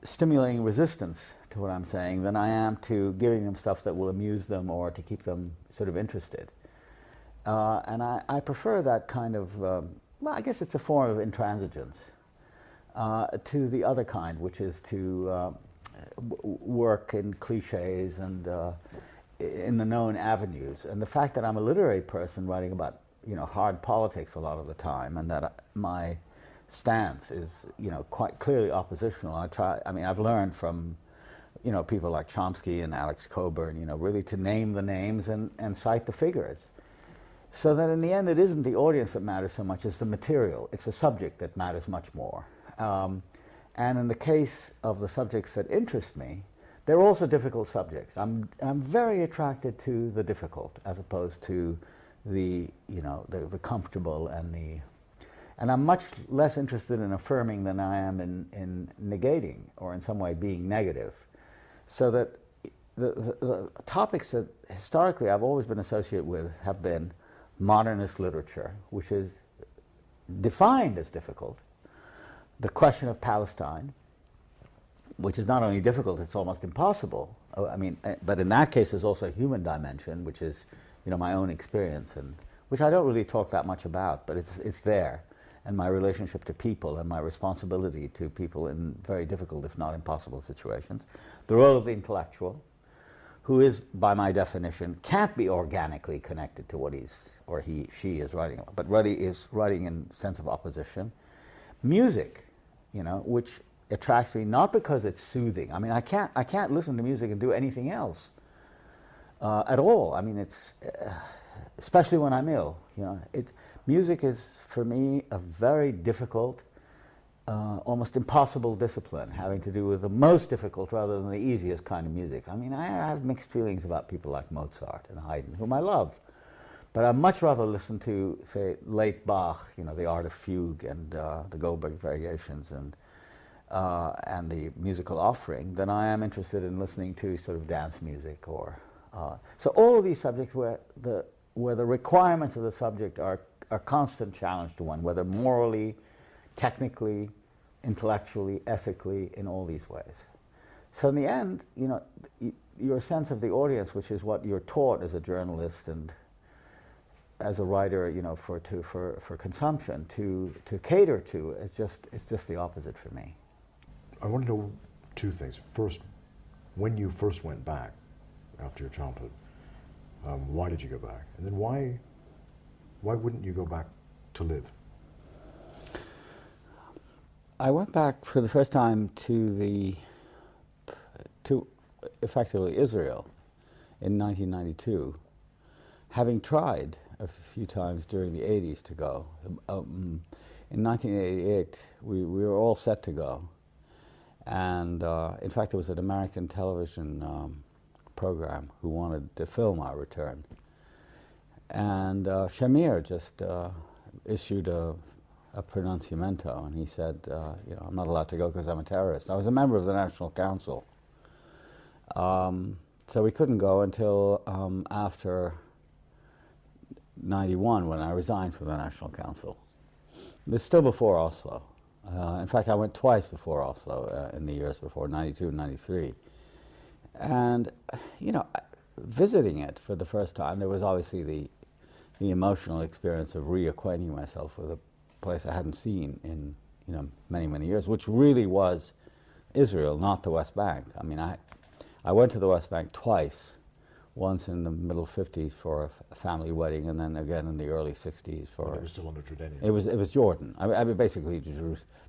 stimulating resistance to what I'm saying than I am to giving them stuff that will amuse them or to keep them sort of interested. And I prefer that kind of, well, I guess it's a form of intransigence to the other kind, which is to work in cliches and in the known avenues. And the fact that I'm a literary person writing about hard politics a lot of the time, and that my stance is quite clearly oppositional. I've learned from people like Chomsky and Alex Coburn really to name the names and cite the figures, so that in the end it isn't the audience that matters so much as the material. It's the subject that matters much more. And in the case of the subjects that interest me, they're also difficult subjects. I'm very attracted to the difficult as opposed to the comfortable and I'm much less interested in affirming than I am in negating or in some way being negative. So that the topics that historically I've always been associated with have been modernist literature, which is defined as difficult, the question of Palestine, which is not only difficult, it's almost impossible. But in that case there's also a human dimension, which is my own experience, and which I don't really talk that much about, but it's there. And my relationship to people and my responsibility to people in very difficult, if not impossible, situations. The role of the intellectual, who is, by my definition, can't be organically connected to what she is writing about, but really is writing in sense of opposition. Music, which attracts me not because it's soothing. I can't listen to music and do anything else at all. It's especially when I'm ill. Music is, for me, a very difficult, almost impossible discipline, having to do with the most difficult rather than the easiest kind of music. I have mixed feelings about people like Mozart and Haydn, whom I love, but I'd much rather listen to, say, late Bach, the Art of Fugue and the Goldberg Variations and the musical offering, than I am interested in listening to sort of dance music or so all of these subjects where the requirements of the subject are a constant challenge to one, whether morally, technically, intellectually, ethically, in all these ways. So in the end, your sense of the audience, which is what you're taught as a journalist and as a writer, for consumption, to cater to, it's just the opposite for me. I want to know two things. First, when you first went back after your childhood, why did you go back? And then why wouldn't you go back to live? I went back for the first time to effectively Israel in 1992, having tried a few times during the 80s to go. In 1988, we were all set to go. And in fact, there was an American television program who wanted to film our return. And Shamir just issued a pronunciamento, and he said, I'm not allowed to go because I'm a terrorist. I was a member of the National Council. So we couldn't go until after 91, when I resigned from the National Council. It was still before Oslo. In fact, I went twice before Oslo in the years before, 92 and 93. And, visiting it for the first time, there was obviously the emotional experience of reacquainting myself with a place I hadn't seen in many, many years, which really was Israel, not the West Bank. I mean, I went to the West Bank twice, once in the middle 50s for a family wedding, and then again in the early 60s for... When it was still under Jordanian. It was Jordan. I mean basically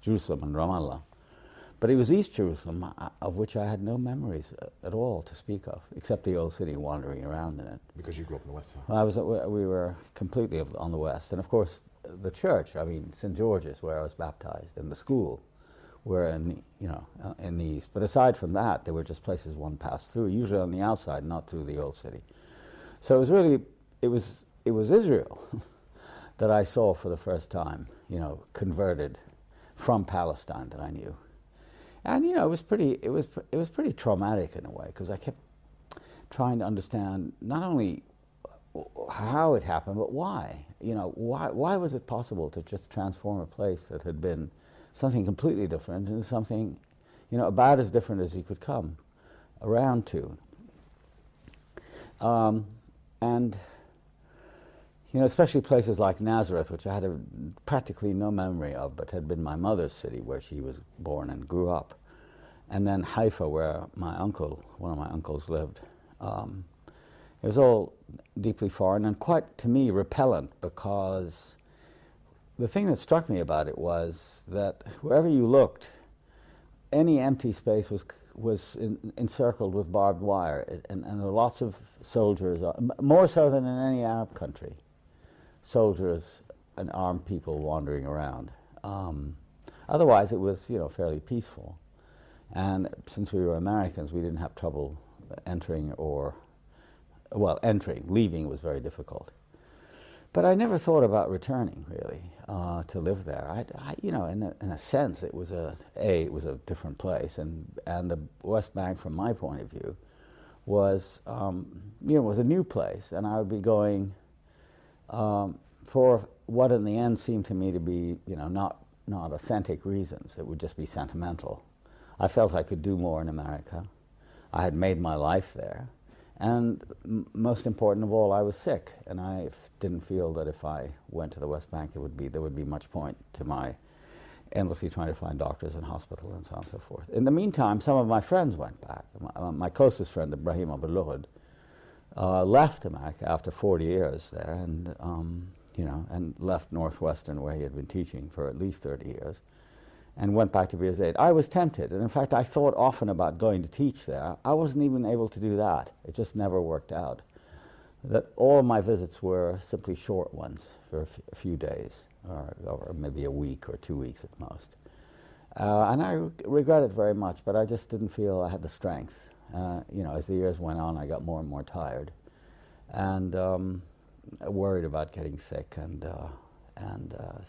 Jerusalem and Ramallah. But it was East Jerusalem, of which I had no memories at all to speak of, except the old city wandering around in it. Because you grew up in the West Side. Well, we were completely on the West. And of course, the church, I mean, St. George's, where I was baptized, and the school were in the East. But aside from that, there were just places one passed through, usually on the outside, not through the old city. So it was really, it was Israel that I saw for the first time, converted from Palestine that I knew. And it was pretty traumatic in a way, because I kept trying to understand not only how it happened, but why. Why was it possible to just transform a place that had been something completely different into something, about as different as you could come around to. And especially places like Nazareth, which I had practically no memory of, but had been my mother's city, where she was born and grew up. And then Haifa, where one of my uncles lived. It was all deeply foreign and quite, to me, repellent, because the thing that struck me about it was that wherever you looked, any empty space was encircled with barbed wire, and there were lots of soldiers, more so than in any Arab country. Soldiers and armed people wandering around. Otherwise, it was fairly peaceful. And since we were Americans, we didn't have trouble entering. Leaving was very difficult. But I never thought about returning, really, to live there. In a sense, it was a different place, and the West Bank, from my point of view, was was a new place, and I would be going for what in the end seemed to me to be not authentic reasons. It would just be sentimental. I felt I could do more in America. I had made my life there. And most important of all, I was sick, and I didn't feel that if I went to the West Bank, there would be much point to my endlessly trying to find doctors and hospital and so on and so forth. In the meantime, some of my friends went back. My closest friend, Ibrahim Abdul left America after 40 years there, and left Northwestern, where he had been teaching for at least 30 years. And went back to Wadie Said. I was tempted, and in fact I thought often about going to teach there. I wasn't even able to do that. It just never worked out. That all of my visits were simply short ones for a few days, or maybe a week or 2 weeks at most. And I regret it very much, but I just didn't feel I had the strength. As the years went on, I got more and more tired, and worried about getting sick, and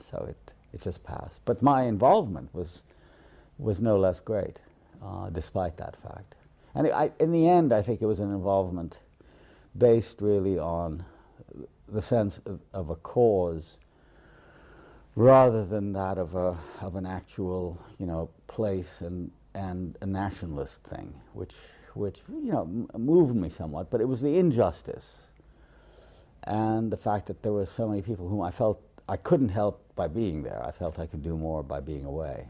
so it just passed. But my involvement was no less great, despite that fact. And in the end, I think it was an involvement based really on the sense of a cause, rather than that of an actual place and a nationalist thing, which moved me somewhat. But it was the injustice and the fact that there were so many people whom I felt I couldn't help by being there. I felt I could do more by being away,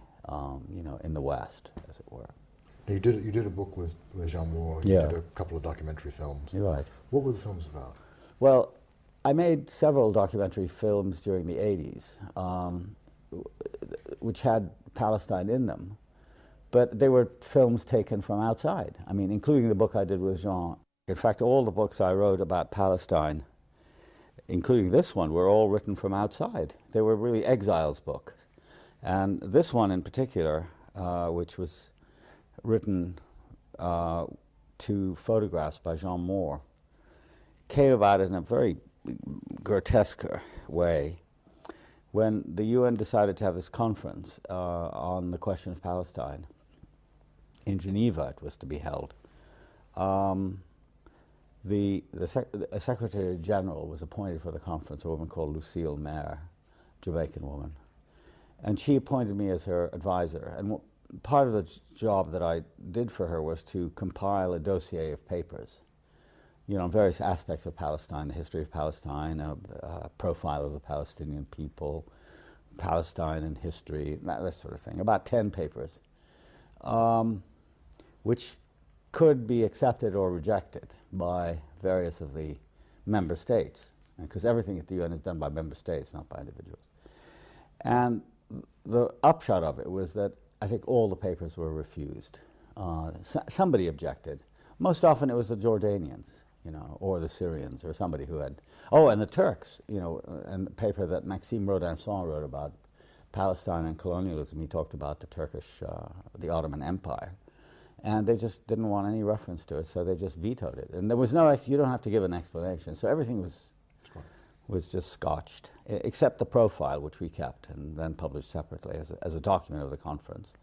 in the West, as it were. Now you did a book with Jean Moore. You did a couple of documentary films. You're right. What were the films about? Well, I made several documentary films during the 80s, which had Palestine in them, but they were films taken from outside. I mean, including the book I did with Jean. In fact, all the books I wrote about Palestine, including this one, were all written from outside. They were really exiles' books. And this one in particular, which was written to photographs by Jean Moore, came about in a very grotesque way when the UN decided to have this conference on the question of Palestine. In Geneva it was to be held. A Secretary General was appointed for the conference, a woman called Lucille Maire, Jamaican woman. And she appointed me as her advisor. And part of the job that I did for her was to compile a dossier of papers various aspects of Palestine, the history of Palestine, a profile of the Palestinian people, Palestine and history, that sort of thing. About 10 papers, which could be accepted or rejected by various of the member states, because everything at the UN is done by member states, not by individuals. And the upshot of it was that I think all the papers were refused. Somebody objected. Most often it was the Jordanians, or the Syrians, or somebody who had... Oh, and the Turks, and the paper that Maxime Rodinson wrote about Palestine and colonialism. He talked about the Turkish, the Ottoman Empire. And they just didn't want any reference to it, so they just vetoed it. And there was no... You don't have to give an explanation. So everything was just scotched, except the profile, which we kept and then published separately as a document of the conference.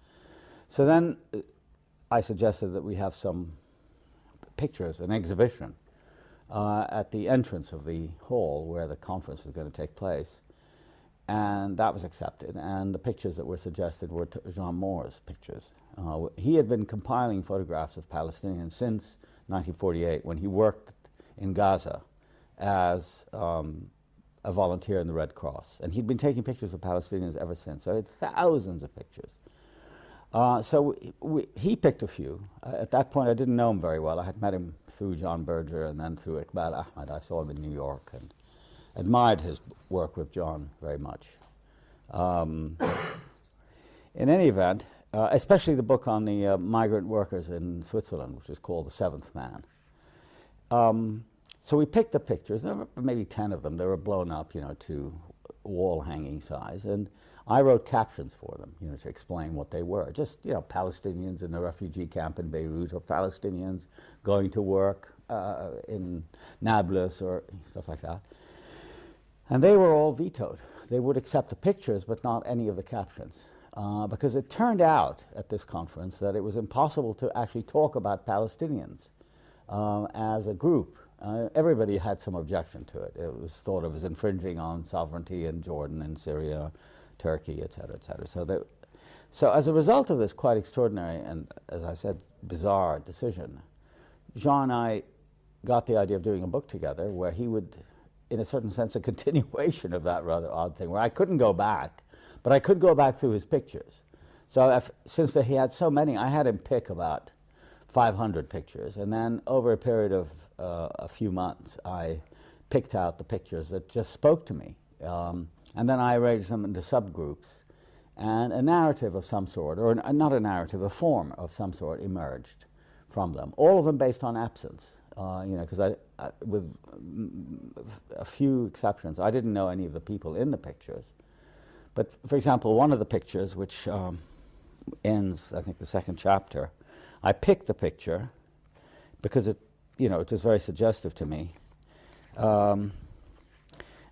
So then I suggested that we have some pictures, an exhibition, at the entrance of the hall where the conference was going to take place. And that was accepted. And the pictures that were suggested were Jean Moore's pictures. He had been compiling photographs of Palestinians since 1948, when he worked in Gaza as a volunteer in the Red Cross. And he'd been taking pictures of Palestinians ever since. So he had thousands of pictures. So he picked a few. At that point, I didn't know him very well. I had met him through John Berger and then through Iqbal Ahmed. I saw him in New York and admired his work with John very much. In any event, especially the book on the migrant workers in Switzerland, which is called The Seventh Man. So we picked the pictures. There were maybe 10 of them. They were blown up, to wall-hanging size. And I wrote captions for them, to explain what they were. Just, Palestinians in the refugee camp in Beirut, or Palestinians going to work in Nablus, or stuff like that. And they were all vetoed. They would accept the pictures, but not any of the captions. Because it turned out at this conference that it was impossible to actually talk about Palestinians as a group. Everybody had some objection to it. It was thought of as infringing on sovereignty in Jordan and Syria, Turkey, et cetera, et cetera. So as a result of this quite extraordinary and, as I said, bizarre decision, Jean and I got the idea of doing a book together where he would, in a certain sense, a continuation of that rather odd thing, where I couldn't go back, but I could go back through his pictures. So since he had so many, I had him pick about 500 pictures, and then over a period of a few months, I picked out the pictures that just spoke to me. And then I arranged them into subgroups, and a narrative of some sort, or not a narrative, a form of some sort emerged from them. All of them based on absence, because I, with a few exceptions, I didn't know any of the people in the pictures. But, for example, one of the pictures, which ends, I think, the second chapter, I picked the picture because it was very suggestive to me.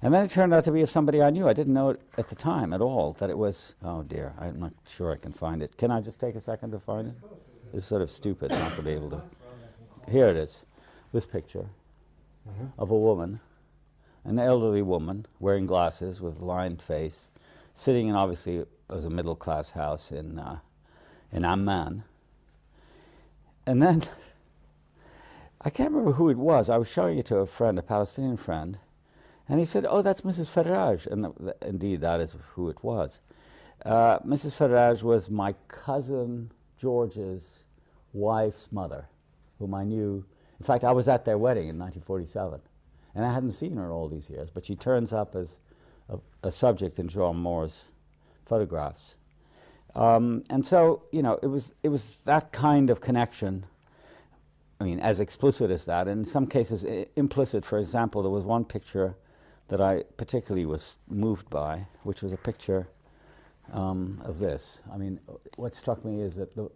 And then it turned out to be of somebody I knew. I didn't know it at the time at all, that it was... Oh, dear, I'm not sure I can find it. Can I just take a second to find it? It's sort of stupid not to be able to... Here it is, this picture of a woman, an elderly woman, wearing glasses with lined face, sitting in, obviously, it was a middle-class house in Amman. And then, I can't remember who it was. I was showing it to a friend, a Palestinian friend, and he said, "Oh, that's Mrs. Faraj." And indeed, that is who it was. Mrs. Faraj was my cousin George's wife's mother, whom I knew. In fact, I was at their wedding in 1947, and I hadn't seen her all these years, but she turns up as a subject in Jean Moore's photographs. And so, it was that kind of connection, I mean, as explicit as that, and in some cases implicit. For example, there was one picture that I particularly was moved by, which was a picture of this. I mean, what struck me is that the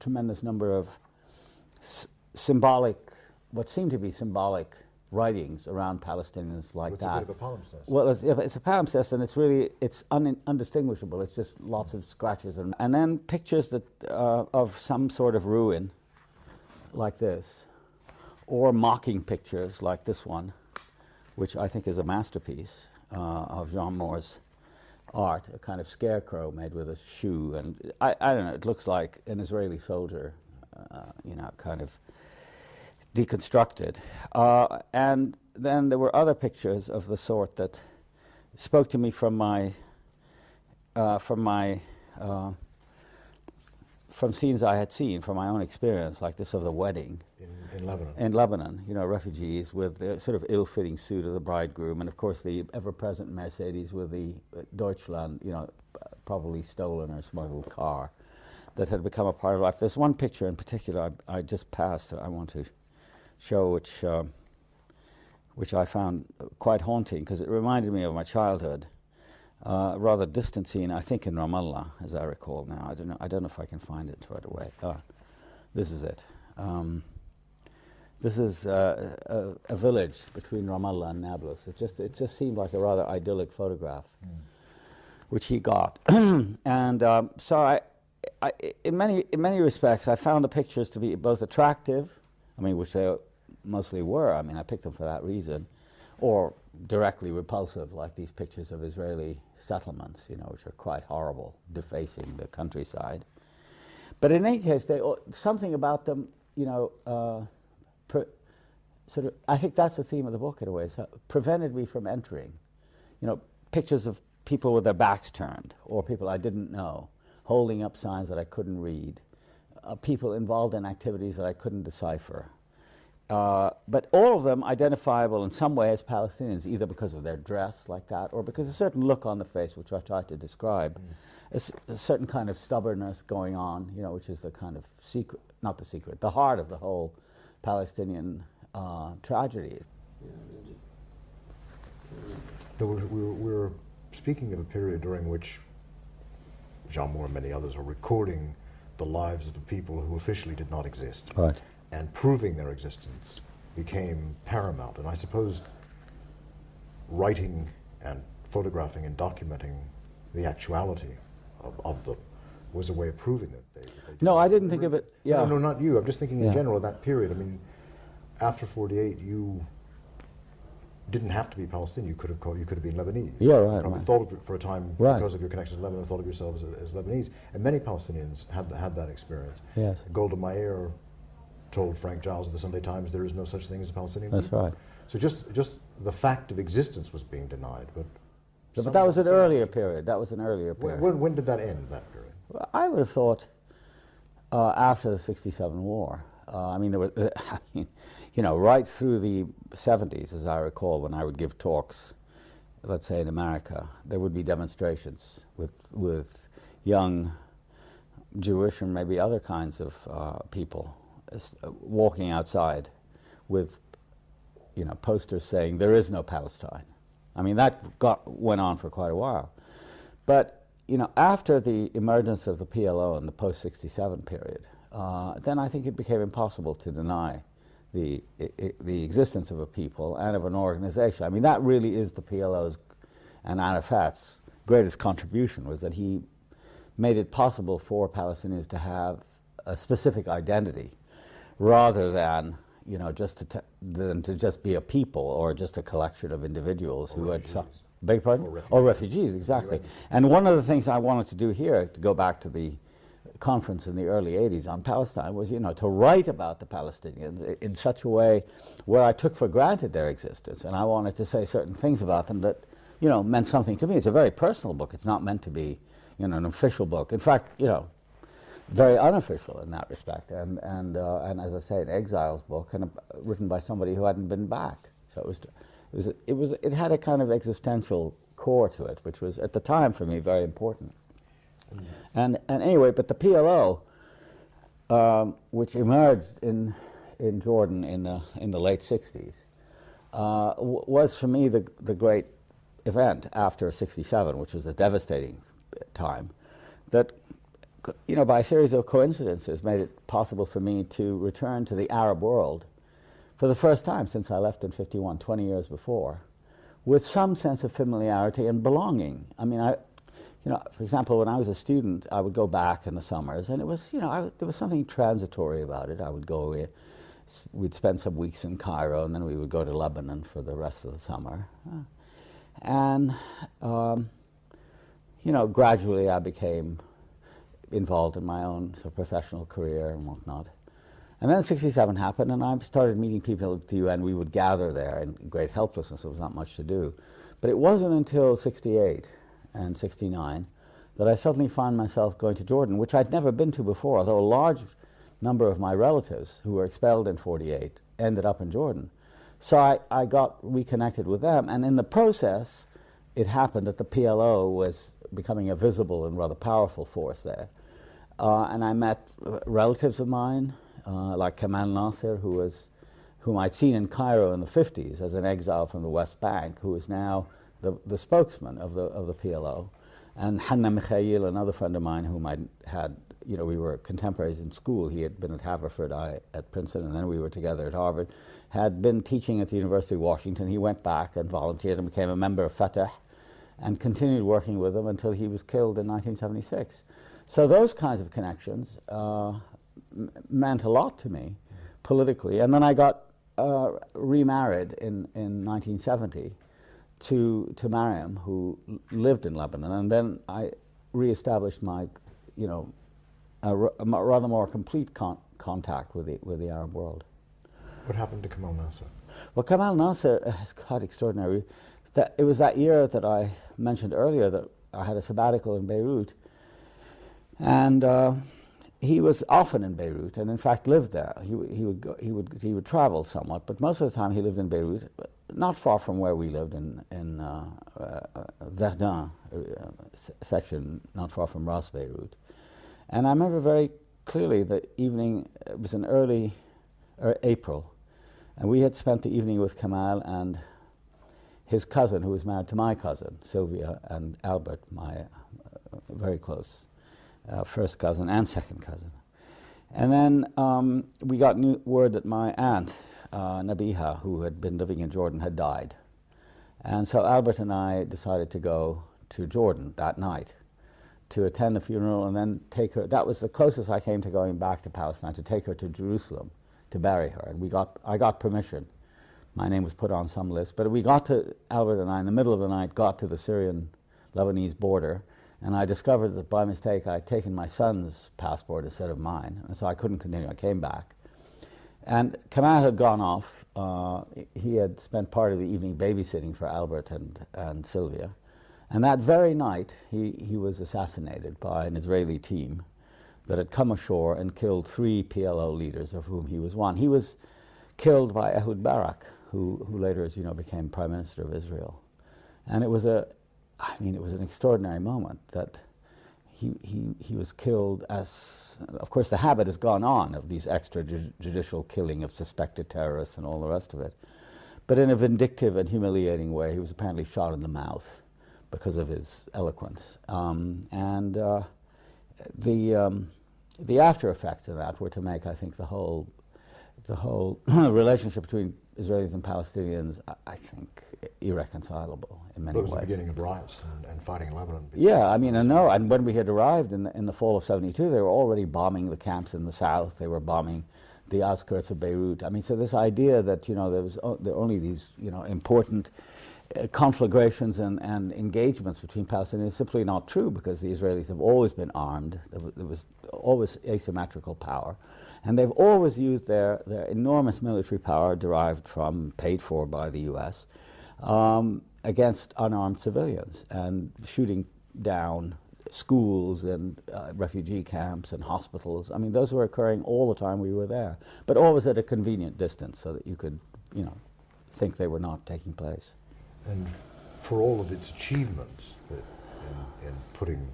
tremendous number of symbolic, what seemed to be symbolic writings around Palestinians like that. It's a bit of a palimpsest. Well, it's a palimpsest, and it's undistinguishable. It's just lots of scratches. And then pictures that of some sort of ruin, like this, or mocking pictures like this one, which I think is a masterpiece of Jean Moore's art, a kind of scarecrow made with a shoe. And I don't know, it looks like an Israeli soldier, kind of deconstructed. And then there were other pictures of the sort that spoke to me from scenes I had seen, from my own experience, like this of the wedding in Lebanon. In Lebanon, you know, refugees with the sort of ill-fitting suit of the bridegroom, and of course the ever-present Mercedes with the Deutschland, you know, probably stolen or smuggled car that had become a part of life. There's one picture in particular I just passed that I want to show, which I found quite haunting because it reminded me of my childhood. Rather distant scene, I think in Ramallah, as I recall now. I don't know if I can find it right away. This is it. This is a village between Ramallah and Nablus. It just seemed like a rather idyllic photograph, which he got. And so in many respects, I found the pictures to be both attractive, I mean, which they mostly were. I mean, I picked them for that reason, or directly repulsive, like these pictures of Israeli settlements, you know, which are quite horrible, defacing the countryside. But in any case, something about them, you know, sort of, I think that's the theme of the book in a way, so prevented me from entering. You know, pictures of people with their backs turned, or people I didn't know, holding up signs that I couldn't read, people involved in activities that I couldn't decipher. But all of them identifiable in some way as Palestinians, either because of their dress like that, or because a certain look on the face, which I tried to describe, a certain kind of stubbornness going on, you know, which is the kind of secret, not the secret, the heart of the whole Palestinian tragedy. No, we're speaking of a period during which Jean Moore and many others are recording the lives of the people who officially did not exist. Right. And proving their existence became paramount. And I suppose writing and photographing and documenting the actuality of them was a way of proving that they No, I didn't think of it, yeah. No, not you. I'm just thinking in general of that period. I mean, after 48, you didn't have to be Palestinian. You could have been Lebanese. Yeah, right. You probably thought of it for a time because of your connection to Lebanon, thought of yourself as Lebanese. And many Palestinians had that experience. Yes. Golda Meir told Frank Giles of the Sunday Times there is no such thing as a Palestinian That's people. right. So just the fact of existence was being denied. But that was an earlier period. That was an earlier period. When did that end, that period? Well, I would have thought after the '67 war. I mean, there were, I mean, you know, right through the '70s, as I recall, when I would give talks, let's say in America, there would be demonstrations with young Jewish and maybe other kinds of people walking outside with, you know, posters saying there is no Palestine. I mean, that went on for quite a while. But, you know, after the emergence of the PLO in the post-'67 period, then I think it became impossible to deny the existence of a people and of an organization. I mean, that really is the PLO's and Arafat's greatest contribution, was that he made it possible for Palestinians to have a specific identity, rather than, you know, just to just be a people or just a collection of individuals who had beg your pardon? Or refugees, exactly. And one of the things I wanted to do here, to go back to the conference in the early '80s on Palestine, was, you know, to write about the Palestinians in such a way where I took for granted their existence, and I wanted to say certain things about them that, you know, meant something to me. It's a very personal book. It's not meant to be, you know, an official book. In fact, you know, very unofficial in that respect, and as I say, an exile's book, and written by somebody who hadn't been back. So it had a kind of existential core to it, which was at the time for me very important. And anyway, but the PLO, which emerged in Jordan in the late '60s, was for me the great event after '67, which was a devastating time, that, you know, by a series of coincidences, made it possible for me to return to the Arab world for the first time since I left in '51, 20 years before, with some sense of familiarity and belonging. I mean, you know, for example, when I was a student, I would go back in the summers, and it was, you know, there was something transitory about it. I would go, we'd spend some weeks in Cairo, and then we would go to Lebanon for the rest of the summer. And, you know, gradually I became involved in my own sort of professional career and whatnot. And then 67 happened, and I started meeting people at the UN. We would gather there in great helplessness. There was not much to do. But it wasn't until 68 and 69 that I suddenly found myself going to Jordan, which I'd never been to before, although a large number of my relatives who were expelled in 48 ended up in Jordan. So I got reconnected with them, and in the process, it happened that the PLO was becoming a visible and rather powerful force there. And I met relatives of mine, like Kamal Nasser, whom I'd seen in Cairo in the 50s as an exile from the West Bank, who is now the spokesman of the PLO. And Hanna Mikhail, another friend of mine whom I had, we were contemporaries in school. He had been at Haverford, I at Princeton, and then we were together at Harvard, had been teaching at the University of Washington. He went back and volunteered and became a member of Fatah and continued working with them until he was killed in 1976. So those kinds of connections meant a lot to me politically. And then I got remarried in 1970 to Mariam, who lived in Lebanon, and then I reestablished my, a rather more complete contact with the Arab world. What happened to Kamal Nasser? Well, Kamal Nasser is quite extraordinary. It was that year that I mentioned earlier that I had a sabbatical in Beirut, and he was often in Beirut, and in fact lived there. He would travel somewhat, but most of the time he lived in Beirut, not far from where we lived in Verdun section, not far from Ras Beirut. And I remember very clearly the evening. It was in early April, and we had spent the evening with Kamal and his cousin, who was married to my cousin Sylvia, and Albert, my very close first cousin and second cousin. And then we got word that my aunt, Nabiha, who had been living in Jordan, had died. And so Albert and I decided to go to Jordan that night to attend the funeral and then take her. That was the closest I came to going back to Palestine, to take her to Jerusalem to bury her. And I got permission. My name was put on some list. But Albert and I, in the middle of the night, got to the Syrian-Lebanese border, and I discovered that by mistake I'd taken my son's passport instead of mine, and so I couldn't continue. I came back. And Kamal had gone off. He had spent part of the evening babysitting for Albert and Sylvia. And that very night, he was assassinated by an Israeli team that had come ashore and killed 3 PLO leaders, of whom he was one. He was killed by Ehud Barak, who later, as you know, became Prime Minister of Israel. And it was an extraordinary moment that he was killed as, of course, the habit has gone on of these extrajudicial killing of suspected terrorists and all the rest of it. But in a vindictive and humiliating way. He was apparently shot in the mouth because of his eloquence. The after effects of that were to make, I think, the whole relationship between Israelis and Palestinians, I think, irreconcilable in many ways. It was the beginning of riots and fighting in Lebanon. Yeah, I mean, I know. And when we had arrived in the fall of '72, they were already bombing the camps in the south. They were bombing the outskirts of Beirut. I mean, so this idea that there were only these important conflagrations and engagements between Palestinians is simply not true, because the Israelis have always been armed. There was always asymmetrical power. And they've always used their enormous military power, derived from, paid for by the US, against unarmed civilians, and shooting down schools and refugee camps and hospitals. I mean, those were occurring all the time we were there, but always at a convenient distance so that you could, think they were not taking place. And for all of its achievements in putting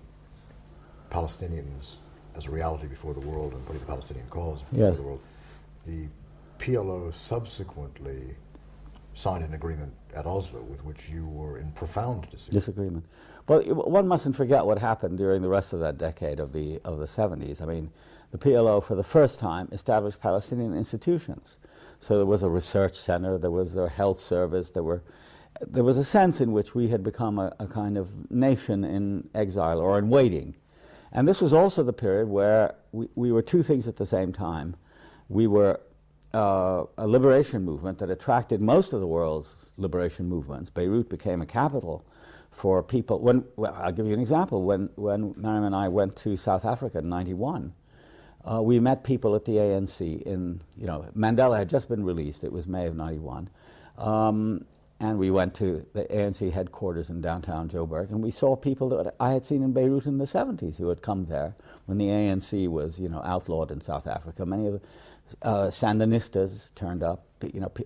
Palestinians as a reality before the world and putting the Palestinian cause before the world, the PLO subsequently signed an agreement at Oslo with which you were in profound disagreement. Well, one mustn't forget what happened during the rest of that decade of the 70s. I mean, the PLO for the first time established Palestinian institutions. So there was a research center, there was a health service, there was a sense in which we had become a kind of nation in exile or in waiting. And this was also the period where we were two things at the same time. We were a liberation movement that attracted most of the world's liberation movements. Beirut became a capital for people. I'll give you an example. When Mariam and I went to South Africa in '91, We met people at the ANC in, Mandela had just been released. It was May of '91. And we went to the ANC headquarters in downtown Joburg, and we saw people that I had seen in Beirut in the '70s who had come there when the ANC was, outlawed in South Africa. Many of the Sandinistas turned up,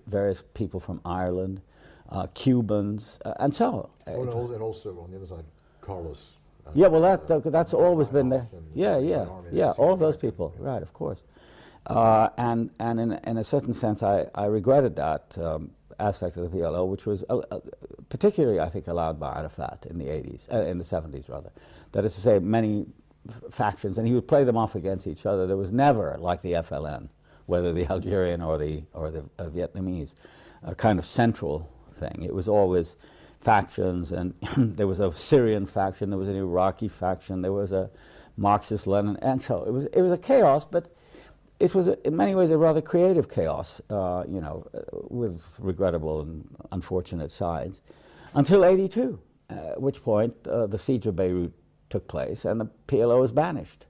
various people from Ireland, Cubans, and so on. And also on the other side, Carlos. That's always been there. All those people, right, of course. And in a certain sense, I regretted that aspect of the PLO, which was particularly, I think, allowed by Arafat in the '70s rather. That is to say, many factions, and he would play them off against each other. There was never, like the FLN, whether the Algerian or the Vietnamese, a kind of central thing. It was always factions, and there was a Syrian faction, there was an Iraqi faction, there was a Marxist-Lenin, and so it was a chaos, but it was in many ways a rather creative chaos, with regrettable and unfortunate sides, until '82, at which point the siege of Beirut took place and the PLO was banished.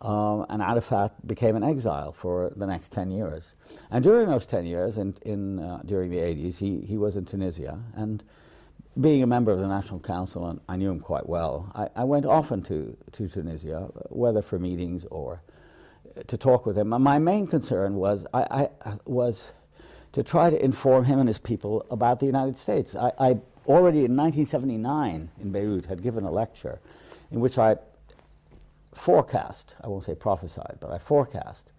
And Arafat became an exile for the next 10 years. And during those 10 years, during the '80s, he was in Tunisia, and being a member of the National Council, and I knew him quite well, I went often to Tunisia, whether for meetings or to talk with him. And my main concern was was to try to inform him and his people about the United States. I already in 1979 in Beirut had given a lecture in which I forecast, I won't say prophesied, but I forecast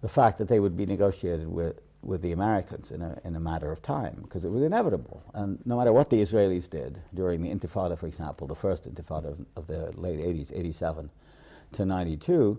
the fact that they would be negotiated with the Americans in a matter of time, because it was inevitable. And no matter what the Israelis did during the Intifada, for example, the first Intifada of the late '80s, '87 to '92,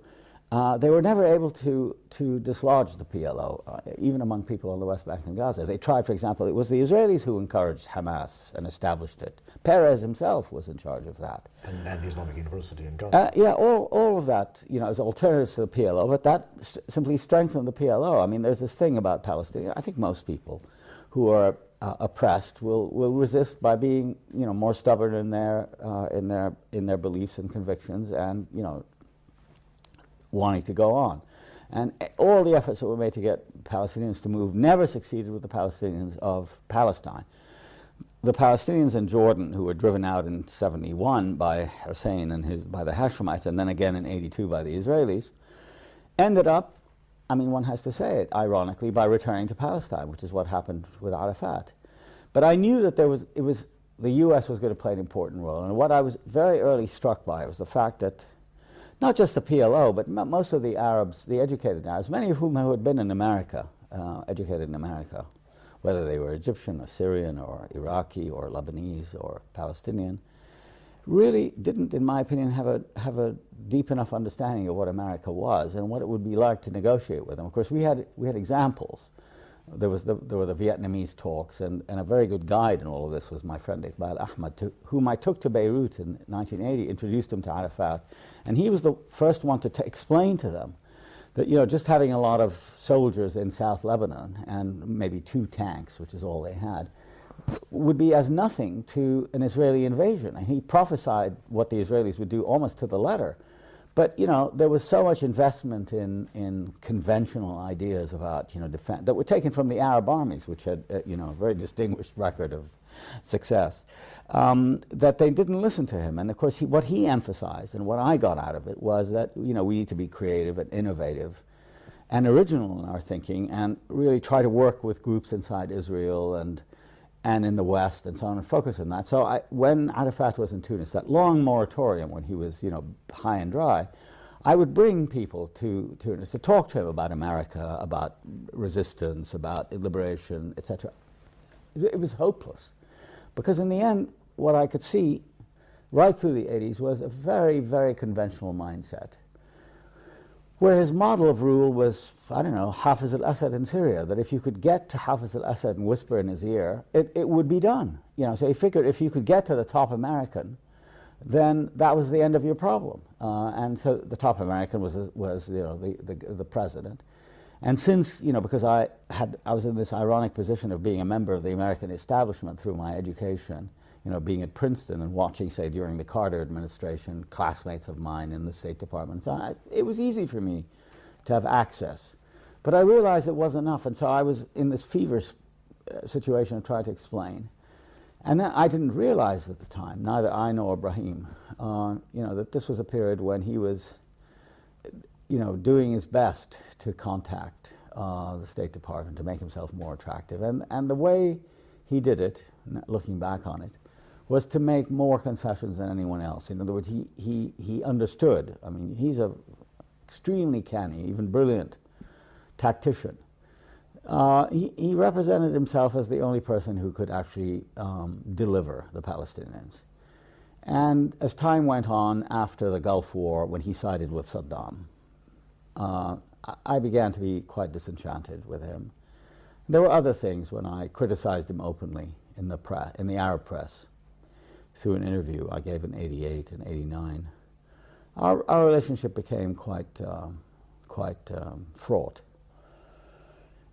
they were never able to dislodge the PLO, even among people on the West Bank and Gaza. They tried, for example, it was the Israelis who encouraged Hamas and established it. Peres himself was in charge of that. And the Islamic University in Gaza. All of that, as alternatives to the PLO, but that simply strengthened the PLO. I mean, there's this thing about Palestine. I think most people who are oppressed will resist by being, more stubborn in their beliefs and convictions, and wanting to go on. And all the efforts that were made to get Palestinians to move never succeeded with the Palestinians of Palestine. The Palestinians in Jordan, who were driven out in '71 by Hussein and by the Hashemites, and then again in '82 by the Israelis, ended up, one has to say it, ironically, by returning to Palestine, which is what happened with Arafat. But I knew that the U.S. was going to play an important role, and what I was very early struck by was the fact that not just the PLO, but most of the Arabs, the educated Arabs, many of whom had been in America, educated in America, whether they were Egyptian or Syrian or Iraqi or Lebanese or Palestinian, really didn't, in my opinion, have a deep enough understanding of what America was and what it would be like to negotiate with them. Of course, we had examples. There were the Vietnamese talks, and a very good guide in all of this was my friend Iqbal Ahmad, whom I took to Beirut in 1980, introduced him to Arafat, and he was the first one to explain to them that just having a lot of soldiers in South Lebanon and maybe 2 tanks, which is all they had, would be as nothing to an Israeli invasion. And he prophesied what the Israelis would do almost to the letter. But there was so much investment in conventional ideas about defense that were taken from the Arab armies, which had a very distinguished record of success, that they didn't listen to him. And of course, what he emphasized and what I got out of it was that we need to be creative and innovative and original in our thinking, and really try to work with groups inside Israel and in the West and so on, and focus on that. So when Arafat was in Tunis, that long moratorium when he was, high and dry, I would bring people to Tunis to talk to him about America, about resistance, about liberation, etc. It was hopeless, because in the end, what I could see right through the '80s was a very, very conventional mindset, where his model of rule was, Hafez al-Assad in Syria, that if you could get to Hafez al-Assad and whisper in his ear, it would be done. So he figured if you could get to the top American, then that was the end of your problem. And so the top American was the president. And since, because I was in this ironic position of being a member of the American establishment through my education, being at Princeton and watching, say, during the Carter administration, classmates of mine in the State Department. So it was easy for me to have access. But I realized it wasn't enough, and so I was in this feverish situation of trying to explain. And then I didn't realize at the time, neither I nor Ibrahim, that this was a period when he was, doing his best to contact the State Department to make himself more attractive. And the way he did it, looking back on it, was to make more concessions than anyone else. In other words, he understood. I mean, he's a extremely canny, even brilliant tactician. He represented himself as the only person who could actually deliver the Palestinians. And as time went on after the Gulf War, when he sided with Saddam, I began to be quite disenchanted with him. There were other things when I criticized him openly in the Arab press, through an interview I gave in '88 and '89. Our relationship became quite fraught.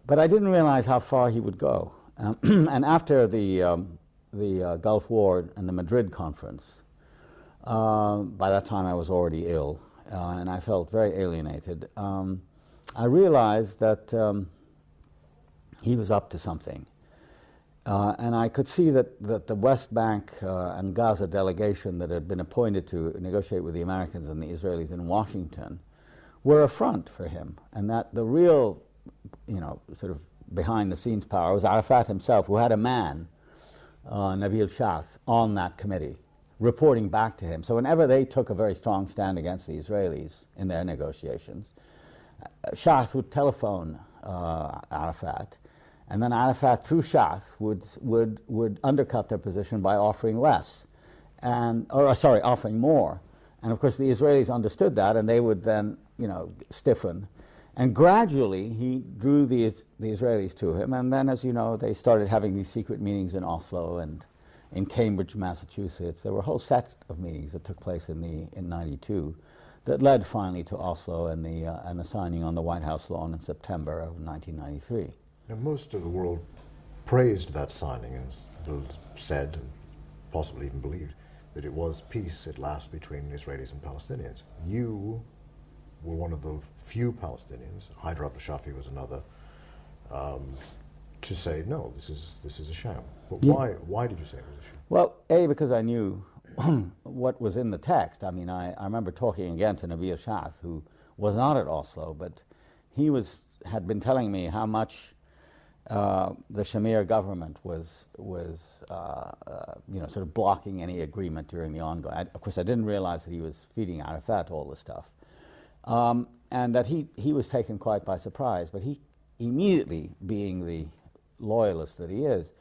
But I didn't realize how far he would go. And after the Gulf War and the Madrid conference, by that time I was already ill, and I felt very alienated. I realized that he was up to something. And I could see that the West Bank and Gaza delegation that had been appointed to negotiate with the Americans and the Israelis in Washington were a front for him, and that the real, sort of behind-the-scenes power was Arafat himself, who had a man, Nabil Shaath, on that committee, reporting back to him. So whenever they took a very strong stand against the Israelis in their negotiations, Shaath would telephone Arafat, and then Arafat, through Shaath, would undercut their position by offering less, offering more. And of course the Israelis understood that, and they would then, stiffen. And gradually he drew the Israelis to him, and then, as you know, they started having these secret meetings in Oslo and in Cambridge, Massachusetts. There were a whole set of meetings that took place in '92 that led finally to Oslo and the signing on the White House lawn in September of 1993. Now, most of the world praised that signing and said, and possibly even believed, that it was peace at last between Israelis and Palestinians. You were one of the few Palestinians, Haider al-Shafi was another, to say, no, this is a sham. But why did you say it was a sham? Well, because I knew what was in the text. I mean, I remember talking again to Nabil Shaath, who was not at Oslo, but he had been telling me how much the Shamir government was sort of blocking any agreement during the ongoing. Of course, I didn't realize that he was feeding Arafat all this stuff, and that he was taken quite by surprise. But he immediately, being the loyalist that he is,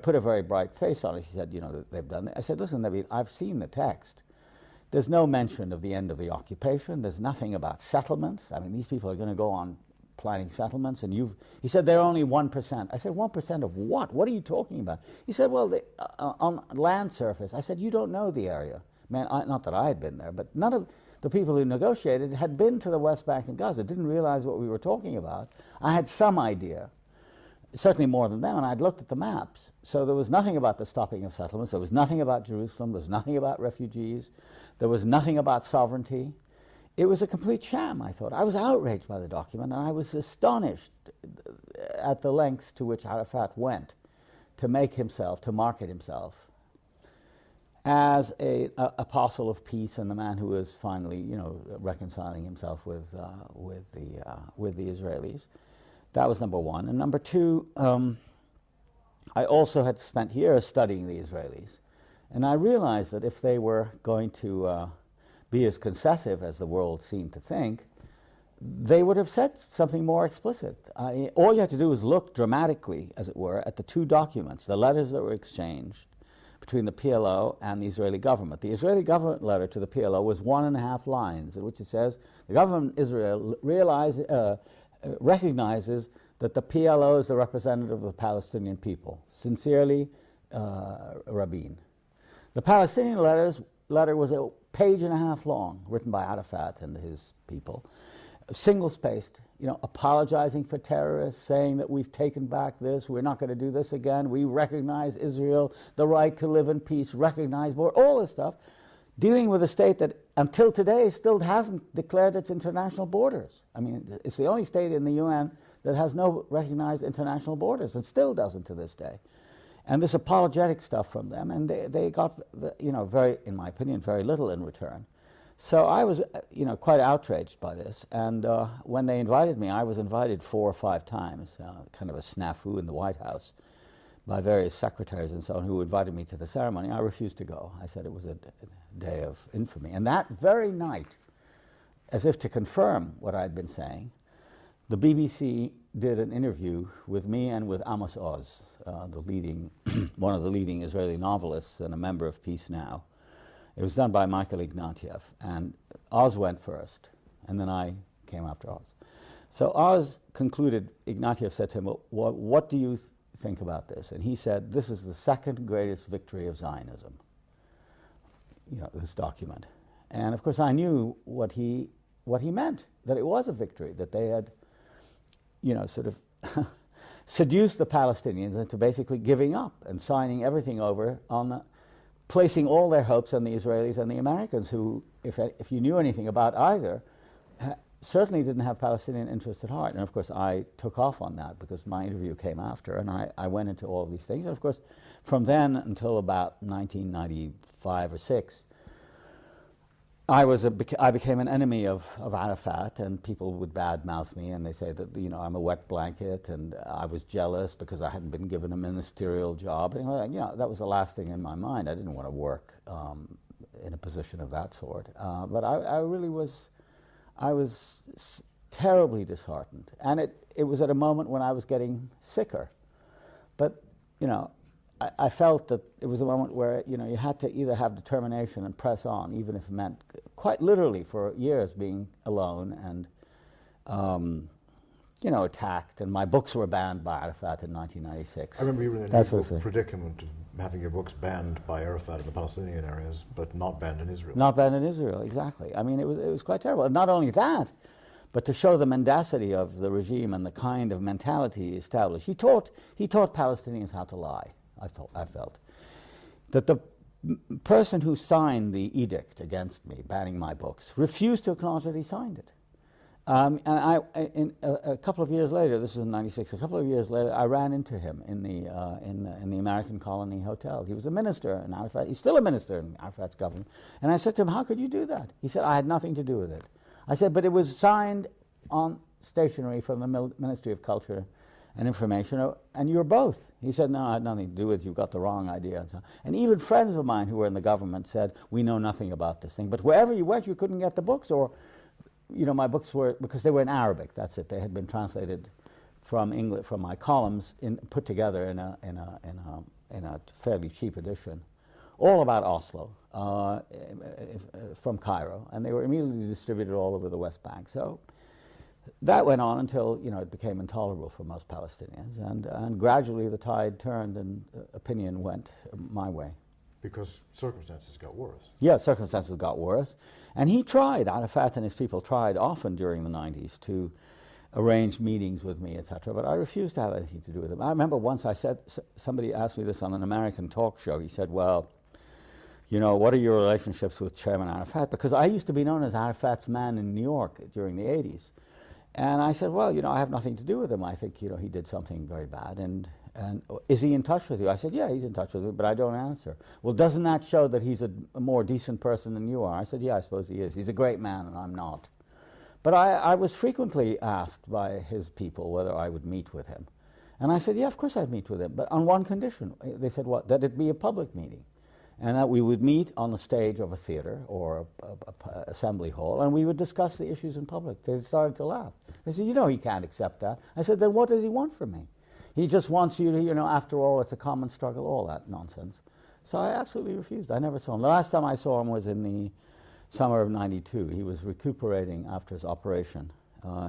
put a very bright face on it. He said, that they've done it. I said, listen, Nabil, I've seen the text. There's no mention of the end of the occupation. There's nothing about settlements. I mean, these people are going to go on planning settlements, and he said they're only 1%. I said, 1% of what? What are you talking about? He said, well, on land surface. I said, you don't know the area. Man, not that I had been there, but none of the people who negotiated had been to the West Bank and Gaza, didn't realize what we were talking about. I had some idea, certainly more than them, and I'd looked at the maps. So there was nothing about the stopping of settlements. There was nothing about Jerusalem. There was nothing about refugees. There was nothing about sovereignty. It was a complete sham, I thought. I was outraged by the document, and I was astonished at the lengths to which Arafat went to market himself as an apostle of peace and the man who was finally, reconciling himself with the Israelis. That was number one. And number two, I also had spent years studying the Israelis, and I realized that if they were going to be as concessive as the world seemed to think, they would have said something more explicit. All you had to do was look dramatically, as it were, at the two documents, the letters that were exchanged between the PLO and the Israeli government. The Israeli government letter to the PLO was 1.5 lines, in which it says, the government of Israel recognizes that the PLO is the representative of the Palestinian people. Sincerely, Rabin. The Palestinian letter was 1.5 pages long, written by Arafat and his people, single-spaced, apologizing for terrorists, saying that we've taken back this, we're not going to do this again, we recognize Israel, the right to live in peace, recognize war, all this stuff, dealing with a state that until today still hasn't declared its international borders. I mean, it's the only state in the UN that has no recognized international borders, and still doesn't to this day. And this apologetic stuff from them, and they got, very, in my opinion, very little in return. So I was, quite outraged by this. And when they invited me, I was invited 4 or 5 times, kind of a snafu in the White House, by various secretaries and so on who invited me to the ceremony. I refused to go. I said it was a day of infamy. And that very night, as if to confirm what I'd been saying, the BBC did an interview with me and with Amos Oz, one of the leading Israeli novelists and a member of Peace Now. It was done by Michael Ignatieff, and Oz went first, and then I came after Oz. So Oz concluded, Ignatieff said to him, well, what do you think about this? And he said, this is the second greatest victory of Zionism, this document. And of course I knew what he meant, that it was a victory, that they had, sort of seduced the Palestinians into basically giving up and signing everything over on placing all their hopes on the Israelis and the Americans, who, if you knew anything about either, certainly didn't have Palestinian interests at heart. And of course I took off on that because my interview came after, and I went into all of these things. And of course from then until about 1995 or 6, I became an enemy of Arafat, and people would badmouth me, and they say that I'm a wet blanket, and I was jealous because I hadn't been given a ministerial job. And that was the last thing in my mind. I didn't want to work in a position of that sort. But I really was. I was terribly disheartened, and it was at a moment when I was getting sicker. But I felt that it was a moment where you had to either have determination and press on, even if it meant quite literally for years being alone and attacked. And my books were banned by Arafat in 1996. I remember you were in the unusual predicament of having your books banned by Arafat in the Palestinian areas, but not banned in Israel. Not banned in Israel, exactly. I mean, it was quite terrible. And not only that, but to show the mendacity of the regime and the kind of mentality he established. He taught Palestinians how to lie. I felt that the person who signed the edict against me, banning my books, refused to acknowledge that he signed it. And a couple of years later, this is in '96. A couple of years later, I ran into him in the American Colony Hotel. He was a minister in Arafat. He's still a minister in Arafat's government. And I said to him, "How could you do that?" He said, "I had nothing to do with it." I said, "But it was signed on stationery from the Ministry of Culture and Information, and you're both." He said, "No, I had nothing to do with it. You've got the wrong idea." And even friends of mine who were in the government said, "We know nothing about this thing." But wherever you went, you couldn't get the books, or my books were, because they were in Arabic. That's it. They had been translated from English, from my columns, put together in a fairly cheap edition, all about Oslo, from Cairo, and they were immediately distributed all over the West Bank. So that went on until it became intolerable for most Palestinians, and gradually the tide turned and opinion went my way. Because circumstances got worse. Yeah, circumstances got worse. And Arafat and his people tried often during the 90s to arrange meetings with me, etc., but I refused to have anything to do with them. I remember once somebody asked me this on an American talk show. He said, "Well, what are your relationships with Chairman Arafat?" Because I used to be known as Arafat's man in New York during the 80s. And I said, "Well, I have nothing to do with him. I think, he did something very bad. And is he in touch with you?" I said, "Yeah, he's in touch with me, but I don't answer." "Well, doesn't that show that he's a more decent person than you are?" I said, "Yeah, I suppose he is. He's a great man, and I'm not." But I was frequently asked by his people whether I would meet with him. And I said, "Yeah, of course I'd meet with him, but on one condition." They said, "What?" "That it be a public meeting, and that we would meet on the stage of a theater or a assembly hall, and we would discuss the issues in public." They started to laugh. They said, "He can't accept that." I said, "Then what does he want from me? He just wants you to, after all, it's a common struggle," all that nonsense. So I absolutely refused. I never saw him. The last time I saw him was in the summer of '92. He was recuperating after his operation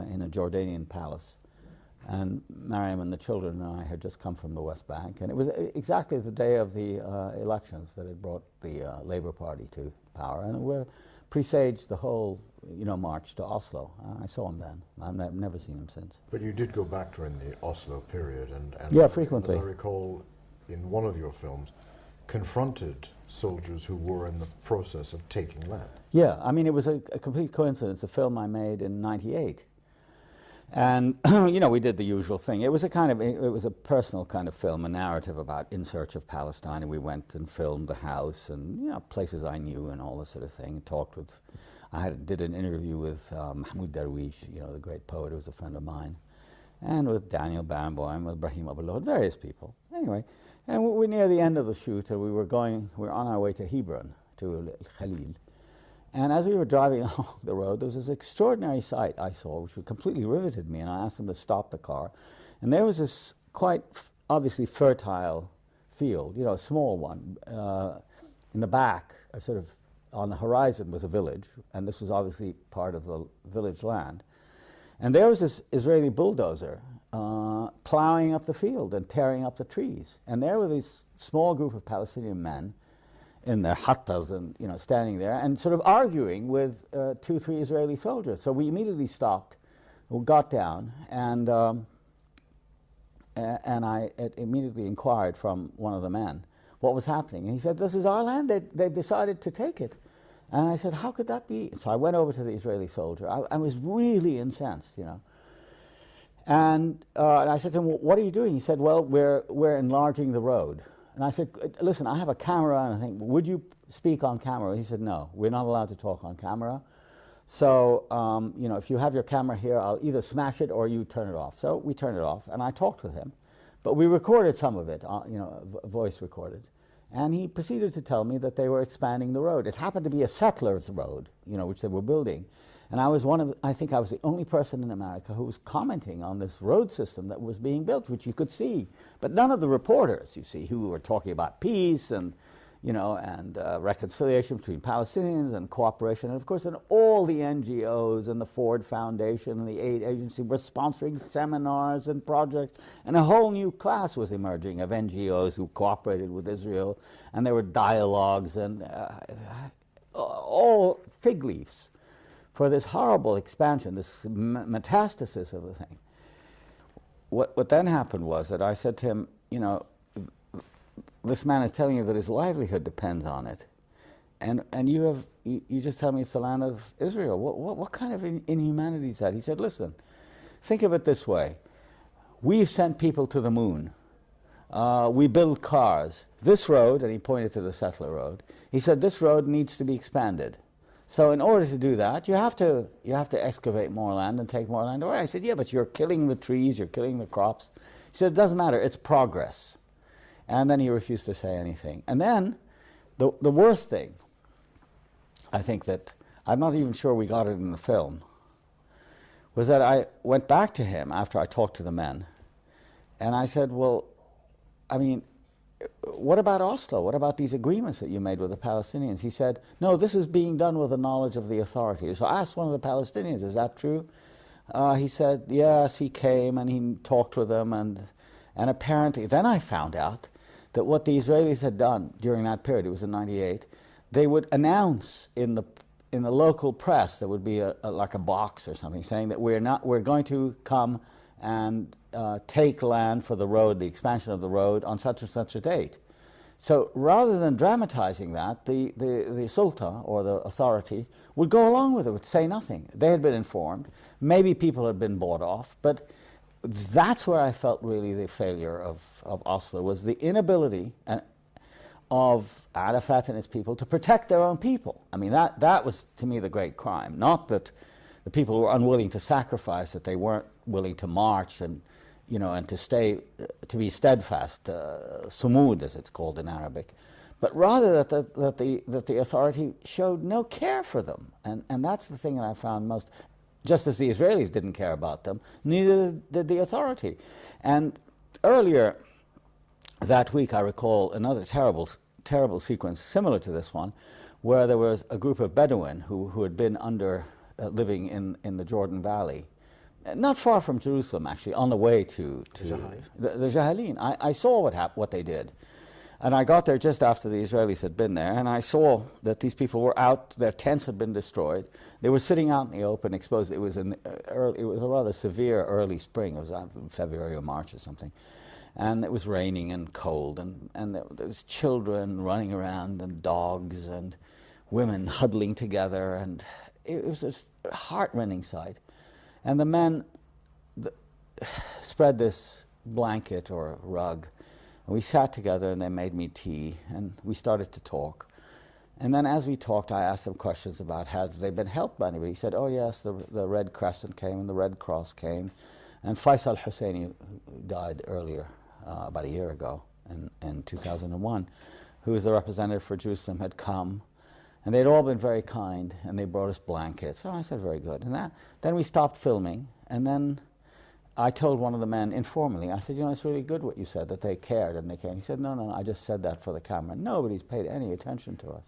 in a Jordanian palace. And Mariam and the children and I had just come from the West Bank. And it was exactly the day of the elections that had brought the Labour Party to power. And we presaged the whole, march to Oslo. I saw him then. I've never seen him since. But you did go back during the Oslo period. And yeah, frequently. As I recall, in one of your films, confronted soldiers who were in the process of taking land. Yeah, I mean, it was a complete coincidence, a film I made in '98. And, you know, we did the usual thing. It was a personal kind of film, a narrative about In Search of Palestine, and we went and filmed the house and, you know, places I knew and all this sort of thing, talked with, did an interview with Mahmoud Darwish, you know, the great poet who was a friend of mine, and with Daniel Barenboim, with Ibrahim Abullah, various people. Anyway, and we're near the end of the shoot, and we're on our way to Hebron, to Khalil. And as we were driving along the road, there was this extraordinary sight I saw, which completely riveted me, and I asked them to stop the car. And there was this quite obviously fertile field, you know, a small one. In the back, sort of on the horizon, was a village, and this was obviously part of the village land. And there was this Israeli bulldozer plowing up the field and tearing up the trees. And there were this small group of Palestinian men in their hattas and, you know, standing there and sort of arguing with 2-3 Israeli soldiers. So we immediately stopped, we got down, and I immediately inquired from one of the men what was happening. And he said, "This is our land, they've decided to take it." And I said, "How could that be?" So I went over to the Israeli soldier. I was really incensed, you know. And I said to him, "Well, what are you doing?" He said, "Well, we're enlarging the road." And I said, "Listen, I have a camera," and I think, "Would you speak on camera?" He said, "No, we're not allowed to talk on camera. So, you know, if you have your camera here, I'll either smash it or you turn it off." So we turned it off, and I talked with him. But we recorded some of it, you know, voice recorded. And he proceeded to tell me that they were expanding the road. It happened to be a settler's road, you know, which they were building. And I think I was the only person in America who was commenting on this road system that was being built, which you could see. But none of the reporters, you see, who were talking about peace and, you know, and reconciliation between Palestinians and cooperation. And of course, and all the NGOs and the Ford Foundation and the aid agency were sponsoring seminars and projects. And a whole new class was emerging of NGOs who cooperated with Israel. And there were dialogues and all fig leaves for this horrible expansion, this metastasis of the thing. What then happened was that I said to him, "You know, this man is telling you that his livelihood depends on it, and you just tell me it's the land of Israel. What kind of inhumanity is that?" He said, "Listen, think of it this way. We've sent people to the moon. We build cars. This road," and he pointed to the settler road, he said, "this road needs to be expanded. So in order to do that, you have to excavate more land and take more land away." I said, "Yeah, but you're killing the trees, you're killing the crops." He said, "It doesn't matter, it's progress." And then he refused to say anything. And then the worst thing, I think that, I'm not even sure we got it in the film, was that I went back to him after I talked to the men, and I said, "Well, I mean, what about Oslo? What about these agreements that you made with the Palestinians?" He said, "No, this is being done with the knowledge of the authorities." So I asked one of the Palestinians, "Is that true?" He said, "Yes, he came and he talked with them, and apparently," then I found out that what the Israelis had done during that period, it was in '98, they would announce in the local press, there would be like a box or something saying that we're going to come and take land for the road, the expansion of the road, on such and such a date. So rather than dramatizing that, the Sultan, or the authority, would go along with it, would say nothing. They had been informed. Maybe people had been bought off, but that's where I felt really the failure of Oslo, was the inability of Arafat and his people to protect their own people. I mean, that was, to me, the great crime. Not that the people were unwilling to sacrifice, that they weren't willing to march and, you know, and to be steadfast, sumud as it's called in Arabic, but rather that the authority showed no care for them, and that's the thing that I found most. Just as the Israelis didn't care about them, neither did the authority. And earlier that week, I recall another terrible sequence similar to this one, where there was a group of Bedouin who had been living in the Jordan Valley, not far from Jerusalem, actually, on the way to the Jahalin. I saw what they did. And I got there just after the Israelis had been there, and I saw that these people were out, their tents had been destroyed. They were sitting out in the open, exposed. It was a rather severe early spring. It was February or March or something. And it was raining and cold, and there was children running around, and dogs, and women huddling together, and it was a heart-rending sight. And the men spread this blanket or rug, and we sat together, and they made me tea, and we started to talk. And then as we talked, I asked them questions about have they been helped by anybody. He said, oh yes, the Red Crescent came, and the Red Cross came, and Faisal Husseini, who died earlier, about a year ago, in 2001, who was the representative for Jerusalem, had come, and they'd all been very kind, and they brought us blankets. So I said, very good. And then we stopped filming, and then I told one of the men informally, I said, you know, it's really good what you said, that they cared and they came. He said, no, I just said that for the camera. Nobody's paid any attention to us.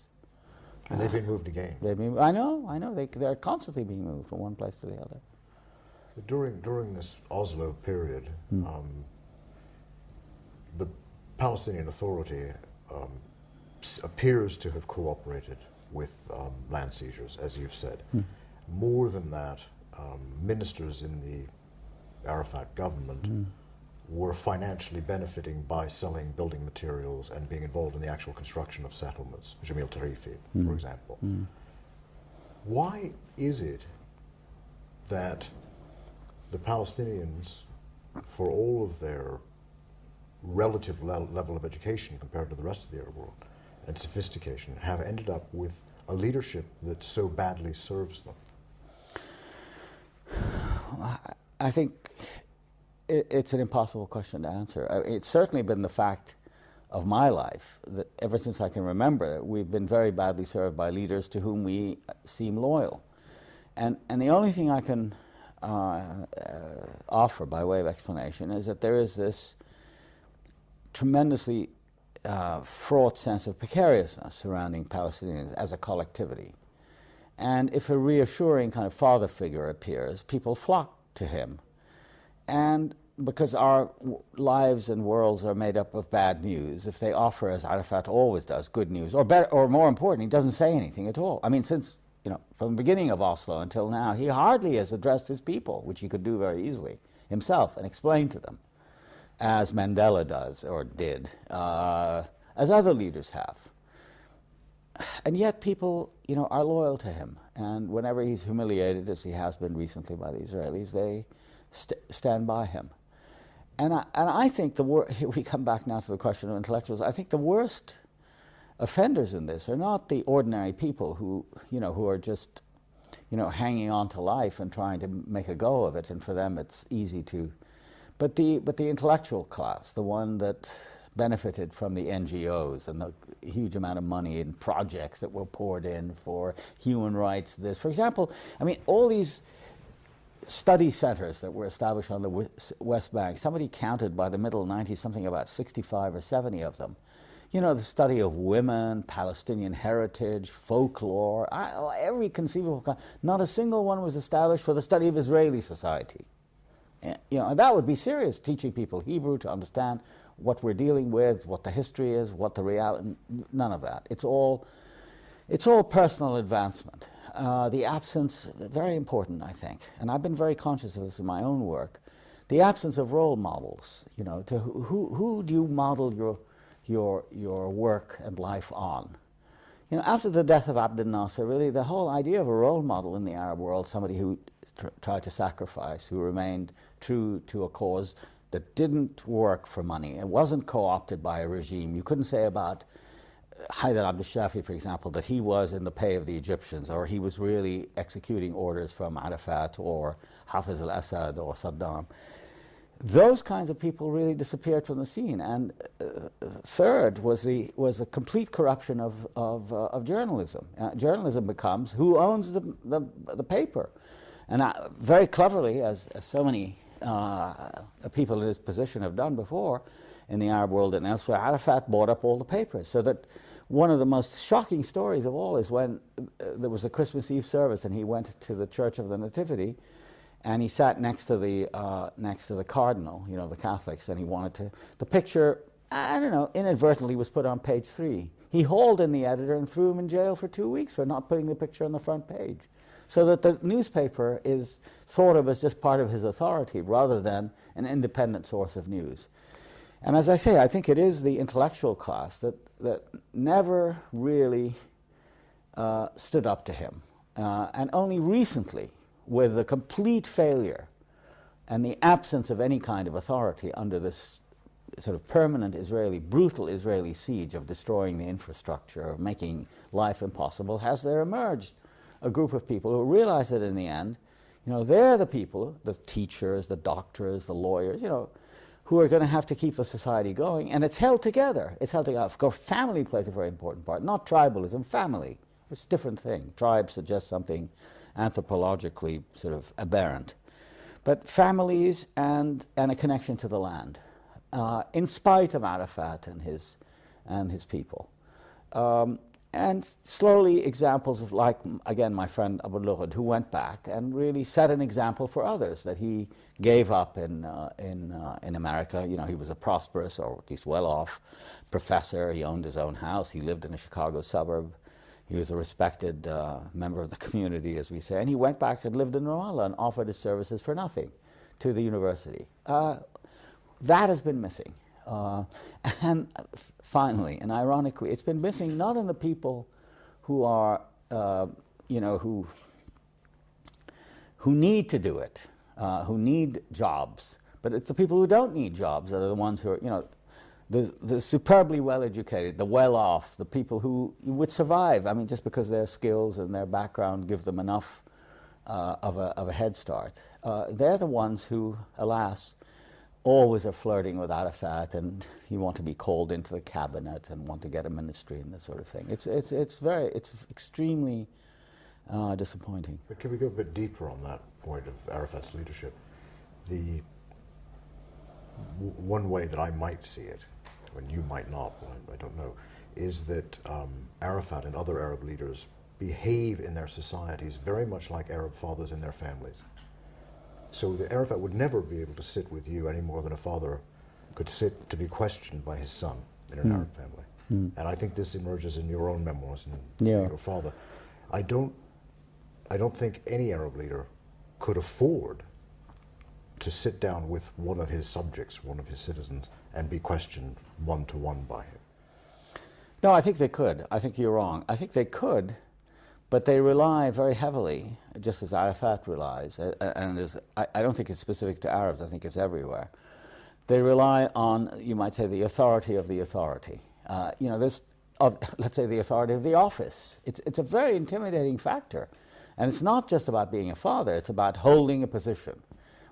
And they've been moved again. I know. They're constantly being moved from one place to the other. During this Oslo period, the Palestinian Authority appears to have cooperated with land seizures, as you've said. More than that, ministers in the Arafat government were financially benefiting by selling building materials and being involved in the actual construction of settlements, Jamil Tarifi, for example. Why is it that the Palestinians, for all of their relative level of education compared to the rest of the Arab world and sophistication, have ended up with a leadership that so badly serves them? I think it's an impossible question to answer. It's certainly been the fact of my life that ever since I can remember, we've been very badly served by leaders to whom we seem loyal. And the only thing I can offer by way of explanation is that there is this tremendously fraught sense of precariousness surrounding Palestinians as a collectivity. And if a reassuring kind of father figure appears, people flock to him. And because our lives and worlds are made up of bad news, if they offer, as Arafat always does, good news, or better, or more important, he doesn't say anything at all. I mean, since, from the beginning of Oslo until now, he hardly has addressed his people, which he could do very easily himself and explain to them, as Mandela does, or did, as other leaders have. And yet people, are loyal to him. And whenever he's humiliated, as he has been recently by the Israelis, they stand by him. And I think we come back now to the question of intellectuals. I think the worst offenders in this are not the ordinary people who are just, hanging on to life and trying to make a go of it, and for them it's easy to. But the intellectual class, the one that benefited from the NGOs and the huge amount of money in projects that were poured in for human rights. For example, all these study centers that were established on the West Bank, somebody counted by the middle 90s something about 65 or 70 of them. The study of women, Palestinian heritage, folklore, every conceivable kind. Not a single one was established for the study of Israeli society. And that would be serious, teaching people Hebrew to understand what we're dealing with, what the history is, what the reality. None of that. It's all personal advancement. The absence, very important, I think, and I've been very conscious of this in my own work. The absence of role models. To who do you model your work and life on? After the death of Abdel Nasser, really the whole idea of a role model in the Arab world, somebody who tried to sacrifice, who remained true to a cause that didn't work for money. It wasn't co-opted by a regime. You couldn't say about Haidar al-Shafi, for example, that he was in the pay of the Egyptians, or he was really executing orders from Arafat or Hafiz al-Assad or Saddam. Those kinds of people really disappeared from the scene. And third was the complete corruption of journalism. Journalism becomes who owns the paper. And very cleverly, as so many people in his position have done before in the Arab world and elsewhere, Arafat bought up all the papers. So that one of the most shocking stories of all is when there was a Christmas Eve service and he went to the Church of the Nativity and he sat next to the cardinal, the Catholics, and he wanted to. The picture, inadvertently was put on page 3. He hauled in the editor and threw him in jail for 2 weeks for not putting the picture on the front page. So that the newspaper is thought of as just part of his authority rather than an independent source of news. And as I say, I think it is the intellectual class that never really stood up to him. And only recently, with the complete failure and the absence of any kind of authority under this sort of permanent brutal Israeli siege of destroying the infrastructure, of making life impossible, has there emerged a group of people who realize that in the end, they're the people, the teachers, the doctors, the lawyers, who are going to have to keep the society going, and it's held together. It's held together. Of course, family plays a very important part, not tribalism, family. It's a different thing. Tribe suggests something anthropologically sort of aberrant. But families and a connection to the land, in spite of Arafat and his people. And slowly examples of, like, again, my friend Abu Lughod, who went back and really set an example for others that he gave up in America. He was a prosperous, or at least well-off, professor. He owned his own house. He lived in a Chicago suburb. He was a respected member of the community, as we say. And he went back and lived in Ramallah and offered his services for nothing to the university. That has been missing. And finally, and ironically, it's been missing not in the people who are, who need to do it, who need jobs, but it's the people who don't need jobs that are the ones who are, the superbly well-educated, the well-off, the people who would survive. I mean, just because their skills and their background give them enough of a head start. They're the ones who, alas, always are flirting with Arafat, and you want to be called into the cabinet and want to get a ministry and this sort of thing. It's extremely disappointing. But can we go a bit deeper on that point of Arafat's leadership? The one way that I might see it, when you might not, I don't know, is that Arafat and other Arab leaders behave in their societies very much like Arab fathers in their families. So the Arafat would never be able to sit with you any more than a father could sit to be questioned by his son in an Arab family. And I think this emerges in your own memoirs and your father. I don't think any Arab leader could afford to sit down with one of his subjects, one of his citizens, and be questioned one-to-one by him. No, I think they could. I think you're wrong. I think they could, but they rely very heavily, just as Arafat relies, and I don't think it's specific to Arabs, I think it's everywhere. They rely on, you might say, the authority of the authority. Let's say the authority of the office. It's a very intimidating factor. And it's not just about being a father, it's about holding a position,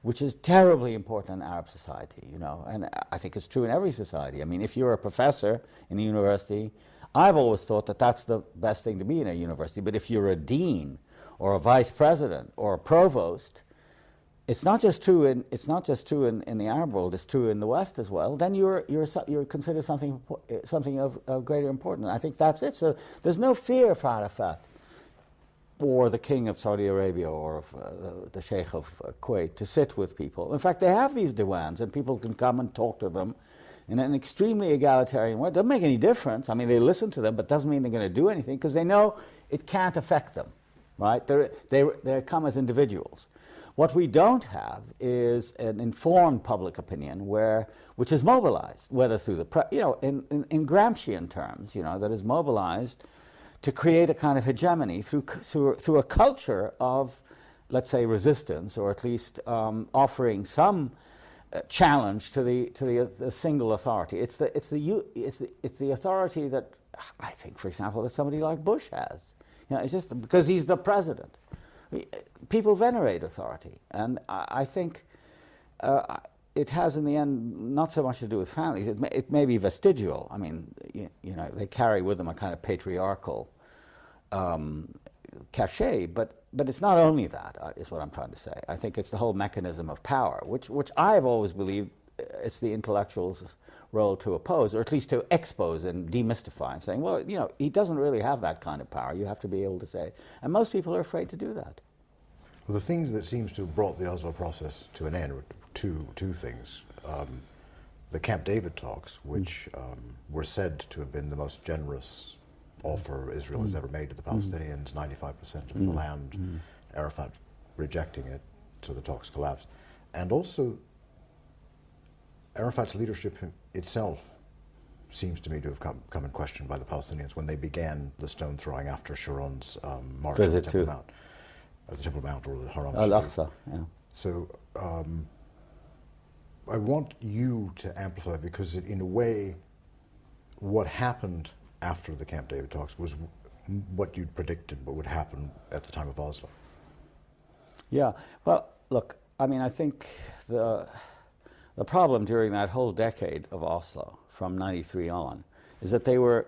which is terribly important in Arab society, and I think it's true in every society. I mean, if you're a professor in a university, I've always thought that that's the best thing to be in a university, but if you're a dean or a vice president or a provost, it's not just true in the Arab world, it's true in the West as well, then you're considered something of greater importance. I think that's it. So there's no fear for Arafat or the king of Saudi Arabia or of, the sheikh of Kuwait to sit with people. In fact, they have these diwans and people can come and talk to them in an extremely egalitarian way. It doesn't make any difference. I mean, they listen to them, but doesn't mean they're going to do anything because they know it can't affect them, right? They come as individuals. What we don't have is an informed public opinion which is mobilized, whether through the in Gramscian terms, that is mobilized to create a kind of hegemony through a culture of, let's say, resistance, or at least offering some challenge to the single authority. It's the authority that I think, for example, that somebody like Bush has. It's just because he's the president. People venerate authority, and I think it has, in the end, not so much to do with families. It may be vestigial. I mean, they carry with them a kind of patriarchal cachet, but it's not only that, is what I'm trying to say. I think it's the whole mechanism of power, which I've always believed it's the intellectual's role to oppose, or at least to expose and demystify, and saying, well, he doesn't really have that kind of power. You have to be able to say, and most people are afraid to do that. Well, the thing that seems to have brought the Oslo process to an end were two things. The Camp David talks, which were said to have been the most generous offer Israel has ever made to the Palestinians, 95% of the land, Arafat rejecting it, so the talks collapsed. And also Arafat's leadership itself seems to me to have come in question by the Palestinians when they began the stone throwing after Sharon's march to the Temple Mount. The Temple Mount or the Haram Al-Aqsa, yeah. So I want you to amplify, because in a way what happened after the Camp David talks was what you'd predicted what would happen at the time of Oslo. Yeah, well, look, I mean, I think the problem during that whole decade of Oslo, from 93 on, is that they were,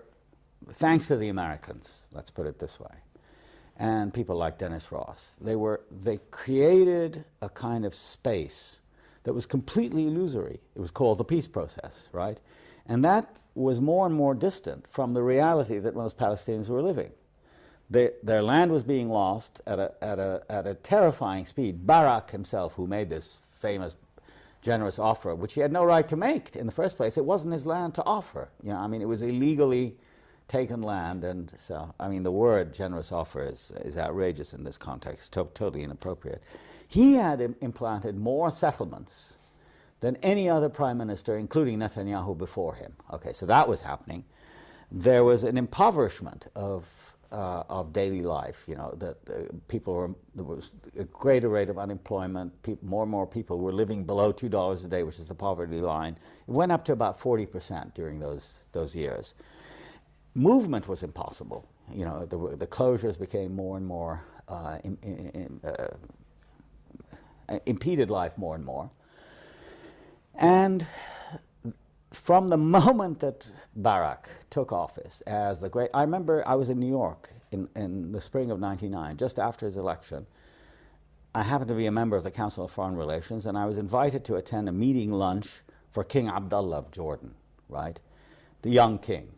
thanks to the Americans, let's put it this way, and people like Dennis Ross, they created a kind of space that was completely illusory. It was called the peace process, right? And that was more and more distant from the reality that most Palestinians were living. Their land was being lost at a terrifying speed. Barak himself, who made this famous generous offer, which he had no right to make in the first place, it wasn't his land to offer. You know, I mean, it was illegally taken land, and so, I mean, the word generous offer is outrageous in this context, totally inappropriate. He had implanted more settlements than any other prime minister, including Netanyahu, before him. Okay, so that was happening. There was an impoverishment of daily life. You know, that there was a greater rate of unemployment. More and more people were living below $2 a day, which is the poverty line. It went up to about 40% during those years. Movement was impossible. You know, the closures became more and more impeded life more and more. And from the moment that Barak took office as the great, I remember I was in New York in the spring of '99, just after his election. I happened to be a member of the Council of Foreign Relations, and I was invited to attend a meeting lunch for King Abdullah of Jordan, right? The young king.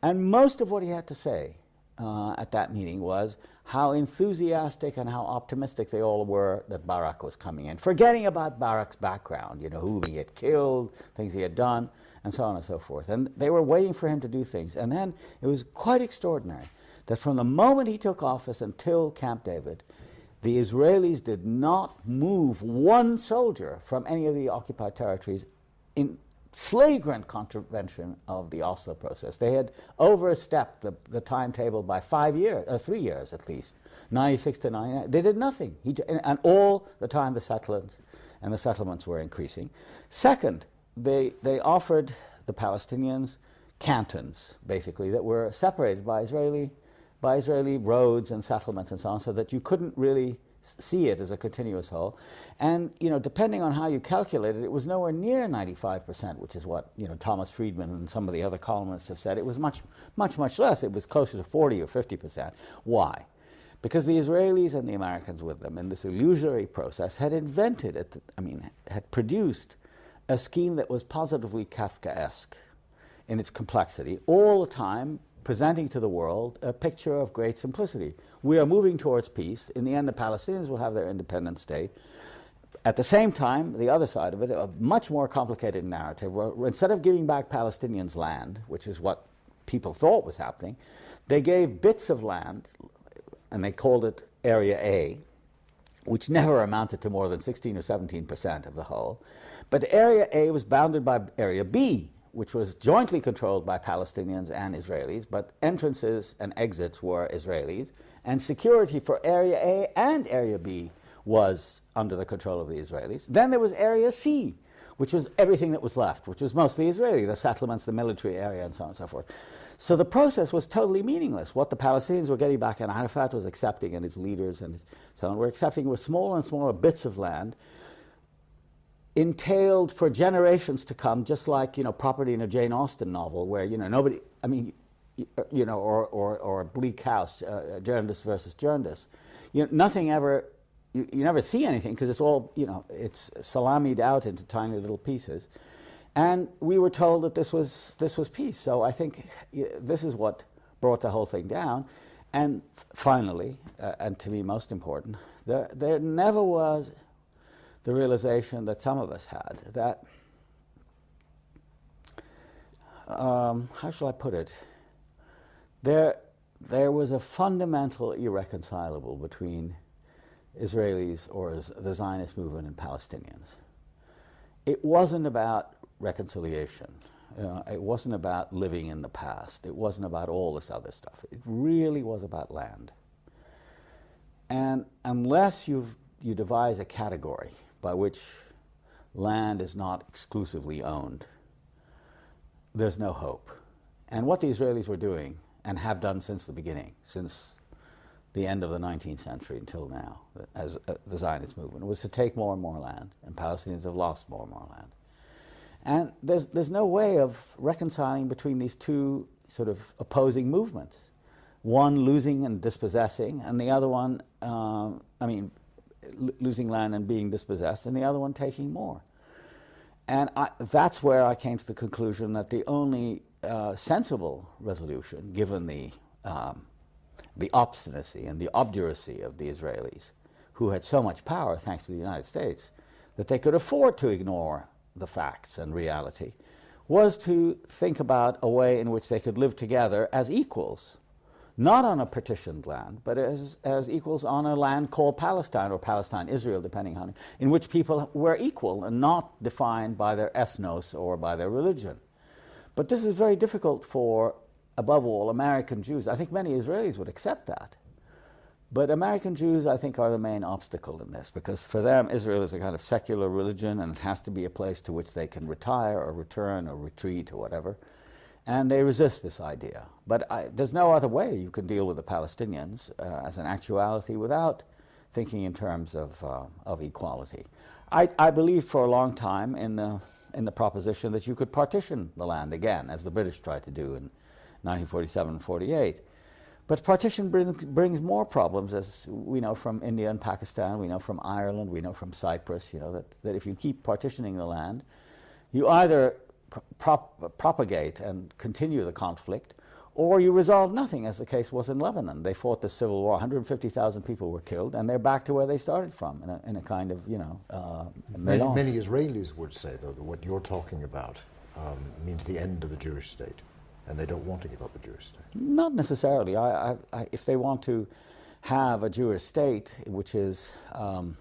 And most of what he had to say at that meeting was how enthusiastic and how optimistic they all were that Barak was coming in, forgetting about Barak's background, you know, who he had killed, things he had done, and so on and so forth. And they were waiting for him to do things. And then it was quite extraordinary that from the moment he took office until Camp David, the Israelis did not move one soldier from any of the occupied territories in flagrant contravention of the Oslo process. They had overstepped the timetable by 5 years, 3 years at least, 96 to 99. They did nothing. And all the time the settlements were increasing. Second, they offered the Palestinians cantons, basically, that were separated by Israeli roads and settlements and so on, so that you couldn't really see it as a continuous whole. And, you know, depending on how you calculate it, it was nowhere near 95%, which is what, you know, Thomas Friedman and some of the other columnists have said. It was much, much, much less. It was closer to 40 or 50%. Why? Because the Israelis and the Americans with them in this illusory process had had produced a scheme that was positively Kafkaesque in its complexity, all the time presenting to the world a picture of great simplicity. We are moving towards peace. In the end, the Palestinians will have their independent state. At the same time, the other side of it, a much more complicated narrative, where instead of giving back Palestinians land, which is what people thought was happening, they gave bits of land, and they called it Area A, which never amounted to more than 16 or 17% of the whole. But Area A was bounded by Area B, which was jointly controlled by Palestinians and Israelis, but entrances and exits were Israelis, and security for Area A and Area B was under the control of the Israelis. Then there was Area C, which was everything that was left, which was mostly Israeli, the settlements, the military area, and so on and so forth. So the process was totally meaningless. What the Palestinians were getting back, and Arafat was accepting, and his leaders and so on, were accepting were smaller and smaller bits of land, entailed for generations to come, just like, you know, property in a Jane Austen novel, where, you know, nobody, I mean, you know, or Bleak House, Jarndyce versus Jarndyce. You know, nothing ever, you never see anything because it's all, you know, it's salamied out into tiny little pieces. And we were told that this was peace. So I think this is what brought the whole thing down. And finally, and to me most important, there never was the realization that some of us had that, how shall I put it? There was a fundamental irreconcilable between Israelis or the Zionist movement and Palestinians. It wasn't about reconciliation. It wasn't about living in the past. It wasn't about all this other stuff. It really was about land. And unless you devise a category by which land is not exclusively owned, there's no hope. And what the Israelis were doing, and have done since the beginning, since the end of the 19th century until now, as the Zionist movement, was to take more and more land, and Palestinians have lost more and more land. And there's no way of reconciling between these two sort of opposing movements. One losing and dispossessing, and the other one, losing land and being dispossessed, and the other one taking more. And that's where I came to the conclusion that the only sensible resolution, given the obstinacy and the obduracy of the Israelis, who had so much power thanks to the United States, that they could afford to ignore the facts and reality, was to think about a way in which they could live together as equals, not on a partitioned land, but as equals on a land called Palestine, or Palestine-Israel, depending on it, in which people were equal and not defined by their ethnos or by their religion. But this is very difficult for, above all, American Jews. I think many Israelis would accept that. But American Jews, I think, are the main obstacle in this, because for them, Israel is a kind of secular religion, and it has to be a place to which they can retire or return or retreat or whatever. And they resist this idea. But there's no other way you can deal with the Palestinians as an actuality without thinking in terms of equality. I believed for a long time in the proposition that you could partition the land again, as the British tried to do in 1947 and 48. But partition brings more problems, as we know from India and Pakistan, we know from Ireland, we know from Cyprus, that if you keep partitioning the land, you either propagate and continue the conflict, or you resolve nothing, as the case was in Lebanon. They fought the civil war, 150,000 people were killed, and they're back to where they started from, in a kind of, Many Israelis would say, though, that what you're talking about means the end of the Jewish state. And they don't want to give up the Jewish state. Not necessarily. If they want to have a Jewish state, which has a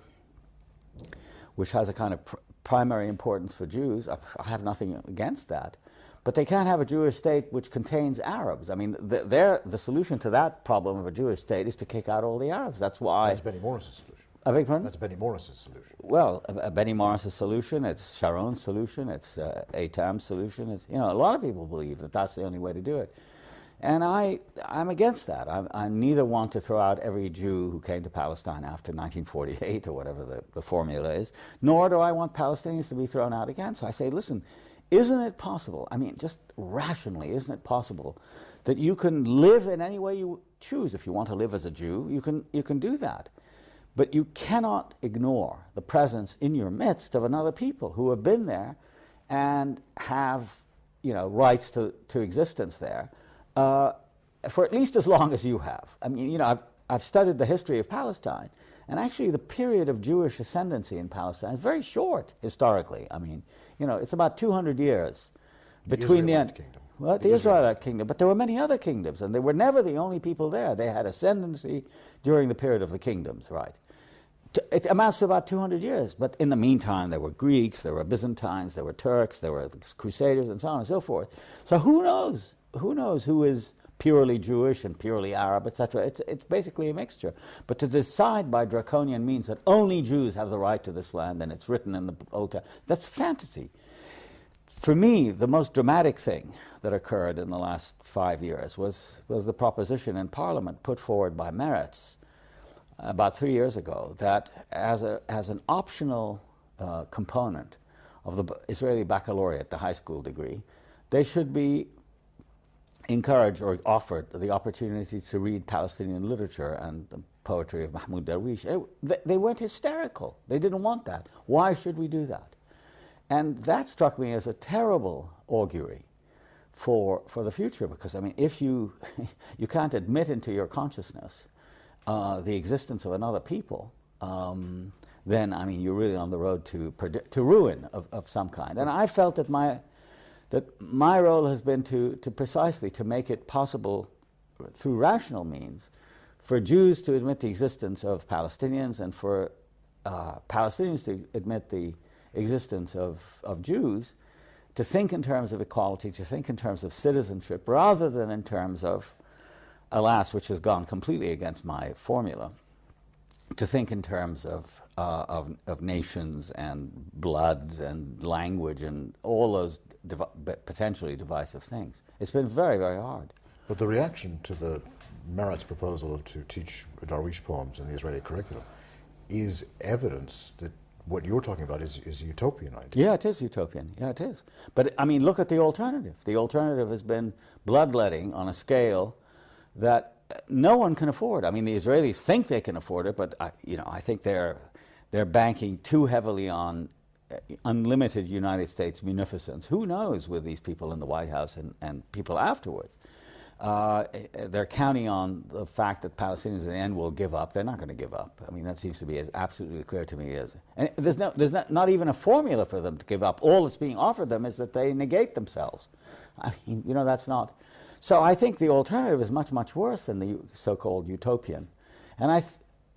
kind of primary importance for Jews, I have nothing against that. But they can't have a Jewish state which contains Arabs. I mean, the solution to that problem of a Jewish state is to kick out all the Arabs. That's why. That's Benny Morris's solution. I beg pardon? That's Benny Morris's solution. Well, Benny Morris's solution, it's Sharon's solution, it's Eitam's solution. It's, a lot of people believe that that's the only way to do it. And I'm against that. I neither want to throw out every Jew who came to Palestine after 1948 or whatever the formula is, nor do I want Palestinians to be thrown out again. So I say, listen, isn't it possible, just rationally, isn't it possible that you can live in any way you choose? If you want to live as a Jew, you can do that. But you cannot ignore the presence in your midst of another people who have been there and have, rights to existence there for at least as long as you have. I've studied the history of Palestine, and actually the period of Jewish ascendancy in Palestine is very short historically. It's about 200 years between the end. Kingdom. Well, the Israelite kingdom, but there were many other kingdoms, and they were never the only people there. They had ascendancy during the period of the kingdoms, right? It amounts to about 200 years, but in the meantime, there were Greeks, there were Byzantines, there were Turks, there were Crusaders, and so on and so forth. So who knows? Who knows who is purely Jewish and purely Arab, etc.? It's basically a mixture. But to decide by draconian means that only Jews have the right to this land, and it's written in the Old Testament, that's fantasy. For me, the most dramatic thing that occurred in the last 5 years was the proposition in Parliament put forward by Meretz about 3 years ago that as an optional component of the Israeli baccalaureate, the high school degree, they should be encouraged or offered the opportunity to read Palestinian literature and the poetry of Mahmoud Darwish. They went hysterical. They didn't want that. Why should we do that? And that struck me as a terrible augury for the future, because if you can't admit into your consciousness the existence of another people, then you're really on the road to ruin of some kind. And I felt that my role has been to precisely to make it possible through rational means for Jews to admit the existence of Palestinians and for Palestinians to admit the existence of Jews, to think in terms of equality, to think in terms of citizenship, rather than in terms of, alas, which has gone completely against my formula, to think in terms of nations and blood and language and all those potentially divisive things. It's been very, very hard. But the reaction to the Meret's proposal to teach Darwish poems in the Israeli curriculum is evidence that what you're talking about is a utopian idea. Yeah, it is utopian. Yeah, it is. But, I mean, look at the alternative. The alternative has been bloodletting on a scale that no one can afford. I mean, the Israelis think they can afford it, but I think they're banking too heavily on unlimited United States munificence. Who knows with these people in the White House and people afterwards? They're counting on the fact that Palestinians in the end will give up. They're not going to give up. I mean, that seems to be as absolutely clear to me as. And there's not even a formula for them to give up. All that's being offered them is that they negate themselves. I mean, that's not. So I think the alternative is much, much worse than the so-called utopian, and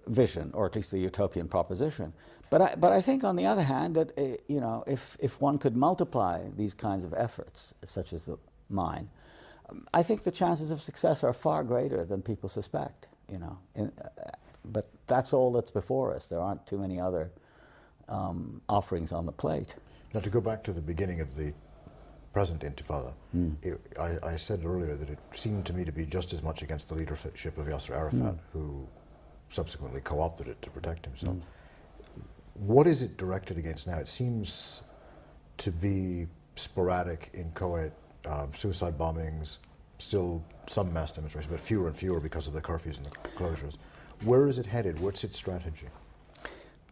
vision, or at least the utopian proposition. But I think, on the other hand, that if one could multiply these kinds of efforts, such as mine, I think the chances of success are far greater than people suspect. But that's all that's before us. There aren't too many other offerings on the plate. Now, to go back to the beginning of the present Intifada, I said earlier that it seemed to me to be just as much against the leadership of Yasser Arafat, who subsequently co-opted it to protect himself. What is it directed against now? It seems to be sporadic in Kuwait, suicide bombings, still some mass demonstrations, but fewer and fewer because of the curfews and the closures. Where is it headed? What's its strategy?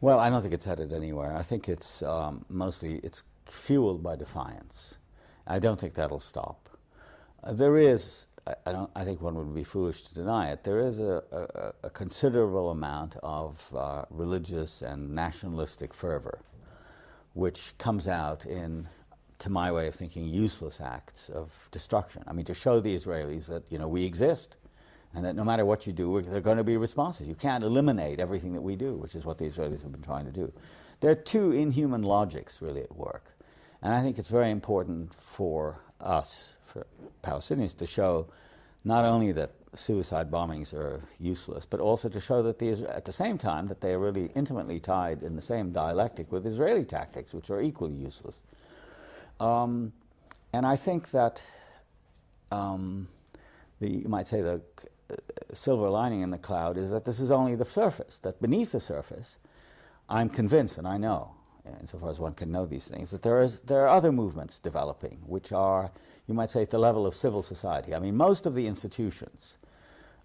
Well, I don't think it's headed anywhere. I think it's mostly fueled by defiance. I don't think that'll stop. There is, I think one would be foolish to deny it, there is a considerable amount of religious and nationalistic fervor, which comes out in, to my way of thinking, useless acts of destruction. I mean, to show the Israelis that, we exist, and that no matter what you do, there are going to be responses. You can't eliminate everything that we do, which is what the Israelis have been trying to do. There are two inhuman logics really at work. And I think it's very important for us, for Palestinians, to show not only that suicide bombings are useless, but also to show that at the same time that they are really intimately tied in the same dialectic with Israeli tactics, which are equally useless. And I think that you might say the silver lining in the cloud is that this is only the surface, that beneath the surface, I'm convinced, and I know, insofar as one can know these things, that there are other movements developing, which are, you might say, at the level of civil society. I mean, most of the institutions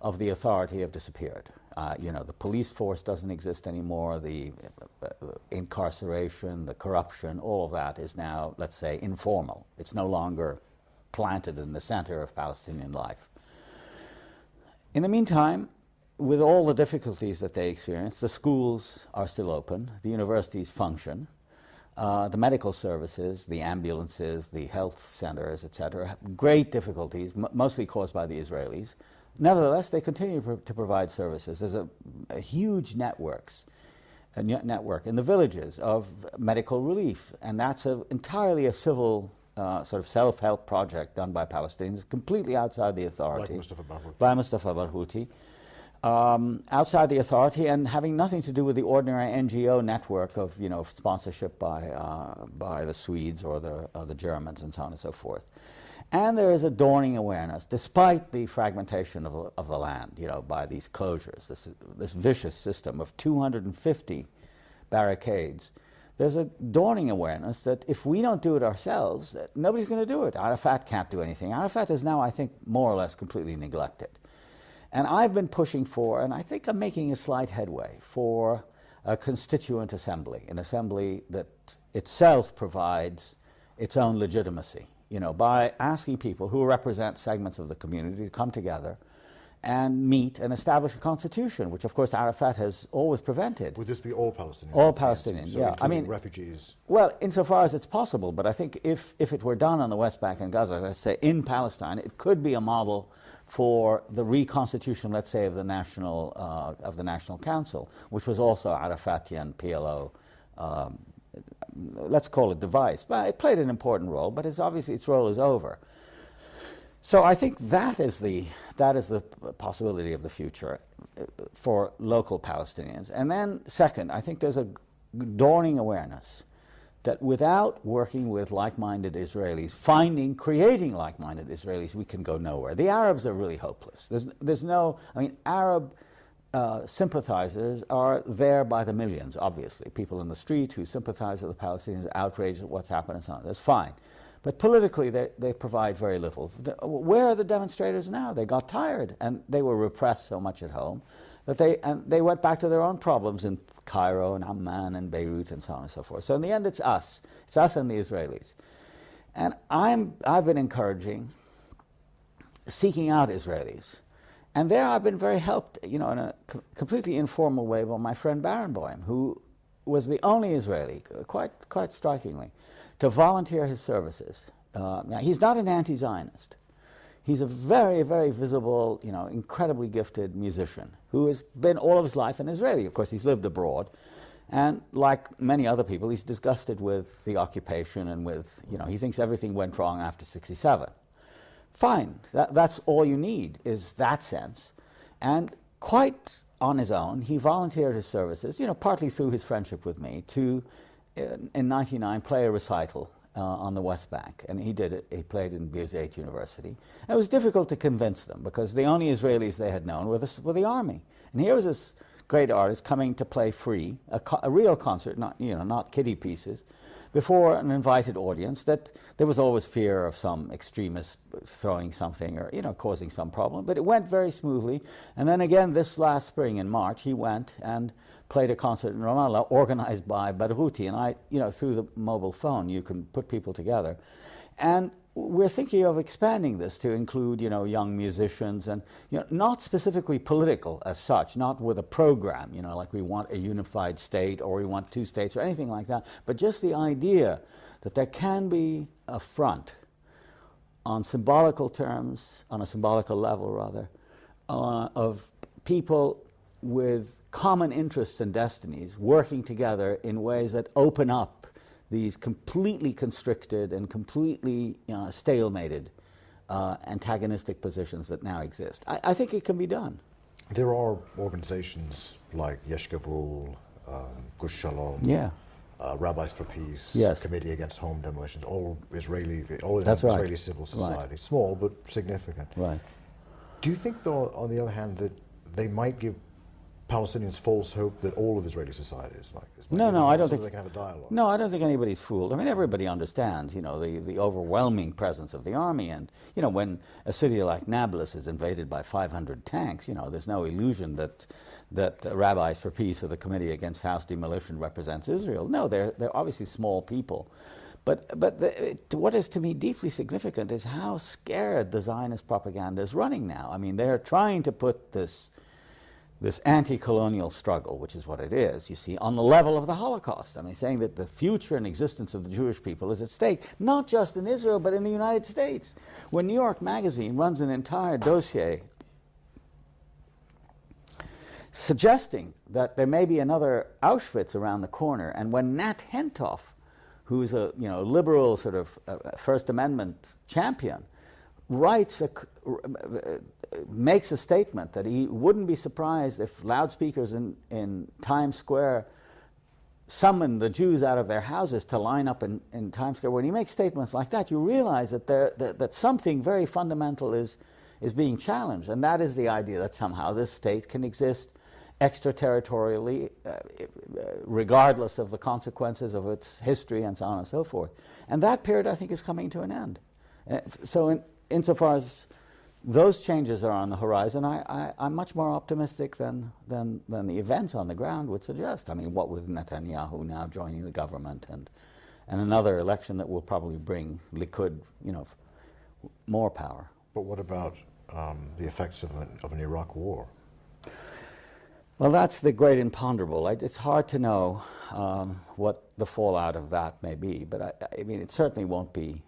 of the authority have disappeared. The police force doesn't exist anymore, the incarceration, the corruption, all of that is now, let's say, informal. It's no longer planted in the center of Palestinian life. In the meantime, with all the difficulties that they experience, the schools are still open, the universities function, the medical services, the ambulances, the health centers, etc., have great difficulties, mostly caused by the Israelis. Nevertheless, they continue to provide services. There's a huge network in the villages of medical relief, and that's entirely a civil sort of self-help project done by Palestinians, completely outside the authority. By Mustafa Barghouti. Outside the authority and having nothing to do with the ordinary NGO network of sponsorship by the Swedes or the Germans and so on and so forth. And there is a dawning awareness, despite the fragmentation of the land, by these closures, this vicious system of 250 barricades. There's a dawning awareness that if we don't do it ourselves, nobody's going to do it. Arafat can't do anything. Arafat is now, I think, more or less completely neglected. And I've been pushing for, and I think I'm making a slight headway, for a constituent assembly, an assembly that itself provides its own legitimacy, by asking people who represent segments of the community to come together and meet and establish a constitution, which of course Arafat has always prevented. Would this be all Palestinians? All Palestinians, so yeah. I mean, refugees? Well, insofar as it's possible, but I think if it were done on the West Bank and Gaza, let's say in Palestine, it could be a model for the reconstitution, let's say, of the National Council, which was also Arafatian PLO let's call it device. But it played an important role, but obviously its role is over. So I think that is the possibility of the future for local Palestinians. And then second, I think there's a dawning awareness that without working with like-minded Israelis, creating like-minded Israelis, we can go nowhere. The Arabs are really hopeless. There's no, I mean, Arab sympathizers are there by the millions, obviously. People in the street who sympathize with the Palestinians, outraged at what's happened and so on. That's fine. But politically, they provide very little. Where are the demonstrators now? They got tired, and they were repressed so much at home that they went back to their own problems in Cairo and Amman and Beirut and so on and so forth. So in the end, it's us. It's us and the Israelis. And I've been encouraging, seeking out Israelis. And there I've been very helped, in a completely informal way by my friend Barenboim, who was the only Israeli, quite strikingly, to volunteer his services. Now, he's not an anti-Zionist. He's a very, very visible, incredibly gifted musician who has been all of his life an Israeli. Of course, he's lived abroad. And like many other people, he's disgusted with the occupation and with, he thinks everything went wrong after '67. Fine, that's all you need, is that sense. And quite on his own, he volunteered his services, partly through his friendship with me, to, in '99, play a recital on the West Bank. And he did it. He played in Birzeit University. And it was difficult to convince them, because the only Israelis they had known were the army. And here was this great artist coming to play free, a real concert, not kiddie pieces, before an invited audience. That there was always fear of some extremist throwing something or causing some problem, but it went very smoothly. And then again this last spring in March, he went and played a concert in Ramallah organized by Baruti, and I through the mobile phone you can put people together. And we're thinking of expanding this to include, young musicians and, not specifically political as such, not with a program, like we want a unified state or we want two states or anything like that, but just the idea that there can be a front on symbolical terms, on a symbolical level rather, of people with common interests and destinies working together in ways that open up these completely constricted and completely stalemated antagonistic positions that now exist. I think it can be done. There are organizations like Yesh Gavul, Gush Shalom, Rabbis for Peace, Committee Against Home Demolitions, all Israeli civil society. Right. Small but significant. Right. Do you think, though, on the other hand, that they might give Palestinians false hope that all of Israeli society is like this? No, I don't think they can have a dialogue. No, I don't think anybody's fooled. I mean, everybody understands, the overwhelming presence of the army, and when a city like Nablus is invaded by 500 tanks, there's no illusion that Rabbis for Peace or the Committee Against House Demolition represents Israel. No, they're obviously small people. But what is to me deeply significant is how scared the Zionist propaganda is running now. I mean, they're trying to put this anti-colonial struggle, which is what it is, on the level of the Holocaust. I mean, saying that the future and existence of the Jewish people is at stake, not just in Israel, but in the United States. When New York Magazine runs an entire dossier suggesting that there may be another Auschwitz around the corner, and when Nat Hentoff, who's a liberal sort of First Amendment champion, makes a statement that he wouldn't be surprised if loudspeakers in Times Square summon the Jews out of their houses to line up in Times Square. When he makes statements like that, you realize that something very fundamental is being challenged, and that is the idea that somehow this state can exist extraterritorially, regardless of the consequences of its history and so on and so forth. And that period, I think, is coming to an end. So insofar as those changes are on the horizon, I'm much more optimistic than the events on the ground would suggest. I mean, what with Netanyahu now joining the government and another election that will probably bring Likud, more power. But what about the effects of an Iraq war? Well, that's the great imponderable. It's hard to know what the fallout of that may be, but I mean, it certainly won't be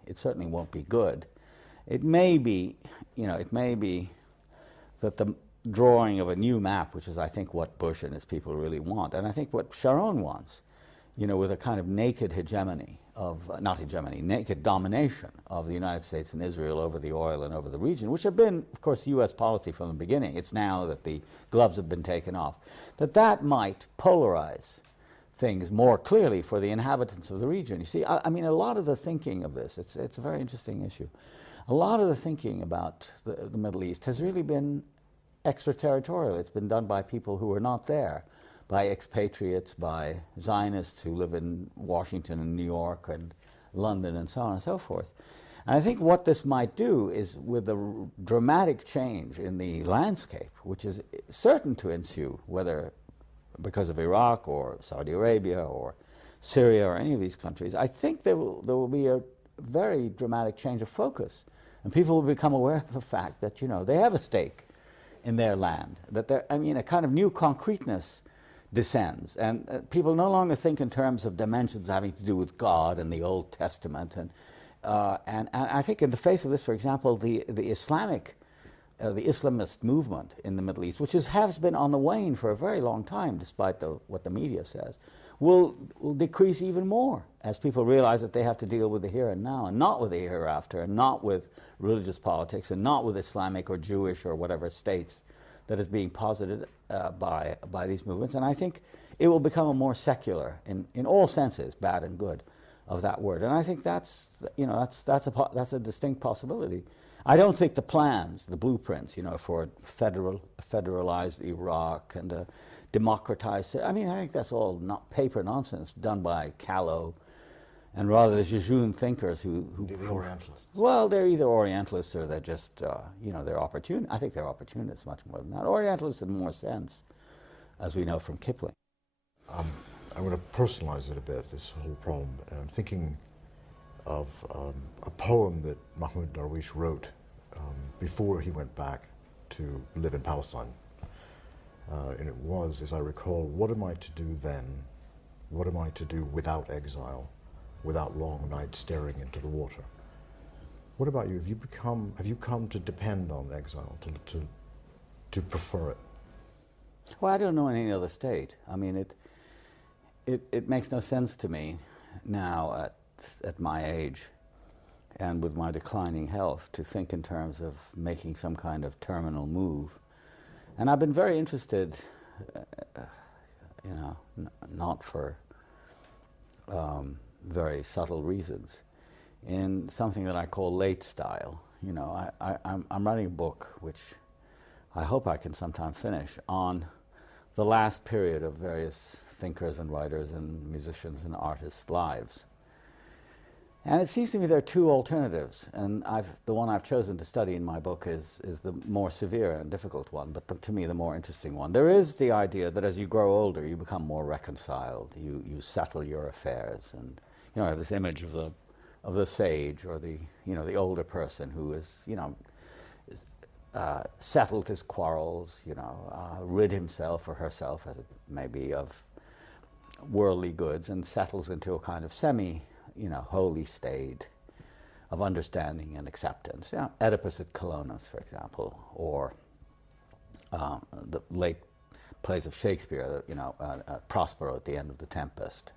good. It may be, that the drawing of a new map, which is, I think, what Bush and his people really want, and I think what Sharon wants, with a kind of naked hegemony of, not hegemony, naked domination of the United States and Israel over the oil and over the region, which have been, of course, U.S. policy from the beginning. It's now that the gloves have been taken off. That might polarize things more clearly for the inhabitants of the region. You see, I mean, a lot of the thinking of this, it's a very interesting issue. A lot of the thinking about the Middle East has really been extraterritorial. It's been done by people who are not there, by expatriates, by Zionists who live in Washington and New York and London and so on and so forth. And I think what this might do is, with a dramatic change in the landscape, which is certain to ensue, whether because of Iraq or Saudi Arabia or Syria or any of these countries, I think there will be a very dramatic change of focus. And people will become aware of the fact that, they have a stake in their land, that a kind of new concreteness descends. And people no longer think in terms of dimensions having to do with God and the Old Testament. And I think in the face of this, for example, the Islamist movement in the Middle East, which has been on the wane for a very long time, despite what the media says, will decrease even more as people realize that they have to deal with the here and now, and not with the hereafter, and not with religious politics, and not with Islamic or Jewish or whatever states that is being posited by these movements. And I think it will become a more secular, in all senses, bad and good, of that word. And I think that's a distinct possibility. I don't think the plans, the blueprints, for a federalized Iraq and a democratized, I think that's all not paper nonsense done by callow and rather the jejune thinkers who the Orientalists. Well, they're either Orientalists or they're just, they're opportun. I think they're opportunists much more than that. Orientalists in more sense, as we know from Kipling. I'm going to personalize it a bit, this whole problem. And I'm thinking of a poem that Mahmoud Darwish wrote before he went back to live in Palestine. And it was, as I recall, what am I to do then? What am I to do without exile, without long nights staring into the water? What about you? Have you come to depend on exile, to prefer it? Well, I don't know any other state. It makes no sense to me now at my age and with my declining health to think in terms of making some kind of terminal move. And I've been very interested, not for very subtle reasons, in something that I call late style. I'm writing a book, which I hope I can sometime finish, on the last period of various thinkers and writers and musicians and artists' lives. And it seems to me there are two alternatives, and the one I've chosen to study in my book is the more severe and difficult one, but to me the more interesting one. There is the idea that as you grow older, you become more reconciled, you settle your affairs, and I have this image of the sage or the older person who is settled his quarrels, rid himself or herself, as it may be, of worldly goods, and settles into a kind of holy state of understanding and acceptance. Oedipus at Colonus, for example, or the late plays of Shakespeare, Prospero at the end of The Tempest,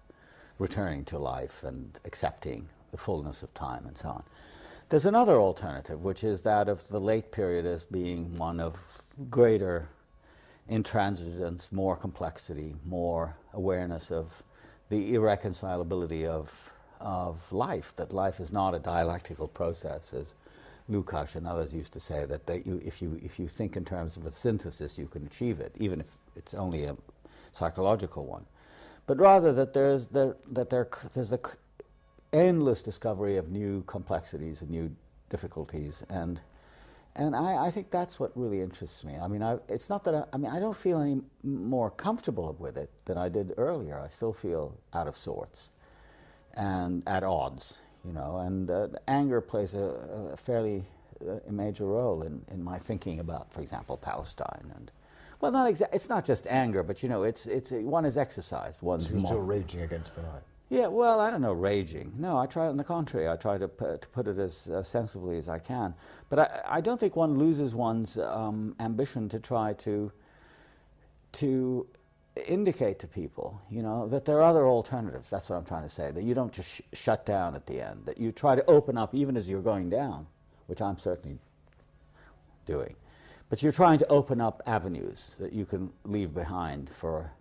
returning to life and accepting the fullness of time and so on. There's another alternative, which is that of the late period as being one of greater intransigence, more complexity, more awareness of the irreconcilability of life, that life is not a dialectical process, as Lukács and others used to say, that if you think in terms of a synthesis, you can achieve it, even if it's only a psychological one. But rather that there's a endless discovery of new complexities and new difficulties, and I think that's what really interests me. It's not that I don't feel any more comfortable with it than I did earlier. I still feel out of sorts and at odds, and anger plays a fairly major role in my thinking about, for example, Palestine. And well, it's not just anger, but it's one is exercised. One's so you're still raging against the night. Yeah, well, I don't know, raging. No, I try, on the contrary, I try to put it as sensibly as I can. But I don't think one loses one's ambition to try to indicate to people, that there are other alternatives. That's what I'm trying to say, that you don't just shut down at the end, that you try to open up even as you're going down, which I'm certainly doing. But you're trying to open up avenues that you can leave behind for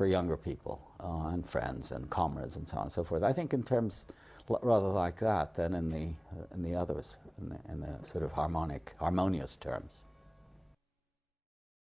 younger people and friends and comrades and so on and so forth. I think in terms rather like that than in the others, in the sort of harmonious terms.